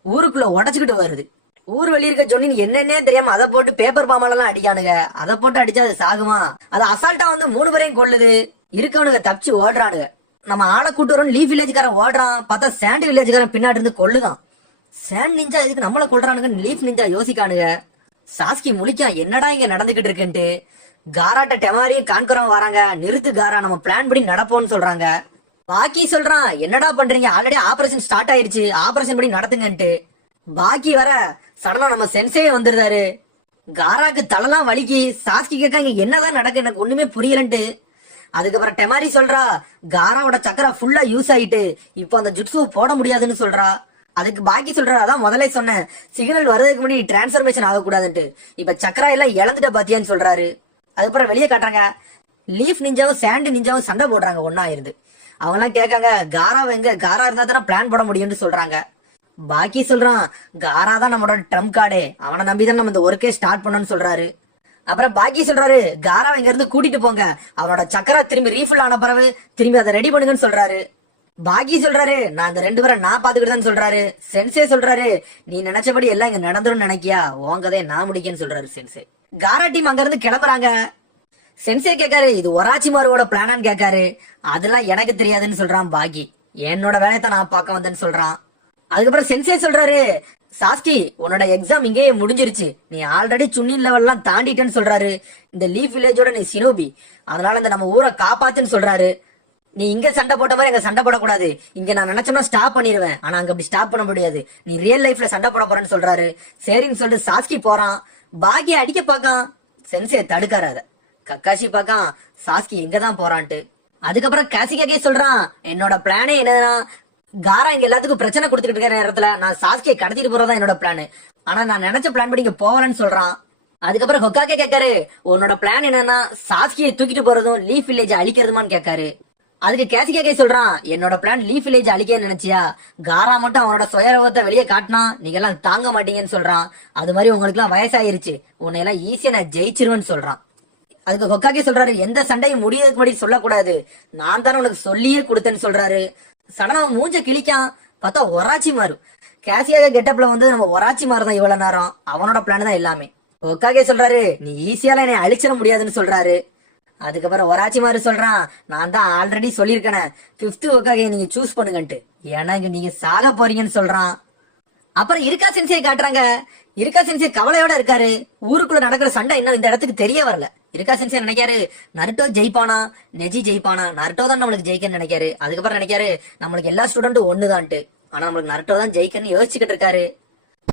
ஊருக்குள்ள உடச்சுக்கிட்டு வருது. ஊர் வெளிய இருக்க ஜொன்னி என்னன்னே தெரியாம அதை போட்டு பேப்பர் பாமாலெல்லாம் அடிக்கானுங்க. அதை போட்டு அடிச்சா அது சாகுமா? அது அசால்ட்டா வந்து 3 பேரையும் கொள்ளுது. இருக்கவனுங்க தப்பிச்சு ஓடுறானுங்க. நம்ம ஆளை கூட்டு வரோம், லீஃப் வில்லேஜ்காரன் ஓடுறான். பார்த்தா சாண்ட் வில்லேஜ்காரன் பின்னாடி இருந்து கொள்ளுதான். சாண்ட் நிஞ்சா இதுக்கு நம்மள கொள்றானுங்க, லீஃப் நிஞ்சா யோசிக்கானுங்க. சாஸ்கி முழிக்கா, என்னடா இங்க நடந்துகிட்டு இருக்குன்ட்டு. காராட்ட டெமாரியும் கான்கரம் வராங்க. நிறுத்து காரா, நம்ம பிளான் படி நடப்போம்னு சொல்றாங்க. பாக்கி சொல்றான், என்னடா பண்றீங்க, ஆல்ரெடி ஆபரேஷன் ஸ்டார்ட் ஆயிருச்சு, ஆபரேஷன் படி நடத்துங்கன்ட்டு. பாக்கி வர சடனா நம்ம சென்சே வந்துருந்தாரு. காராக்கு தலைலாம் வலிக்கு. சாஸ்கி கேட்க, இங்க என்னதான் நடக்கு, எனக்கு ஒண்ணுமே புரியலன்ட்டு. அதுக்கப்புறம் டெமாரி சொல்றா, காராவோட சக்கரை ஃபுல்லா யூஸ் ஆயிட்டு இப்போ அந்த ஜுட்ஸு போட முடியாதுன்னு சொல்றா. அதுக்கு பாக்கி சொல்றா, அதான் முதல்ல சொன்னேன், சிக்னல் வர்றதுக்கு முன்னாடி டிரான்ஸ்பர்மேஷன் ஆகக்கூடாதுன்ட்டு. இப்ப சக்கரா எல்லாம் இழந்துட்ட பாத்தியான்னு சொல்றாரு. அதுக்கப்புறம் வெளியே காட்டுறாங்க, லீஃப் நிஞ்சாவும் சாண்ட் நிஞ்சாவும் சண்டை போடுறாங்க ஒன்னா இருந்து. அவங்க எல்லாம் கேட்காங்க, காரா எங்க, காரா இருந்தா தானே பிளான் போட முடியும்னு சொல்றாங்க. பாக்கி சொல்றான், காரா தான் நம்மளோட ட்ரம்ப் கார்டு, அவனை நம்பிதான் நம்ம இந்த ஒர்க்கே ஸ்டார்ட் பண்ணணும்னு சொல்றாரு. அப்புறம் பாக்கி சொல்றாரு, காராவை இங்க இருந்து கூட்டிட்டு போங்க, அவனோட சக்கரா திரும்பி ரீஃபில் ஆன பிறகு திரும்பி அதை ரெடி பண்ணுங்கன்னு சொல்றாரு. பாக்கி சொல்றாரு, நான் இந்த 2 பேரை நான் பாத்துக்கிட்டுதான் சொல்றாரு. சென்சே சொல்றாரு, நீ நினைச்சபடி எல்லாம் இங்க நடந்துரும் நினைக்கியா, உங்கதே நான் முடிக்கன்னு சொல்றாரு சென்சே. காரா டீம் அங்க இருந்து கிளம்புறாங்க. சென்சே கேட்காரு, இது ஒராச்சிமாரோட பிளானான்னு கேட்காரு. அதெல்லாம் எனக்கு தெரியாதுன்னு சொல்றான் பாக்கி. என்னோட வேலையத்தான் நான் பார்க்க வந்தேன்னு சொல்றான். அதுக்கப்புறம் சென்சே சொல்றாரு, சாஸ்கி உன்னோட எக்ஸாம் இங்கேயே முடிஞ்சிருச்சு, நீ ஆல்ரெடி சுன்னின் லெவல்லாம் தாண்டிட்டேன்னு சொல்றாரு. இந்த லீஃப் வில்லேஜோட நீ சினோபி, அதனால இந்த நம்ம ஊரை காப்பாத்துன்னு சொல்றாரு. நீ இங்க சண்டை போட்ட மாதிரி எங்க சண்டை போடக்கூடாது, இங்க நான் நினைச்சோம்னா ஸ்டாப் பண்ணிடுவேன், ஆனா அங்க அப்படி ஸ்டாப் பண்ண முடியாது, நீ ரியல் லைஃப்ல சண்டை போட போறேன்னு சொல்றாரு. சரின்னு சொல்லிட்டு சாஸ்கி போறான். பாக்கி அடிக்க பாக்கான். சென்சே தடுக்காரு அத. கக்காஷி பாக்கான் சாஸ்கி எங்கதான் போறான்ட்டு. அதுக்கப்புறம் காசிகாகே சொல்றான், என்னோட பிளானே என்னன்னா, காரா இங்க எல்லாத்துக்கும் பிரச்சனை கொடுத்துட்டு இருக்கிற நேரத்துல நான் சாஸ்கியை கடத்திட்டு போறதா என்னோட பிளான், ஆனா நான் நினைச்ச பிளான் படி இங்க போவலன்னு சொல்றான். அதுக்கப்புறம் ஹொக்காகே கேட்காரு, உன்னோட பிளான் என்னன்னா சாஸ்கியை தூக்கிட்டு போறதும் லீஃப் வில்லேஜ் அழிக்கிறதுமான்னு கேட்காரு. அதுக்கு காசிகாகே சொல்றான், என்னோட பிளான் லீஃப் வில்லேஜ் அழிக்க நினைச்சியா, காரா மட்டும் அவனோட சுயரவத்தை வெளியே காட்டினா நீங்க எல்லாம் தாங்க மாட்டீங்கன்னு சொல்றான். அது மாதிரி உங்களுக்கு எல்லாம் வயசாயிருச்சு, உன்னை எல்லாம் ஈஸியா நான் ஜெயிச்சிருவேன்னு சொல்றான். அதுக்கு ஹொக்காகே சொல்றாரு, எந்த சண்டையும் முடியறதுக்கு முன்னாடி சொல்லக்கூடாது, நான் தானே உனக்கு சொல்லியே கொடுத்தேன்னு சொல்றாரு. சடனா மூஞ்ச கிளிக்கான். பார்த்தா ஒராச்சி மாறு. கேசியாக கெட்டப்ல வந்து நம்ம ஒராச்சி மாறு தான் இவ்வளவு நேரம், அவனோட பிளான் தான் எல்லாமே. ஹொக்காகே சொல்றாரு, நீ ஈஸியால என்னை அழிச்சிட முடியாதுன்னு சொல்றாரு. அதுக்கப்புறம் ஒராச்சி மாறு சொல்றான், நான் தான் ஆல்ரெடி சொல்லியிருக்கேன் 5th ஹொக்காகே நீங்க சூஸ் பண்ணுங்கன்ட்டு, எனக்கு நீங்க சாக போறீங்கன்னு சொல்றான். அப்புறம் இருக்கா சென்சியை காட்டுறாங்க. இருக்கா சென்சியை கவலையோட இருக்காரு. ஊருக்குள்ள நடக்கிற சண்டை இன்னும் இந்த இடத்துக்கு தெரிய வரல. இருக்கா சென்சியை நினைக்காரு, நருட்டோ ஜெயிப்பானா, நெஜி ஜெயிப்பானா, நருட்டோ தான் நம்மளுக்கு ஜெயிக்கன்னு நினைக்காரு. அதுக்கப்புறம் நினைக்காரு, நம்மளுக்கு எல்லா ஸ்டூடெண்ட்டும் ஒண்ணுதான்ட்டு, ஆனா நம்மளுக்கு நருட்டோ தான் ஜெயிக்கன்னு யோசிச்சுக்கிட்டு இருக்காரு.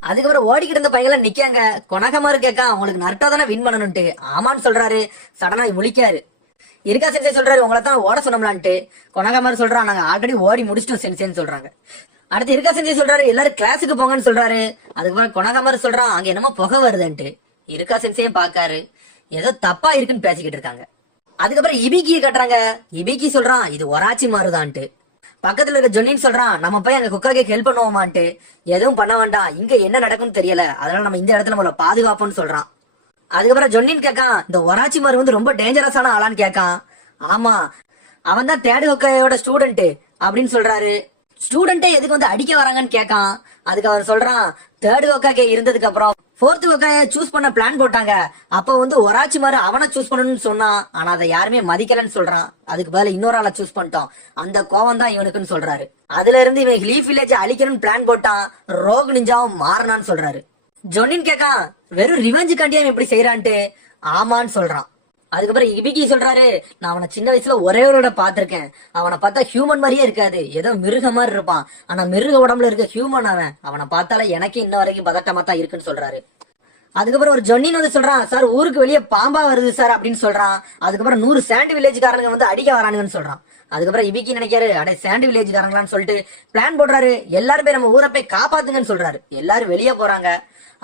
அதுக்கப்புறம் ஓடிக்கிட்டு இருந்த பையன் நிக்காங்க. கொனகமாரு கேட்கா, அவங்களுக்கு நருட்டோ தானே வின் பண்ணணும்ட்டு. ஆமான்னு சொல்றாரு. சடனா முழிக்காரு. இருக்கா சென்சே சொல்றாரு, உங்களை தான் ஓட சொன்னோம்லான்ட்டு. கொனகமாரு சொல்றான், நாங்க ஆல்ரெடி ஓடி முடிச்சிட்டோம் சென்சேன்னு சொல்றாங்க. அடுத்து இருக்கா சென்சே சொல்றாரு, எல்லாரும் கிளாஸுக்கு போங்கன்னு சொல்றாரு. அதுக்கப்புறம் கொனகமாரு சொல்றான், அங்க என்னமோ புகை வருதுன்ட்டு. இருக்கா சென்சையும் பாக்காரு, ஏதோ தப்பா இருக்குன்னு பேசிக்கிட்டு இருக்காங்க. அதுக்கப்புறம் இபிக்கியை கட்டுறாங்க. இபிக்கி சொல்றான், இது ஒராச்சி மாறுதான்ட்டு. பக்கத்துல இருக்க ஜொன்னின்னு சொல்றான், நம்ம போய் அங்க குக்காகே ஹெல்ப் பண்ணுவோமான்ட்டு. எதுவும் பண்ண வேண்டாம், இங்க என்ன நடக்கும்னு தெரியல, அதனால நம்ம இந்த இடத்துல நம்மள பாதுகாப்போம்னு சொல்றான். அதுக்கப்புறம் ஜொன்னின் கேட்கான், இந்த ஒராச்சி மாறு வந்து ரொம்ப டேஞ்சரஸான ஆளான்னு கேட்கான். ஆமா, அவன் தான் தேர்ட் ஹொக்காயோட ஸ்டூடெண்ட் அப்படின்னு சொல்றாரு. ஸ்டூடெண்டே எதுக்கு வந்து அடிக்க வராங்கன்னு கேட்கான். அதுக்கு அவர் சொல்றான், தேர்ட் ஹொக்காகே இருந்ததுக்கு அப்புறம் 4th ஹொக்காகே சூஸ் பண்ண பிளான் போட்டாங்க, அப்ப வந்து ஒராச்சி மாறு அவனை சூஸ் பண்ணணும்னு சொன்னான், ஆனா அதை யாருமே மதிக்கலன்னு சொல்றான். அதுக்கு பதில இன்னொரு ஆளை சூஸ் பண்ணிட்டோம், அந்த கோவம் தான் இவனுக்குன்னு சொல்றாரு. அதுல இருந்து இவன் லீஃப் வில்லேஜ் அழிக்கணும்னு பிளான் போட்டான், ரோக் நிஞ்சாவும் மாறினான்னு சொல்றாரு. ஜொன்னின் கேட்கான், வெறும் ரிவெஞ்ச் கண்டியா இப்படி செய்யறான்ட்டு. ஆமான்னு சொல்றான். அதுக்கப்புறம் இபிகி சொல்றாரு, நான் அவனை சின்ன வயசுல ஒரே ஒரு பாத்திருக்கேன். அவனை பார்த்தா ஹியூமன் மாதிரியே இருக்காது, ஏதோ மிருக மாதிரி இருப்பான். ஆனா மிருக உடம்புல இருக்க ஹியூமன் அவனை பார்த்தால எனக்கு இன்ன வரைக்கும் பதட்டமா தான் இருக்குன்னு சொல்றாரு. அதுக்கப்புறம் ஒரு ஜொன்னின்னு வந்து சொல்றான், சார் ஊருக்கு வெளியே பாம்பா வருது சார் அப்படின்னு சொல்றான். அதுக்கப்புறம் 100 சாண்ட் வில்லேஜ்காரங்க வந்து அடிக்க வரானுங்கன்னு சொல்றான். அதுக்கப்புறம் இபிக்கி நினைக்காரு, அடே சாண்ட் வில்லேஜ்காரங்களான்னு சொல்லிட்டு பிளான் போடுறாரு. எல்லாரும் போய் நம்ம ஊரை போய் காப்பாத்துங்கன்னு சொல்றாரு. எல்லாரும் வெளியே போறாங்க.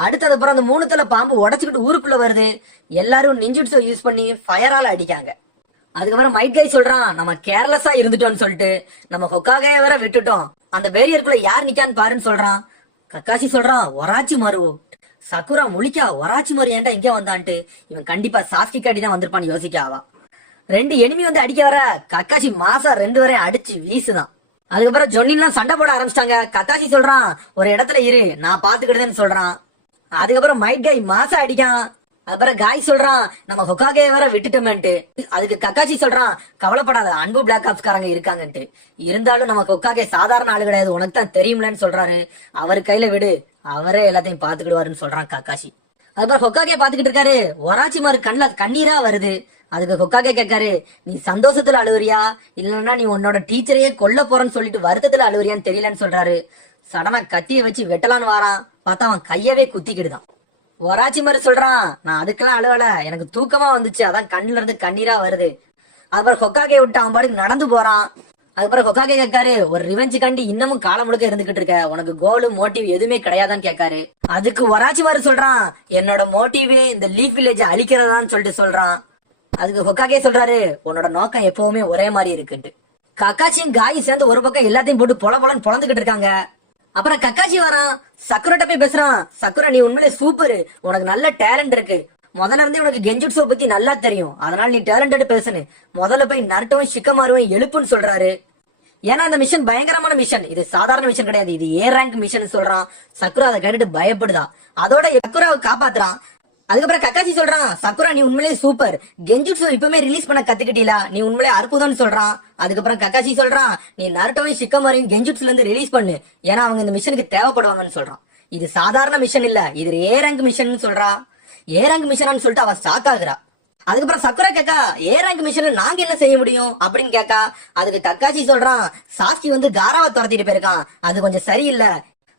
அடுத்தது அப்புறம் அந்த 3 தலை பாம்பு உடச்சுக்கிட்டு ஊருக்குள்ள வருது. எல்லாரும் நிஞ்சுட்ஸோ யூஸ் பண்ணி ஃபயரால அடிக்காங்க. அதுக்கப்புறம் மைட் கை சொல்றான், நம்ம கேர்லெஸ்ஸா இருந்துட்டோம்னு சொல்லிட்டு நம்ம ஹொக்காகைய வேற விட்டுட்டோம், அந்த பேரியருக்குள்ள யார் நிக்கான்னு பாருன்னு சொல்றான். கக்காஷி சொல்றான், ஒராச்சி மாறு. சக்குரா முழிக்கா, ஒராச்சி மாறு ஏன்டா இங்க வந்தான்ட்டு. இவன் கண்டிப்பா சாஸ்கி காட்டி தான் வந்திருப்பான்னு யோசிக்க ஆவா. 2 எனிமி வந்து அடிக்க வர கக்காஷி மாசா 2 வரையும் அடிச்சு வீசுதான். அதுக்கப்புறம் ஜொன்னின்லாம் சண்டை போட ஆரம்பிச்சிட்டாங்க. கக்காஷி சொல்றான், ஒரு இடத்துல இரு நான் பாத்துக்கிட்டேன்னு சொல்றான். அதுக்கப்புறம் மைட் கை மாசா அடிக்கான். அப்புறம் காய் சொல்றான், நம்ம ஹொக்காகே வேற விட்டுட்டோமேன்ட்டு. அதுக்கு கக்காச்சி சொல்றான், கவலைப்படாத, அன்பு பிளாக் ஆப்ஸ்காரங்க இருக்காங்கன்ட்டு. இருந்தாலும் நம்ம ஹொக்காகே சாதாரண ஆளு கிடையாது, உனக்கு தான் தெரியும்லன்னு சொல்றாரு. அவர் கையில விடு, அவரே எல்லாத்தையும் பாத்துக்கிடுவாருன்னு சொல்றான் கக்காஷி. அதுக்கப்புறம் ஹொக்காகே பாத்துக்கிட்டு இருக்காரு. ஒராச்சிமாரு கண்ணுல கண்ணீரா வருது. அதுக்கு ஹொக்காகே கேட்காரு, நீ சந்தோஷத்துல அழுவுறியா இல்லன்னா நீ உன்னோட டீச்சரையே கொல்ல போறன்னு சொல்லிட்டு வருத்தத்துல அழுவுறியான்னு தெரியலன்னு சொல்றாரு. சடனா கத்திய வச்சு வெட்டலான்னு வாரான். பார்த்தா அவன் கையவே குத்திக்கிடுதான். ஒராச்சி மாதிரி சொல்றான், நான் அதுக்கெல்லாம் அழுவல, எனக்கு தூக்கமா வந்துச்சு, அதான் கண்ணுல இருந்து கண்ணீரா வருது. அதுக்கப்புறம் ஹொக்காகே விட்டு அவன் பாட்டுக்கு நடந்து போறான். அதுக்கப்புறம் ஹொக்காகே கேட்காரு, ஒரு ரிவெஞ்சு கண்டி இன்னமும் காலம் முழுக்க இருந்துகிட்டு இருக்க, உனக்கு கோலு மோட்டிவ் எதுவுமே கிடையாதான்னு கேட்காரு. அதுக்கு ஒராச்சி மாதிரி சொல்றான், என்னோட மோட்டிவே இந்த லீஃப் வில்லேஜ் அழிக்கிறதான்னு சொல்லிட்டு சொல்றான். அதுக்கு ஹொக்காகே சொல்றாரு, உன்னோட நோக்கம் எப்பவுமே ஒரே மாதிரி இருக்குன்ட்டு. கக்காச்சியும் காயும் சேர்ந்து ஒரு பக்கம் எல்லாத்தையும் போட்டு பொலன்னு பொழந்துகிட்டு இருக்காங்க. அப்புறம் கக்காச்சி வரான். சக்குராட்ட போய் பேசுறான், சக்குரா நீ உண்மையிலே சூப்பர், உனக்கு நல்ல டேலண்ட் இருக்கு, முதல்ல இருந்தே உனக்கு கெஞ்சுட்ஸோ பத்தி நல்லா தெரியும், அதனால நீ டேலண்டட் பேசுன்னு முதல்ல போய் நருட்டோவும் ஷிக்கமாருவும் எழுப்புன்னு சொல்றாரு. ஏன்னா அந்த மிஷன் பயங்கரமான மிஷன், இது சாதாரண மிஷன் கிடையாது, இது ஏ ரேங்க் மிஷன் சொல்றான். சக்குரா அதை கேட்டுட்டு பயப்படுதான். அதோட சக்குராவை காப்பாத்துறான். அதுக்கப்புறம் கக்காச்சி சொல்றான், சக்குரா நீ உண்மையிலேயே சூப்பர், கெஞ்சுட்ஸோ இப்பவுமே ரிலீஸ் பண்ண கத்துக்கிட்டீங்களா, நீ உண்மையிலே அற்புதம்னு சொல்றான். அதுக்கப்புறம் கக்காச்சி சொல்றான், நீ நருட்டோவையும் ஷிக்கமாரையும் கெஞ்சுட்ஸ்ல இருந்து ரிலீஸ் பண்ணு, ஏன்னா அவங்க இந்த மிஷனுக்கு தேவைப்படுவாங்கன்னு சொல்றான். இது சாதாரண மிஷன் இல்ல, இது ஏ ரேங்க் மிஷன் சொல்றா. ஏ ரேங்க் மிஷன் சொல்லிட்டு அவன் ஸ்டாக் ஆகுறா. அதுக்கப்புறம் சக்குரா கேக்கா, ஏ ரேங்க் மிஷன் நாங்க என்ன செய்ய முடியும் அப்படின்னு கேக்கா. அதுக்கு கக்காச்சி சொல்றான், சாஸ்கி வந்து காராவை துரத்திட்டு போயிருக்கான், அது கொஞ்சம் சரியில்லை,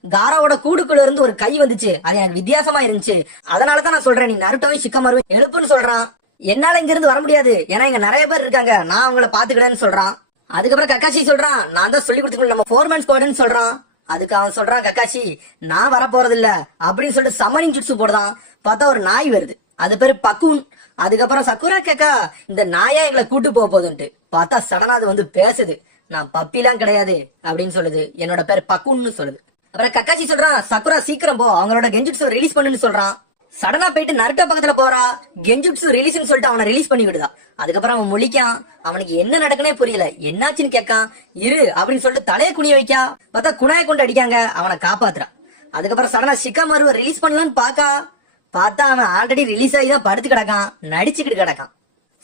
காராவோட கூடுக்குள்ள இருந்து ஒரு கை வந்துச்சு, அது எனக்கு வித்தியாசமா இருந்துச்சு, அதனாலதான் நான் சொல்றேன் நீ நருட்டோவையும் ஷிக்கமாருவையும் எழுப்புன்னு சொல்றான். என்னால இங்க இருந்து வர முடியாது, ஏன்னா இங்க நிறைய பேர் இருக்காங்க, நான் அவங்கள பாத்துக்கிறேன்னு சொல்றான். அதுக்கப்புறம் கக்காச்சி சொல்றான், நான் தான் சொல்லி கொடுத்துக்கணும் நம்ம ஃபோர்மேன் ஸ்குவாட்னு சொல்றான். அதுக்கு அவன் சொல்றான், கக்காச்சி நான் வர போறது இல்ல அப்படின்னு சொல்லிட்டு சம்மனிங் ஜுட்ஸு போடுதான். பார்த்தா ஒரு நாய் வருது, அது பேரு பக்கூன். அதுக்கப்புறம் சக்குரா கேக்கா, இந்த நாயா எங்களை கூட்டு போக போகுதுன்ட்டு. பார்த்தா சடனா அது வந்து பேசுது, நான் பப்பிலாம் கிடையாது அப்படின்னு சொல்லுது, என்னோட பேர் பக்கூன்னு சொல்லுது. அப்புறம் கக்காச்சி சொல்றான், சக்குரா சீக்கிரம் போ, அவங்களோட கெஞ்சுட்ஸு ரிலீஸ் பண்ணுன்னு சொல்றான். சடனா போயிட்டு நருட்டோ பக்கத்துல போறா, கெஞ்சுட்ஸு ரிலீஸ்னு சொல்லிட்டு அவனை ரிலீஸ் பண்ணி விடுதா. அதுக்கப்புறம் அவன் முழிக்கான், அவனுக்கு என்ன நடக்குனே புரியல, என்னாச்சுன்னு கேட்கான். இரு அப்படின்னு சொல்லிட்டு தலையை குனிய வைக்கா. பார்த்தா குணாய கொண்டு அடிக்காங்க, அவனை காப்பாத்துறான். அதுக்கப்புறம் சடனா ஷிக்கமாருவை ரிலீஸ் பண்ணலான்னு பார்த்தா அவன் ஆல்ரெடி ரிலீஸ் ஆகி தான் படுத்து கிடக்கான், நடிச்சுக்கிட்டு கிடக்கான்.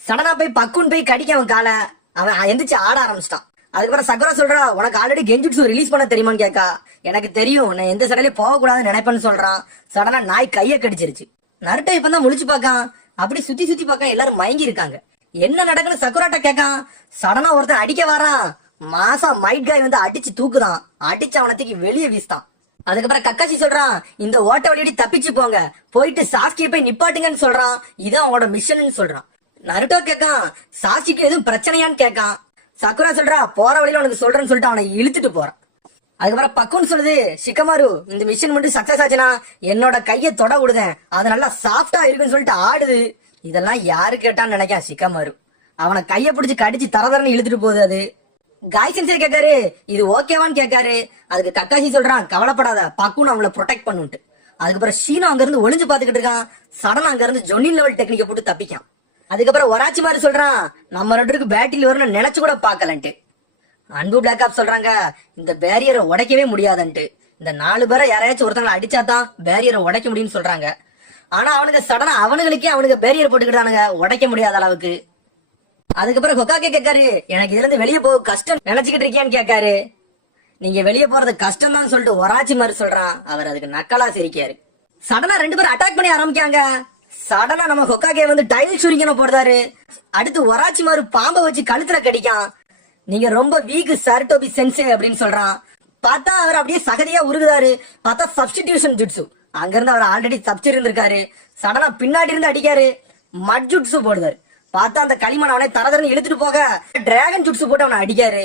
சடனா போய் பக்குன்னு போய் கடிக்க அவன் காலை, அவன் எந்திரிச்சு ஆட ஆரம்பிச்சிட்டான். அதுக்கப்புறம் சக்குரா சொல்றா, உனக்கு ஆல்ரெடி கெஞ்சுட்ஸு ரிலீஸ் பண்ண தெரியுமான்னு கேட்கா. எனக்கு தெரியும், நான் எந்த சடையிலயும் போக கூடாதுன்னு நினைப்பேன்னு சொல்றான். சடனா நாய் கைய கடிச்சிருச்சு. நருட்டோ இப்பதான் முழிச்சு பாக்கான், அப்படி சுத்தி சுத்தி பார்க்க எல்லாரும் மயங்கி இருக்காங்க. என்ன நடக்குன்னு சக்குராட்ட கேட்கான். சடனா ஒருத்தன் அடிக்க வரான். மாசா மைட் காய் வந்து அடிச்சு தூக்குதான், அடிச்சு அவனத்துக்கு வெளியே வீசிட்டான். அதுக்கப்புறம் கக்காச்சி சொல்றான், இந்த ஓட்ட வழியடி தப்பிச்சு போங்க, போயிட்டு சாஸ்கியை போய் நிப்பாட்டுங்கன்னு சொல்றான். இதான் அவனோட மிஷன் சொல்றான். நருட்டோ கேட்கான், சாஸ்கிக்கு எதுவும் பிரச்சனையான்னு கேட்கான். சக்குரா சொல்றா, போற வழியில உனக்கு சொல்றேன்னு சொல்லிட்டு அவனை இழுத்துட்டு போறான். அதுக்கப்புறம் பக்குன்னு சொல்லுது, ஷிக்கமாரு இந்த மிஷன் மட்டும் சக்சஸ் ஆச்சுன்னா என்னோட கையை தொட விடுதேன், அது நல்லா சாஃப்டா இருக்குன்னு சொல்லிட்டு ஆடுது. இதெல்லாம் யாரு கேட்டான்னு நினைக்கான் ஷிக்கமாரு. அவனை கைய பிடிச்சு கடிச்சு தரதரன்னு இழுத்துட்டு போகுது. அது காய் சென்சே கேட்காரு, இது ஓகேவான்னு கேட்காரு. அதுக்கு கக்காசி சொல்றான், கவலைப்படாத, பக்குன்னு அவங்கள ப்ரொடெக்ட் பண்ணுன்ட்டு. அதுக்கப்புறம் ஷீனோ அங்க இருந்து ஒளிஞ்சு பாத்துக்கிட்டு இருக்கான். சடனா அங்க இருந்து ஜொன்னி லெவல் டெக்னிக்கை போட்டு தப்பிக்கான். அதுக்கப்புறம் ஒராச்சி மாதிரி சொல்றான், நம்ம 2 பேருக்கு பேட்டில் வரும்னு நினைச்சு கூட பாக்கலன்ட்டு. அன்பு பிளாக் ஆப் சொல்றாங்க, இந்த பேரியரை உடைக்கவே முடியாதுன்ட்டு. இந்த 4 பேரை யாராச்சும் ஒருத்தங்களை அடிச்சாதான் பேரியரை உடைக்க முடியும்னு சொல்றாங்க. ஆனா அவனுக்கு சடனா அவனுங்களுக்கே அவனுக்கு பேரியர் போட்டுக்கிட்டானுங்க, உடைக்க முடியாத அளவுக்கு. அதுக்கப்புறம் ஹொக்காகே கேட்காரு, எனக்கு இதுல இருந்து வெளியே போக கஷ்டம் நினைச்சுக்கிட்டு இருக்கியான்னு கேட்காரு. நீங்க வெளியே போறது கஷ்டம் தான் சொல்லிட்டு ஒராச்சி மாதிரி சொல்றான். அவர் அதுக்கு நக்கலா சிரிக்காரு. சடனா 2 பேரும் அட்டாக் பண்ணி ஆரம்பிக்காங்க. சடனா நம்ம ஹொக்காகே வந்து டைல் சுரிங்கன போடுறாரு. அடுத்து ஒராச்சிமாரு பாம்பை வச்சு கழுத்துல கடிக்கான். நீங்க ரொம்ப வீக் சரட்டோபி சென்சே அப்படின்னு சொல்றான். பார்த்தா அவர் அப்படியே சகதியா உருகுதாரு. பார்த்தா சப்ஸ்டிடியூஷன் ஜுட்சு. அங்க இருந்து அவர் ஆல்ரெடி தப்பிச்சு இருந்திருக்காரு. சடனா பின்னாடி இருந்து அடிக்காரு. மட் ஜுட்சு போடுதாரு. பார்த்தா அந்த களிமண் அவனை தரதரன்னு இழுத்துட்டு போக டிராகன் ஜுட்சு போட்டு அவனை அடிக்காரு.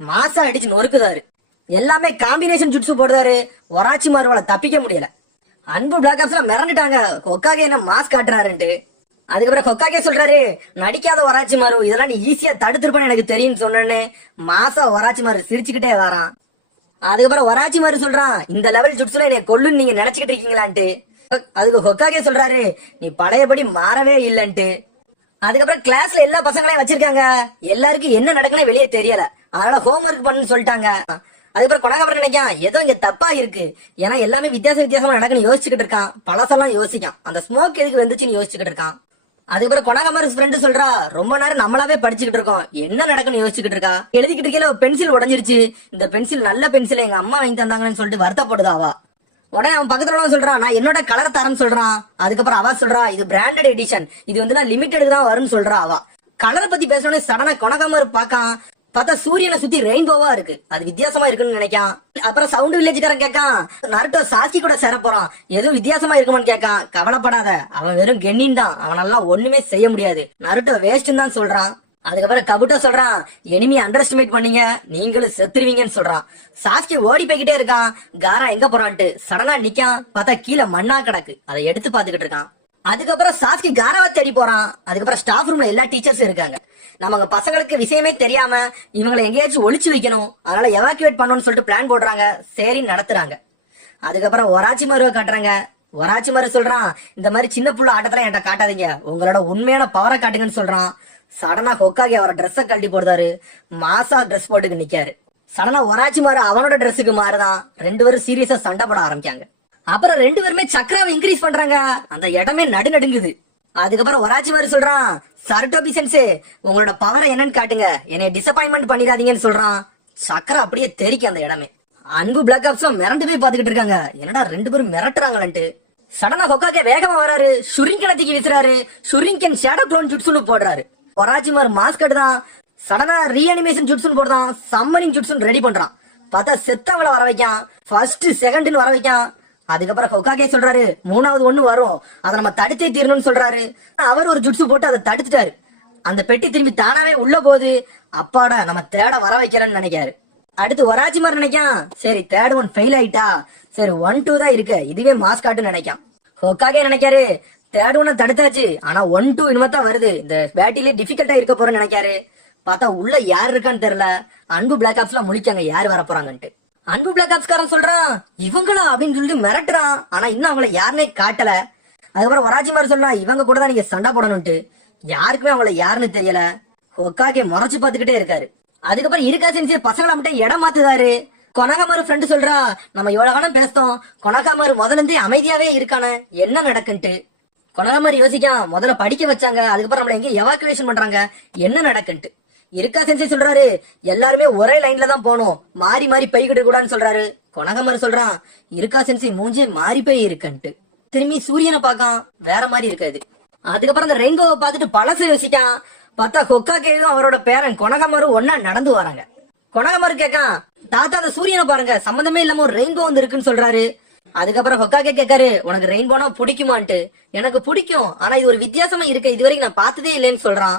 மாசா அடிச்சு நொறுக்குதாரு. எல்லாமே காம்பினேஷன் ஜுட்சு போடுறாரு. ஒராச்சிமாருவால தப்பிக்க முடியல. அன்பு பிளாக் ஆப்ஸ்ல மிரண்டுட்டாங்க, ஹொக்காகே என்ன மாஸ் காட்டுறாருன்ட்டு. அதுக்கப்புறம் ஹொக்காகே சொல்றாரு, நடிக்காத ஒராச்சிமாரு, இதெல்லாம் நீ ஈஸியா தடுத்துருப்பான்னு எனக்கு தெரியும்னு சொன்னேன்னு மாசா ஒராச்சிமாரு சிரிச்சுக்கிட்டே வரான். அதுக்கப்புறம் ஒராச்சிமாரு சொல்றான், இந்த லெவல் ஜுட்சுல என்னை கொல்லுன்னு நீங்க நினைச்சுக்கிட்டு இருக்கீங்களான்ட்டு. அதுக்கு ஹொக்காகே சொல்றாரு, நீ பழையபடி மாறவே இல்லன்ட்டு. அதுக்கப்புறம் கிளாஸ்ல எல்லா பசங்களையும் வச்சிருக்காங்க. எல்லாருக்கும் என்ன நடக்குன்னு வெளியே தெரியல. அதனால ஹோம்ஒர்க் பண்ணுன்னு சொல்லிட்டாங்க. அதுக்கப்புறம் கொனகாபுரம் நினைக்கான், ஏதோ இங்க தப்பா இருக்கு. ஏன்னா எல்லாமே வித்தியாசமா நடக்குன்னு யோசிச்சுக்கிட்டு இருக்கான். பழசெல்லாம் யோசிக்கான். அந்த ஸ்மோக் எதுக்கு வந்துச்சுன்னு யோசிச்சுக்கிட்டு இருக்கான். அதுக்கப்புறம் கொனகாமரு ஃப்ரெண்டு சொல்றா, ரொம்ப நேரம் நம்மளாவே படிச்சுக்கிட்டு இருக்கோம், என்ன நடக்குன்னு யோசிச்சுக்கிட்டு இருக்கா. எழுதிக்கிட்டு இருக்கையில பென்சில் உடஞ்சிருச்சு. இந்த பென்சில் நல்ல பென்சில், எங்க அம்மா வாங்கி தந்தாங்கன்னு சொல்லிட்டு வருத்தப்படுதா அவ. உடனே அவன் பக்கத்துல சொல்றான், நான் என்னோட கலர் தரேன்னு சொல்றான். அதுக்கப்புறம் அவ சொல்றா, இது பிராண்டட் எடிஷன், இது வந்து நான் லிமிட்டெடுக்கு தான் வரும்னு சொல்றா அவ. கலரை பத்தி பேசணும்னு சடனா கொனகாமரு பாக்கான். பார்த்தா சூரியனை சுத்தி ரெயின்போவா இருக்கு. அது வித்தியாசமா இருக்குன்னு நினைக்கான். அப்புறம் சவுண்ட் வில்லேஜ்காரன் கேட்கான், நருட்டோ சாஸ்கி கூட சேர போறான், எதுவும் வித்தியாசமா இருக்குமான்னு கேட்கான். கவலைப்படாத, அவன் வெறும் கென்னின் தான், அவனெல்லாம் ஒண்ணுமே செய்ய முடியாது, நருட்டோ வேஸ்ட்னு தான் சொல்றான். அதுக்கப்புறம் கபுட்டோ சொல்றான், எனிமி அண்டர் எஸ்டிமேட் பண்ணீங்க, நீங்களும் செத்துருவீங்கன்னு சொல்றான். சாஸ்கி ஓடி போய்கிட்டே இருக்கான். காரா எங்க போறான்ட்டு சடனா நிக்கான். பார்த்தா கீழே மண்ணா கிடக்கு. அதை எடுத்து பாத்துக்கிட்டு இருக்கான். அதுக்கப்புறம் சாஸ்கி காராவை தேடி போறான். அதுக்கப்புறம் ஸ்டாஃப் ரூம்ல எல்லா டீச்சர்ஸும் இருக்காங்க. நம்ம பசங்களுக்கு விஷயமே தெரியாம இவங்களை எங்கேயாச்சும் ஒளிச்சு வைக்கணும், அதனால எவாக்குவேட் பண்ணணும்னு சொல்லிட்டு பிளான் போடுறாங்க. சரி நடத்துறாங்க. அதுக்கப்புறம் ஒராச்சிமாருவை காட்டுறாங்க. ஒராச்சிமாரு சொல்றான், இந்த மாதிரி சின்ன புள்ள ஆட்டத்துல என்கிட்ட காட்டாதீங்க, உங்களோட உண்மையான பவரை காட்டுங்கன்னு சொல்றான். சடனா ஹொக்காகே அவரோட ட்ரெஸ்ஸ கழட்டி போடுறாரு. மாசா ட்ரெஸ் போட்டுக்கு நிக்காரு. சடனா ஒராச்சிமாரு அவனோட ட்ரெஸ்ஸுக்கு மாறுதான். ரெண்டு பேரும் சீரியஸா சண்டை போட ஆரம்பிக்காங்க. அப்புறம் ரெண்டு பேருமே சக்கராவை இன்க்ரீஸ் பண்றாங்க. அந்த இடமே நடுங்குது. அதுக்கப்புறம் ஒராச்சிமாரு சொல்றான், சரட்டோபி சென்சே, உங்களோட பவரை என்னன்னு காட்டுங்க, என்னை டிசப்பாயின்மெண்ட் பண்ணிடாதீங்கன்னு சொல்றான். சக்கரை அப்படியே தெரிக்க அந்த இடமே. அன்பு பிளாக் ஆப்ஸ் மிரண்டு போய் பாத்துக்கிட்டு இருக்காங்க, என்னடா ரெண்டு பேரும் மிரட்டுறாங்களான்ட்டு. சடனா ஹொக்காகே வேகமா வராரு. ஷுரிங்கனை தூக்கி வீசுறாரு. ஷுரிங்கன் ஷேடோ க்ளோன் ஜுட்சுன்னு போடுறாரு. ஒராச்சிமாரு மாஸ்க் தான். சடனா ரீஅனிமேஷன் ஜுட்சுன்னு போடுறான். சம்மனிங் ஜுட்சுன்னு ரெடி பண்றான். பார்த்தா செத்தவங்களை வர வைக்கான். ஃபர்ஸ்ட் செகண்ட்னு வர வைக்கான். அதுக்கப்புறம் ஹொக்காகே சொல்றாரு, மூணாவது ஒண்ணு வரும், அதை நம்ம தடுத்தே தீரணும்னு சொல்றாரு. அவர் ஒரு ஜுட்சு போட்டு அதை தடுத்துட்டாரு. அந்த பெட்டி திரும்பி தானாவே உள்ள போகுது. அப்பாடா, நம்ம தேட வர வைக்கலன்னு நினைக்காரு. அடுத்து ஒராச்சிமாரு நினைக்கான், சரி தேர்ட் ஒன் ஃபெயில் ஆயிட்டா, சரி 1-2 தான் இருக்கு, இதுவே மாஸ்காட்டுன்னு நினைக்கான். ஹொக்காகே நினைக்காரு, தேர்ட் ஒன்ன தடுத்தாச்சு, ஆனா 1-2 இனிமேதான் வருது, இந்த பேட்டிலே டிஃபிகல்ட்டா இருக்க போறேன்னு நினைக்காரு. பார்த்தா உள்ள யார் இருக்கான்னு தெரியல. அன்பு பிளாக் ஆப்ஸ்ல முழிக்காங்க யாரு வர போறாங்கன்ட்டு. அன்பு பிளாக் ஆப்ஸ்காரன் சொல்றான், இவங்களா அப்படின்னு சொல்லிட்டு மிரட்டுறான். ஆனா இன்னும் அவங்கள யாருன்னே காட்டல. அதுக்கப்புறம் ஒராச்சிமாரு சொல்றான், இவங்க கூட தான் நீங்க சண்டை போடணும்ட்டு. யாருக்குமே அவங்கள யாருன்னு தெரியல. ஹொக்காகே முறைச்சு பாத்துக்கிட்டே இருக்காரு. அதுக்கப்புறம் இருக்கா செஞ்சு பசங்களை மட்டும் இடம் மாத்துதாரு. கொனகாமாரு ஃப்ரெண்டு சொல்றா, நம்ம எவ்வளவு காலம் பேசத்தோம், கொனகாமாரு முதல்ல இருந்தே அமைதியாவே இருக்கானே, என்ன நடக்குன்ட்டு. கொனகாமாரு யோசிக்கான், முதல்ல படிக்க வச்சாங்க, அதுக்கப்புறம் நம்மள எங்க எவாக்குவேஷன் பண்றாங்க, என்ன நடக்குன்ட்டு. இருக்கா சென்சே சொல்றாரு, எல்லாருமே ஒரே லைன்ல தான் போகணும், மாறி மாறி போய்கிட்டு கூடாதுன்னு சொல்றாரு. கொனகாமாரு சொல்றான், இருக்கா சென்சே மூஞ்சே மாறி போய் இருக்குன்ட்டு. திரும்பி சூரியனை பார்க்கான், வேற மாதிரி இருக்காது. அதுக்கப்புறம் அந்த ரெயின்போவை பார்த்துட்டு பழசு யோசிக்கான். பார்த்தா ஹொக்காகேவும் அவரோட பேரன் கொனகாமாரு ஒன்னா நடந்து வராங்க. கொனகாமாரு கேட்கான், தாத்தா அந்த சூரியனை பாருங்க, சம்பந்தமே இல்லாம ஒரு ரெயின்போ வந்து இருக்குன்னு சொல்றாரு. அதுக்கப்புறம் ஹொக்காகே கேட்காரு, உனக்கு ரெயின்போனா பிடிக்குமான்ட்டு. எனக்கு பிடிக்கும், ஆனா இது ஒரு வித்தியாசமா இருக்கு, இது வரைக்கும் நான் பார்த்ததே இல்லைன்னு சொல்றான்.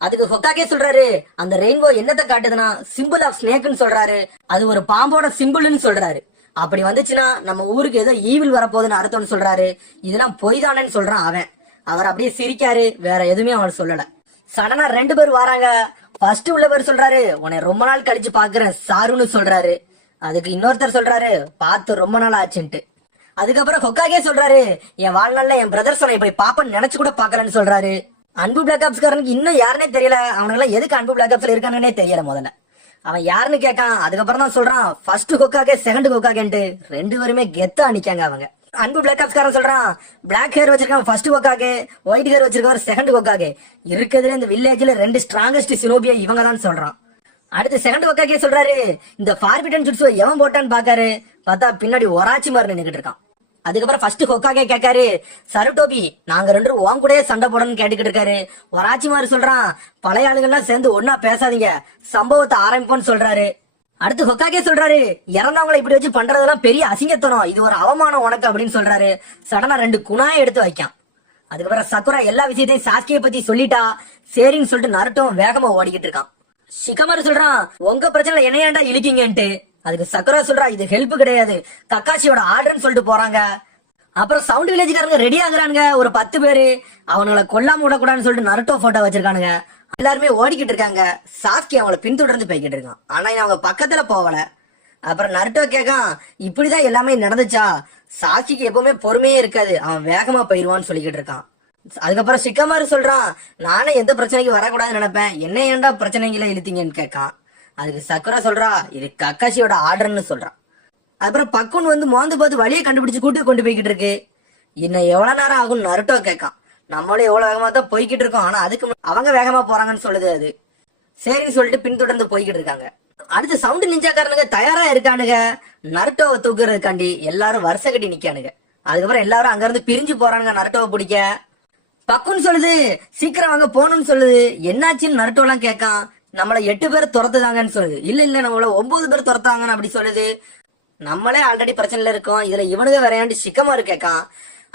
அதுக்கு ஹொக்காகே சொல்றாரு, அந்த ரெயின்போ என்னத்தை காட்டுதுன்னா சிம்பிள் ஆஃப் ஸ்னேக்னு சொல்றாரு. அது ஒரு பாம்போட சிம்பிள்னு சொல்றாரு. அப்படி வந்துச்சுன்னா நம்ம ஊருக்கு ஏதோ ஈவில் வரப்போகுதுன்னு அர்த்தம்னு சொல்றாரு. இதெல்லாம் பொய் தானேன்னு சொல்றான் அவன். அவர் அப்படியே சிரிக்காரு, வேற எதுவுமே அவர் சொல்லல. சடனா ரெண்டு பேர் வராங்க. ஃபர்ஸ்ட் உள்ளவர் சொல்றாரு, உன்னை ரொம்ப நாள் கழிச்சு பாக்குறேன் சாருன்னு சொல்றாரு. அதுக்கு இன்னொருத்தர் சொல்றாரு, பார்த்து ரொம்ப நாள் ஆச்சுன்ட்டு. அதுக்கப்புறம் ஹொக்காகே சொல்றாரு, என் வாழ்நாள்ல என் பிரதர்ஸ் உன்னை போய் பாப்பன்னு நினைச்சு கூட பாக்கலன்னு சொல்றாரு. அன்பு பிளாக் ஆப்ஸ்காரனுக்கு இன்னும் யாருன்னே தெரியல. அவனுக்கு எல்லாம் எதுக்கு அன்பு பிளாக் ஆப்ஸ்ல இருக்கானே தெரியல. முதல்ல அவன் யாருன்னு கேட்கான். அதுக்கப்புறம் தான் சொல்றான், ஃபர்ஸ்ட் ஹொக்காகே செகண்ட் ஹொக்காகேன்ட்டு. ரெண்டு பேருமே கெத்தா நிக்காங்க அவங்க. அன்பு பிளாக் ஆப்ஸ்காரன் சொல்றான், பிளாக் ஹேர் வச்சிருக்கான் ஃபர்ஸ்ட் ஹொக்காகே, ஒயிட் ஹேர் வச்சிருக்கவர் செகண்ட் ஹொக்காகே. இருக்கிறதுல இந்த வில்லேஜ்ல ரெண்டு ஸ்ட்ராங்கஸ்ட் சினோபியா இவங்க தான் சொல்றான். அடுத்து செகண்ட் ஹொக்காகே சொல்றாரு, இந்த ஃபார்பிடன் ஜுட்ஸு எவன் போட்டான்னு பாக்காரு. பார்த்தா பின்னாடி ஒராச்சிமாரு நின்னுகிட்டு இருக்கான். அதுக்கப்புறம் ஃபர்ஸ்ட் ஹொக்காகே கேட்காரு, சருட்டோபி நாங்க ரெண்டு பேரும் உன் கூடயே சண்டை போடணும்னு கேட்டுக்கிட்டு இருக்காரு. ஒராச்சிமாரு சொல்றான், பழைய ஆளுங்கெல்லாம் சேர்ந்து ஒன்னா பேசாதீங்க, சம்பவத்தை ஆரம்பிப்போம்னு சொல்றாரு. அடுத்து ஹொக்காகே சொல்றாரு, இறந்தவங்களை இப்படி வச்சு பண்றதெல்லாம் பெரிய அசிங்கத்தனம், இது ஒரு அவமானம் உனக்கு அப்படின்னு சொல்றாரு. சடனா 2 குணாயை எடுத்து வைக்கான். அதுக்கப்புறம் சக்குரா எல்லா விஷயத்தையும் சாஸ்கியை பத்தி சொல்லிட்டா. சரின்னு சொல்லிட்டு நருட்டோ வேகமா ஓடிக்கிட்டு இருக்கான். ஷிகமாரு சொல்றான், உங்க பிரச்சனை என்னையாண்டா இழுக்கீங்கன்ட்டு. அதுக்கு சக்குரா சொல்றா, இது ஹெல்ப் கிடையாது, கக்காஷியோட ஆர்டர்னு சொல்லிட்டு போறாங்க. அப்புறம் சவுண்ட் வில்லேஜ்காரங்க ரெடி ஆகுறானுங்க, ஒரு 10 பேரு. அவங்களை கொல்லாம விடக்கூடாதுன்னு சொல்லிட்டு நருட்டோ போட்டோ வச்சிருக்கானுங்க. எல்லாருமே ஓடிக்கிட்டு இருக்காங்க. சாஸ்கி அவங்கள பின்தொடர்ந்து போய்கிட்டு இருக்கான். ஆனா அவங்க பக்கத்துல போகல. அப்புறம் நருட்டோ கேட்கான், இப்படிதான் எல்லாமே நடந்துச்சா? சாஸ்கிக்கு எப்பவுமே பொறுமையே இருக்காது, அவன் வேகமா போயிருவான்னு சொல்லிக்கிட்டு இருக்கான். அதுக்கப்புறம் ஷிகமாரு சொல்றான், நானே எந்த பிரச்சனைக்கு வரக்கூடாதுன்னு நினைப்பேன், என்ன ஏன்டா பிரச்சனைகளை இழுத்தீங்கன்னு கேட்கான். அதுக்கு சக்குரா சொல்றா, இது கக்காஷியோட ஆர்டர்னு சொல்றான். அப்புறம் பக்குன் வந்து மோந்து பார்த்து வழியை கண்டுபிடிச்சு கூட்டு கொண்டு போய்கிட்டு இருக்கு. இன்னும் எவ்வளவு நேரம் ஆகும் நருட்டோ கேட்கான். நம்மளும் எவ்வளவு வேகமா தான் போய்கிட்டு இருக்கோம், ஆனா அதுக்கு அவங்க வேகமா போறாங்கன்னு சொல்லுது அது. சரின்னு சொல்லிட்டு பின்தொடர்ந்து போய்கிட்டு இருக்காங்க. அடுத்து சவுண்ட் நிஞ்சாக்காரனுங்க தயாரா இருக்கானுங்க நருட்டோவை தூக்குறதுக்காண்டி. எல்லாரும் வருஷ கட்டி நிக்கானுங்க. அதுக்கப்புறம் எல்லாரும் அங்க இருந்து பிரிஞ்சு போறானுங்க நருட்டோவை பிடிக்க. பக்குன்னு சொல்லுது, சீக்கிரம் வாங்க போகணும்னு சொல்லுது. என்னாச்சுன்னு நருட்டோ எல்லாம் கேட்கான். நம்மள 8 பேர் துரத்துதாங்கன்னு சொல்லுது. இல்ல நம்மள 9 பேர் துரத்தாங்கன்னு அப்படி சொல்லுது. நம்மளே ஆல்ரெடி பிரச்சனைல இருக்கோம், இதுல இவனுங்க வரையாண்டு சிக்கமாரு கேட்கான்.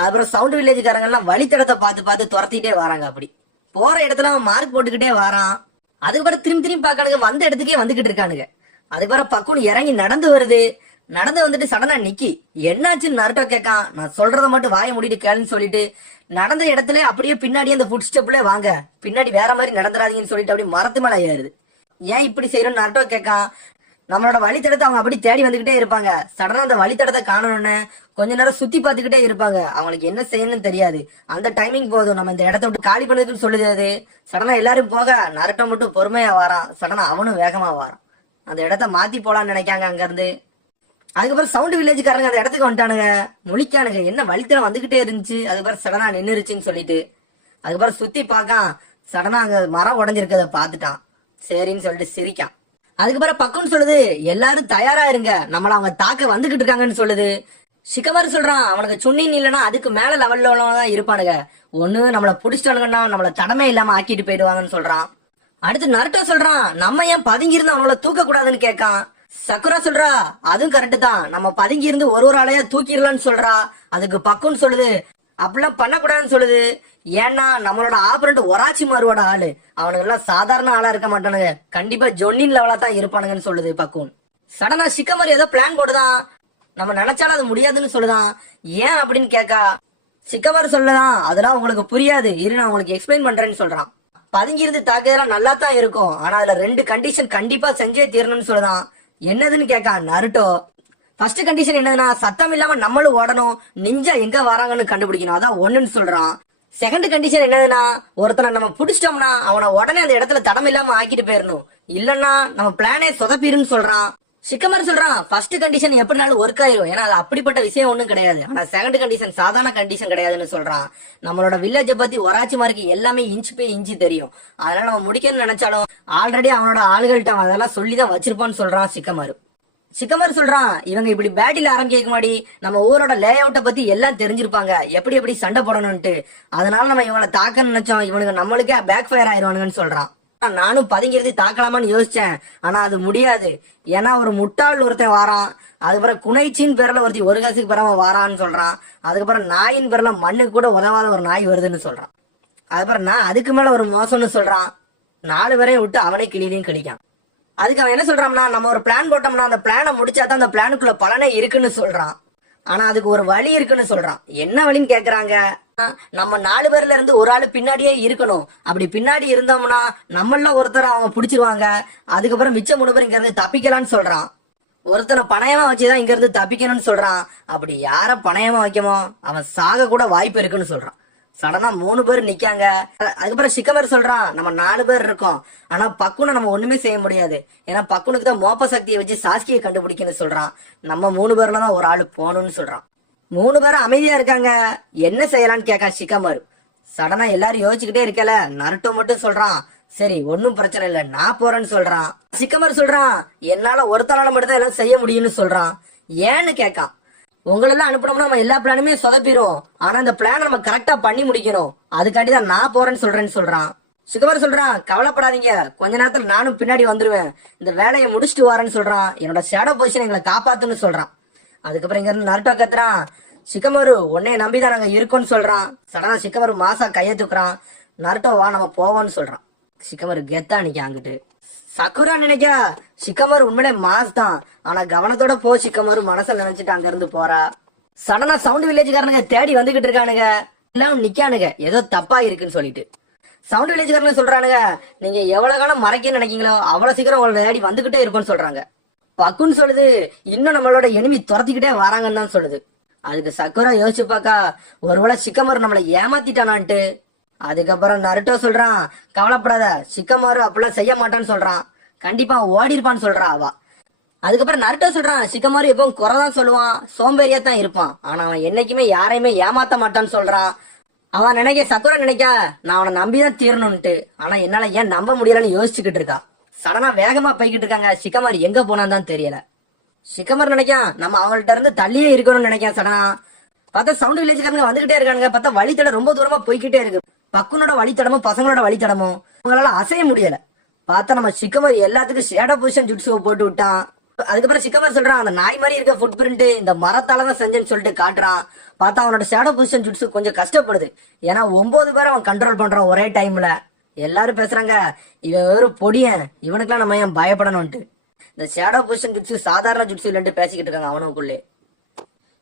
அப்புறம் சவுண்ட் வில்லேஜ்காரங்க எல்லாம் வழித்தடத்தை பார்த்து துரத்திட்டே வராங்க. அப்படி போற இடத்துல அவன் மார்க் போட்டுக்கிட்டே வரான். அதுக்கப்புறம் திரும்பி பாக்கானுங்க, வந்த இடத்துக்கே வந்துகிட்டு இருக்கானுங்க. அதுக்கப்புறம் பக்குன்னு இறங்கி நடந்து வருது. நடந்து வந்துட்டு சடனா நிக்கி, என்னாச்சுன்னு நருட்டோ கேட்கான். நான் சொல்றத மட்டும் வாய மூடிட்டு கேளுன்னு சொல்லிட்டு நடந்த இடத்துல அப்படியே பின்னாடி அந்த ஃபுட் ஸ்டெப்ல வாங்க, பின்னாடி வேற மாதிரி நடந்துடாதீங்கன்னு சொல்லிட்டு அப்படியே மரத்து மேல ஏறுது. ஏன் இப்படி செய்யறோம்னு நருட்டோ கேட்கான். நம்மளோட வழித்தடத்தை அவங்க அப்படி தேடி வந்துகிட்டே இருப்பாங்க. சடனா அந்த வழித்தடத்தை காணணும்னு கொஞ்ச நேரம் சுத்தி பார்த்துக்கிட்டே இருப்பாங்க. அவங்களுக்கு என்ன செய்யணும்னு தெரியாது. அந்த டைமிங் போதும், நம்ம இந்த இடத்த விட்டு காலி பண்ணதுன்னு சொல்லுது அது. சடனா எல்லாரும் போக நருட்டோ மட்டும் பொறுமையா வாரான். சடனா அவனும் வேகமா வாரான். அந்த இடத்த மாத்தி போலான்னு நினைக்காங்க அங்க இருந்து. அதுக்கப்புறம் சவுண்ட் வில்லேஜ்காரங்க அந்த இடத்துக்கு வந்துட்டானுங்க. முழிக்கானுங்க, என்ன வழித்தடம் வந்துகிட்டே இருந்துச்சு. அதுக்கப்புறம் சடனா நின்னுருச்சுன்னு சொல்லிட்டு அதுக்கப்புறம் சுத்தி பார்க்கான். சடனா அங்க மரம் உடஞ்சிருக்கத பாத்துட்டான். சரின்னு சொல்லிட்டு சிரிக்கான். அதுக்கப்புறம் பக்குன்னு சொல்லுது, எல்லாரும் தயாரா இருங்க, நம்மள அவங்க தாக்க வந்துகிட்டு இருக்காங்கன்னு சொல்லுது. ஷிகமாரு சொல்றான், அவனுக்கு சுண்ணின்னு இல்லைன்னா அதுக்கு மேல லெவல்ல தான் இருப்பானுங்க, ஒண்ணு நம்மள புடிச்சிட்டானுங்கன்னா நம்மள தடமே இல்லாம ஆக்கிட்டு போயிடுவாங்கன்னு சொல்றான். அடுத்து நருட்டோ சொல்றான், நம்ம ஏன் பதுங்கி இருந்து அவங்கள தூக்க கூடாதுன்னு கேட்கான். சக்குரா சொல்றா, அதுவும் கரெக்ட் தான், நம்ம பதுங்கி இருந்து ஒரு ஆளையா தூக்கிடலாம்னு சொல்றா. அதுக்கு பக்குன்னு சொல்லுது, அப்படிலாம் பண்ணக்கூடாதுன்னு சொல்லுது. ஏன்னா நம்மளோட ஆபரண்ட் ஒராச்சிமாரோட ஆளு, அவனுங்க எல்லாம் சாதாரண ஆளா இருக்க மாட்டானுங்க, கண்டிப்பா ஜொன்னின் லெவலா தான் இருப்பானுங்கன்னு சொல்லுது பக்குன். சடனா ஷிகமாரு ஏதோ பிளான் போடுதான், நம்ம நினைச்சாலும் அது முடியாதுன்னு சொல்லுதான். ஏன் அப்படின்னு கேட்கா. ஷிகமாரு சொல்லதான், அதெல்லாம் உங்களுக்கு புரியாது, இரு நான் உங்களுக்கு எக்ஸ்பிளைன் பண்றேன்னு சொல்றான். பதுங்கி இருந்து தாக்குதெல்லாம் நல்லா தான் இருக்கும், ஆனா அதுல 2 கண்டிஷன் கண்டிப்பா செஞ்சே தீரணும்னு சொல்லுதான். என்னதுன்னு கேட்கா நருட்டோ. ஃபர்ஸ்ட் கண்டிஷன் என்னதுன்னா, சத்தம் இல்லாம நம்மளும் ஓடணும், நிஞ்சா எங்க வராங்கன்னு கண்டுபிடிக்கணும், அதான் ஒண்ணுன்னு சொல்றான். செகண்ட் கண்டிஷன் என்னதுன்னா, ஒருத்தனை நம்ம புடிச்சிட்டோம்னா அவனை உடனே அந்த இடத்துல தடம் இல்லாம ஆக்கிட்டு போயிடணும், இல்லன்னா நம்ம பிளானே சொதப்பிருன்னு சொல்றான். ஷிகமாரு சொல்றான், ஃபர்ஸ்ட் கண்டிஷன் எப்படினாலும் ஒர்க் ஆயிரும், ஏன்னா அது அப்படிப்பட்ட விஷயம் ஒண்ணும் கிடையாது. ஆனா செகண்ட் கண்டிஷன் சாதாரண கண்டிஷன் கிடையாதுன்னு சொல்றான். நம்மளோட வில்லேஜை பத்தி ஒராச்சிமாருக்கு எல்லாமே இன்ச் பே இன்ச்சு தெரியும், அதனால நம்ம முடிக்கணும்னு நினைச்சாலும் ஆல்ரெடி அவனோட ஆளுகள்கிட்ட அதெல்லாம் சொல்லிதான் வச்சிருப்பான்னு சொல்றான் ஷிகமாரு. ஷிகமாரு சொல்றான், இவங்க இப்படி பேட்டில் ஆரம்பிக்க முன்னாடி நம்ம ஊரோட லே அவுட்டை பத்தி எல்லாம் தெரிஞ்சிருப்பாங்க, எப்படி எப்படி சண்டை போடணும்ட்டு. அதனால நம்ம இவங்களை தாக்க நினைச்சோம், இவனுக்கு நம்மளுக்கே பேக் ஃபயர் ஆயிடுவானுங்கன்னு சொல்றான். நானும் பதுங்கிறது தாக்கலாமான்னு யோசிச்சேன், ஆனா அது முடியாது, ஏன்னா ஒரு முட்டாள் ஒருத்தன் வாரான், அதுக்கப்புறம் குனைச்சின்னு பேர்ல ஒருத்தி ஒரு காசுக்கு பெறாம வாரான்னு சொல்றான். அதுக்கப்புறம் நாயின் பேர்ல மண்ணுக்கு கூட உதவாத ஒரு நாய் வருதுன்னு சொல்றான். அதுக்கப்புறம் நான் அதுக்கு மேல ஒரு மோசம்னு சொல்றான். 4 பேரையும் விட்டு அவனே கிளியிலையும் கடிக்கான். அதுக்கு அவன் என்ன சொல்றான்னா, நம்ம ஒரு பிளான் போட்டோம்னா அந்த பிளானை முடிச்சாதான் அந்த பிளானுக்குள்ள பலனே இருக்குன்னு சொல்றான். ஆனா அதுக்கு ஒரு வழி இருக்குன்னு சொல்றான். என்ன வழின்னு கேக்குறாங்க. நம்ம 4 பேர்ல இருந்து ஒரு ஆளு பின்னாடியே இருக்கணும், அப்படி பின்னாடி இருந்தோம்னா நம்மள ஒருத்தர் அவங்க புடிச்சிருவாங்க, அதுக்கப்புறம் மிச்சம் 3 பேர் இங்க இருந்து தப்பிக்கலாம்னு சொல்றான். ஒருத்தனை பணயமா வச்சுதான் இங்க இருந்து தப்பிக்கணும்னு சொல்றான். அப்படி யார பணயமா வைக்கமோ அவன் சாக கூட வாய்ப்பு இருக்குன்னு சொல்றான். சடனா 3 பேர் நிக்காங்க. அதுக்கப்புறம் ஷிகமாரு சொல்றான், நம்ம 4 பேர் இருக்கோம், ஆனா பக்குனை நம்ம ஒண்ணுமே செய்ய முடியாது, ஏன்னா பக்குனுக்கு தான் மோப்ப சக்தியை வச்சு சாஸ்கியை கண்டுபிடிக்கணும்னு சொல்றான். நம்ம 3 பேர்ல தான் ஒரு ஆளு போகணும்னு சொல்றான். 3 பேரும் அமைதியா இருக்காங்க. என்ன செய்யலாம்னு கேட்கா ஷிகமாரு. சடனா எல்லாரும் யோசிச்சுக்கிட்டே இருக்கல. நருட்டோ மட்டும் சொல்றான், சரி ஒன்னும் பிரச்சனை இல்ல, நான் போறேன்னு சொல்றான். ஷிகமாரு சொல்றான், என்னால ஒருத்தனால மட்டும் தான் எல்லாம் செய்ய முடியும்னு சொல்றான். ஏன்னு கேட்கான். உங்களெல்லாம் அனுப்பணும்னா நம்ம எல்லா பிளானுமே சொதப்பிரும். ஆனா இந்த பிளான் நம்ம கரெக்டா பண்ணி முடிக்கணும். அதுக்காண்டி தான் நான் போறேன்னு சொல்றான். சிகமர் சொல்றான், கவலைப்படாதீங்க, கொஞ்ச நேரத்துல நானும் பின்னாடி வந்துருவேன், இந்த வேலையை முடிச்சுட்டு வரேன்னு சொல்றான். என்னோட ஷேடோ பொசிஷன் எங்களை காப்பாத்துன்னு சொல்றான். அதுக்கப்புறம் இங்க இருந்து நருட்டோ கத்துறான், சிகமரு உன்னைய நம்பிதான் நாங்க இருக்கோம்னு சொல்றான். சடனா சிகமரு மாசா கையை தூக்குறான். நருட்டோ வா நம்ம போவோம்னு சொல்றான். சிகமரு கெத்தா நிக்க அங்கிட்டு. சக்குரா நினைக்கா சிகமரு உண்மையிலே மாஸ் தான், ஆனா கவனத்தோட போ சிகமரு மனசுல நினைச்சிட்டு அங்க இருந்து போறா. சடனா சவுண்ட் வில்லேஜ்காரனுங்க தேடி வந்துகிட்டு இருக்கானுங்க. எல்லாம் நிக்கானுங்க ஏதோ தப்பா இருக்குன்னு சொல்லிட்டு. சவுண்ட் வில்லேஜ்காரங்க சொல்றானுங்க, நீங்க எவ்வளவு காலம் மறைக்க நினைக்கீங்களோ அவ்வளவு சீக்கிரம் உங்களை தேடி வந்துகிட்டே இருப்போம்னு சொல்றாங்க. பக்குன்னு சொல்லுது, இன்னும் நம்மளோட எனிமி துரத்திக்கிட்டே வராங்கன்னு தான் சொல்லுது. அதுக்கு சக்குரா யோசிச்சு பாக்கா, ஒருவேளை சிக்கமரு நம்மளை ஏமாத்திட்டானான்ட்டு. அதுக்கப்புறம் நருட்டோ சொல்றான், கவலைப்படாத, சிக்கமரு அப்படிலாம் செய்ய மாட்டான்னு சொல்றான். கண்டிப்பா ஓடி இருப்பான்னு சொல்றா அவ. அதுக்கப்புறம் நருட்டோ சொல்றான், சிக்கமரு எப்பவும் குறைதான் சொல்லுவான், சோம்பேறியா தான் இருப்பான், ஆனா அவன் என்னைக்குமே யாரையுமே ஏமாத்த மாட்டான்னு சொல்றான். அவன் நினைக்க சக்குரா நினைக்கா, நான் அவனை நம்பிதான் தீரணும்ட்டு. ஆனா என்னால ஏன் நம்ப முடியலன்னு யோசிச்சுக்கிட்டு இருக்கா. சடனா வேகமா போய்கிட்டு இருக்காங்க. சிக்கமர் எங்க போனான்னு தான் தெரியல. சிக்கமர் நினைக்கான் நம்ம அவங்கள்ட்ட இருந்து தள்ளியே இருக்கணும்னு நினைக்கான். சடனா பார்த்தா சவுண்ட் வில்லேஜ்காரங்க வந்துகிட்டே இருக்கானுங்க. பார்த்தா வழித்தடம் ரொம்ப தூரமா போய்கிட்டே இருக்கு. பக்குனோட வழித்தடமும் பசங்களோட வழித்தடமும் அவங்களால அசைய முடியல. பார்த்தா நம்ம சிக்கமர் எல்லாத்துக்கும் ஷேடோ பொசிஷன் ஜுட்ஸுவை போட்டு விட்டான். அதுக்கப்புறம் சிக்கமர் சொல்றான், அந்த நாய் மாதிரி இருக்க ஃபுட் பிரிண்ட் இந்த மரத்தாலதான் செஞ்சேன்னு சொல்லிட்டு காட்டுறான். பார்த்தா அவனோட ஷேடோ பொசிஷன் ஜுட்ஸு கொஞ்சம் கஷ்டப்படுது. ஏன்னா 9 பேரை அவன் கண்ட்ரோல் பண்றான் ஒரே டைம்ல. எல்லாரும் பேசுறாங்க, இவன் வெறும் பொடியன், இவனுக்குலாம் நம்ம ஏன் பயப்படணும்ட்டு. இந்த ஷேடோ பொசிஷன் ஜுட்ஸு சாதாரண ஜுட்ஸு இல்லைன்னு பேசிக்கிட்டு இருக்காங்க அவனுக்குள்ளே.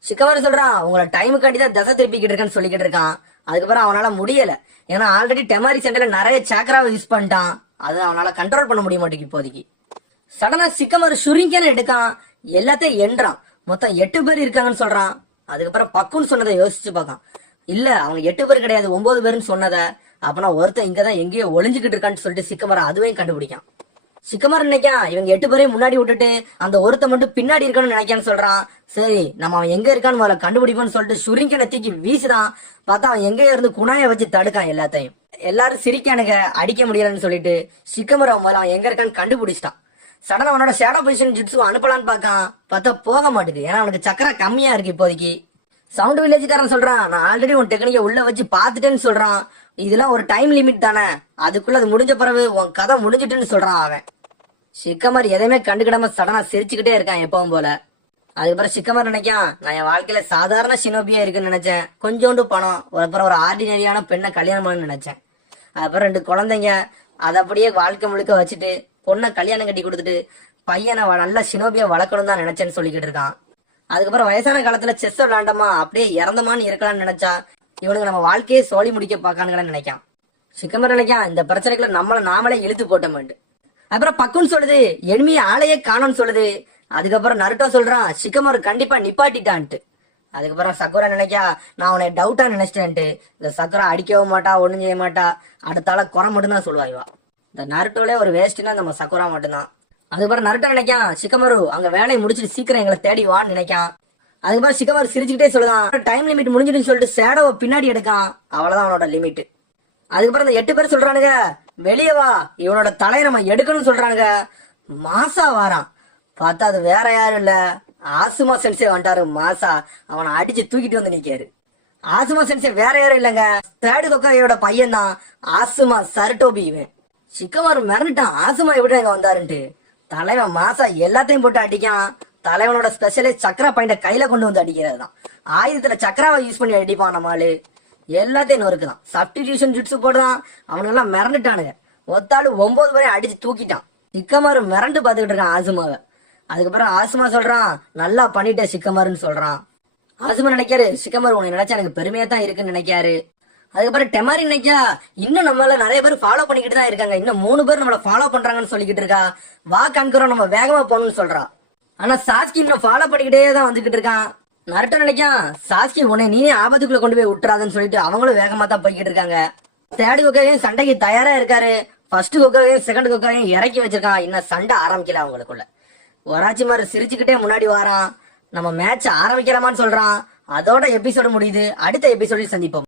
சிக்கமர் சொல்றான், உங்களை டைமுக்காண்டி தான் தசை திருப்பிக்கிட்டு இருக்கேன்னு சொல்லிக்கிட்டு இருக்கான். அதுக்கப்புறம் அவனால முடியல. ஏன்னா ஆல்ரெடி டெமாரி சென்டர்ல நிறைய சாக்கராவை யூஸ் பண்ணிட்டான். அது அவனால கண்ட்ரோல் பண்ண முடிய மாட்டேங்குது இப்போதைக்கு. சடனா சிக்கமர் ஷுரிங்கன்னு எடுக்கான், எல்லாத்தையும் எண்றான். மொத்தம் 8 பேர் இருக்காங்கன்னு சொல்றான். அதுக்கப்புறம் பக்குன்னு சொன்னதை யோசிச்சு பார்க்கான். இல்ல அவங்க 8 பேர் கிடையாது 9 பேருன்னு சொன்னத. அப்பனா ஒருத்தன் இங்கதான் எங்கேயோ ஒளிஞ்சுக்கிட்டு இருக்கான்னு சொல்லிட்டு சிக்கமர் அதுவையும் கண்டுபிடிக்கான். சிக்கமர் நினைக்கான், இவங்க 8 பேரையும் முன்னாடி விட்டுட்டு அந்த ஒருத்த மட்டும் பின்னாடி இருக்கணும்னு நினைக்கான்னு சொல்றான். சரி நம்ம அவன் எங்க இருக்கான்னு முதல்ல கண்டுபிடிப்போம்னு சொல்லிட்டு ஷுரிங்கனை தூக்கி வீசுதான். பார்த்தா அவன் எங்கேயோ இருந்து குணாய வச்சு தடுக்கான் எல்லாத்தையும். எல்லாரும் சிரிக்கானுங்க, அடிக்க முடியலன்னு சொல்லிட்டு சிக்கமர் அவன் முதல்ல அவன் எங்க இருக்கான்னு கண்டுபிடிச்சிட்டான். சடனா அவனோட ஷேடோ பொசிஷன் ஜுட்ஸு அனுப்பலான்னு பார்க்கான். பார்த்தா போக மாட்டேது. ஏன்னா அவனுக்கு சக்கரை கம்மியா இருக்கு இப்போதைக்கு. சவுண்ட் வில்லேஜ்காரன் சொல்றான், நான் ஆல்ரெடி உன் டெக்னிக்கை உள்ள வச்சு பாத்துட்டேன்னு சொல்றான். இதெல்லாம் ஒரு டைம் லிமிட் தானே, அதுக்குள்ள அது முடிஞ்ச பிறகு உன் கதை முடிஞ்சிட்டுன்னு சொல்றான் அவன். சிக்கமர் எதையுமே கண்டுக்கிடாம சடனா சிரிச்சுக்கிட்டே இருக்கான் எப்பவும் போல. அதுக்கப்புறம் சிக்கமர் நினைக்கான், நான் என் வாழ்க்கையில சாதாரண ஷினோபியா இருக்குன்னு நினைச்சேன், கொஞ்சோண்டு பணம், அப்புறம் ஒரு ஆர்டினரியான பெண்ணை கல்யாணம் பண்ணு நினைச்சேன். அதுக்கப்புறம் 2 குழந்தைங்க, அதை அப்படியே வாழ்க்கை முழுக்க வச்சுட்டு பொண்ணை கல்யாணம் கட்டி கொடுத்துட்டு பையனை நல்லா ஷினோபியா வளர்க்கணும் தான் நினைச்சேன்னு சொல்லிக்கிட்டு இருக்கான். அதுக்கப்புறம் வயசான காலத்துல செஸ் விளாண்டமா அப்படியே இறந்தமான்னு இருக்கலாம்னு நினைச்சா இவனுக்கு நம்ம வாழ்க்கையை சோழி முடிக்க பாக்கானுங்கன்னு நினைக்கான். சிக்கமர் நினைக்கான், இந்த பிரச்சனைக்குள்ள நாமளே இழுத்து போட்டோம்ட்டு. அப்புறம் பக்குன்னு சொல்லுது, எனிமிய ஆளையே காணோம்னு சொல்லுது. அதுக்கப்புறம் நருட்டோ சொல்றான், சிக்கமர் கண்டிப்பா நிப்பாட்டிட்டான்ட்டு. அதுக்கப்புறம் சக்குரா நினைக்கா, நான் உன்னை டவுட்டா நினைச்சிட்டேன்ட்டு. இந்த சக்குரா அடிக்கவும் மாட்டா, ஒண்ணும் செய்ய மாட்டா, அடுத்தால குறை மட்டும் தான் சொல்லுவா இவா. இந்த நருட்டோலே ஒரு வேஸ்ட்னா நம்ம சக்குரா மட்டும்தான். அதுக்கப்புறம் நருட்டோ நினைக்கான், சிக்கமரு அங்க வேலையை முடிச்சுட்டு சீக்கிரம் எங்களை தேடி வான்னு நினைக்கான். அதுக்கப்புறம் சிக்கமரு சிரிச்சுக்கிட்டே சொல்லுதான், டைம் லிமிட் முடிஞ்சிட்டுன்னு சொல்லிட்டு ஷேடோவை பின்னாடி எடுக்கான். அவ்வளவுதான் அவனோட லிமிட். அதுக்கப்புறம் இந்த 8 பேர் சொல்றானுங்க, வெளியே வா, இவனோட தலையை நம்ம எடுக்கணும்னு சொல்றானுங்க. மாசா வாரான். பார்த்தா அது வேற யாரும் இல்ல, ஆசுமா சென்சே வந்துட்டாரு. மாசா அவனை அடிச்சு தூக்கிட்டு வந்து நிக்காரு. ஆசுமா சென்சே வேற யாரும் இல்லங்க, தேர்டு கொக்கையோட பையன் தான் ஆசுமா சரட்டோபி. இவன் சிக்கமாரு மிரண்டுட்டான், ஆசுமா எப்படி அங்க வந்தாருன்ட்டு. தலைவன் மாசா எல்லாத்தையும் போட்டு அடிக்கான். தலைவனோட ஸ்பெஷலே சக்கரா பாயிண்ட கையில கொண்டு வந்து அடிக்கிறது தான். ஆயுதத்துல சக்கராவை யூஸ் பண்ணி அடிப்பான் நம்மளு. எல்லாத்தையும் நொறுக்குதான். சப்டிடியூஷன் ஜுட்ஸு போடுதான். அவனுங்க எல்லாம் மிரண்டுட்டானுங்க. ஒத்தாளு 9 பேரையும் அடிச்சு தூக்கிட்டான். சிக்கமாரு மிரண்டு பாத்துக்கிட்டு இருக்கான் ஆசுமாவை. அதுக்கப்புறம் ஆசுமா சொல்றான், நல்லா பண்ணிட்ட சிக்கமாருன்னு சொல்றான். ஆசுமா நினைக்காரு, சிக்கமாரு உன்னை நினைச்சா எனக்கு பெருமையா தான் இருக்குன்னு நினைக்காரு. அதுக்கப்புறம் டெமாரி நினைக்கா, இன்னும் நம்மள நிறைய பேர் ஃபாலோ பண்ணிக்கிட்டு தான் இருக்காங்க, இன்னும் 3 பேர் நம்மள ஃபாலோ பண்றாங்கன்னு சொல்லிக்கிட்டு இருக்கா. வா கண்கிறோம், நம்ம வேகமா போகணும்னு சொல்றா. ஆனா சாஸ்கி இன்னும் ஃபாலோ பண்ணிக்கிட்டே தான் வந்துகிட்டு இருக்கான். நருட்டோ நினைக்கான், சாஸ்கி உன்னை நீனே ஆபத்துக்குள்ள கொண்டு போய் விட்டுறாதுன்னு சொல்லிட்டு அவங்களும் வேகமா தான் போய்கிட்டு இருக்காங்க. தேர்ட் கொக்கையும் சண்டைக்கு தயாரா இருக்காரு. ஃபர்ஸ்ட் கொக்கையும் செகண்ட் கொக்கையும் இறக்கி வச்சிருக்கான். இன்னும் சண்டை ஆரம்பிக்கல அவங்களுக்குள்ள. ஒராச்சிமாரு சிரிச்சுக்கிட்டே முன்னாடி வாரான். நம்ம மேட்ச் ஆரம்பிக்கிறமான்னு சொல்றான். அதோட எபிசோடு முடியுது. அடுத்த எபிசோடில் சந்திப்போம்.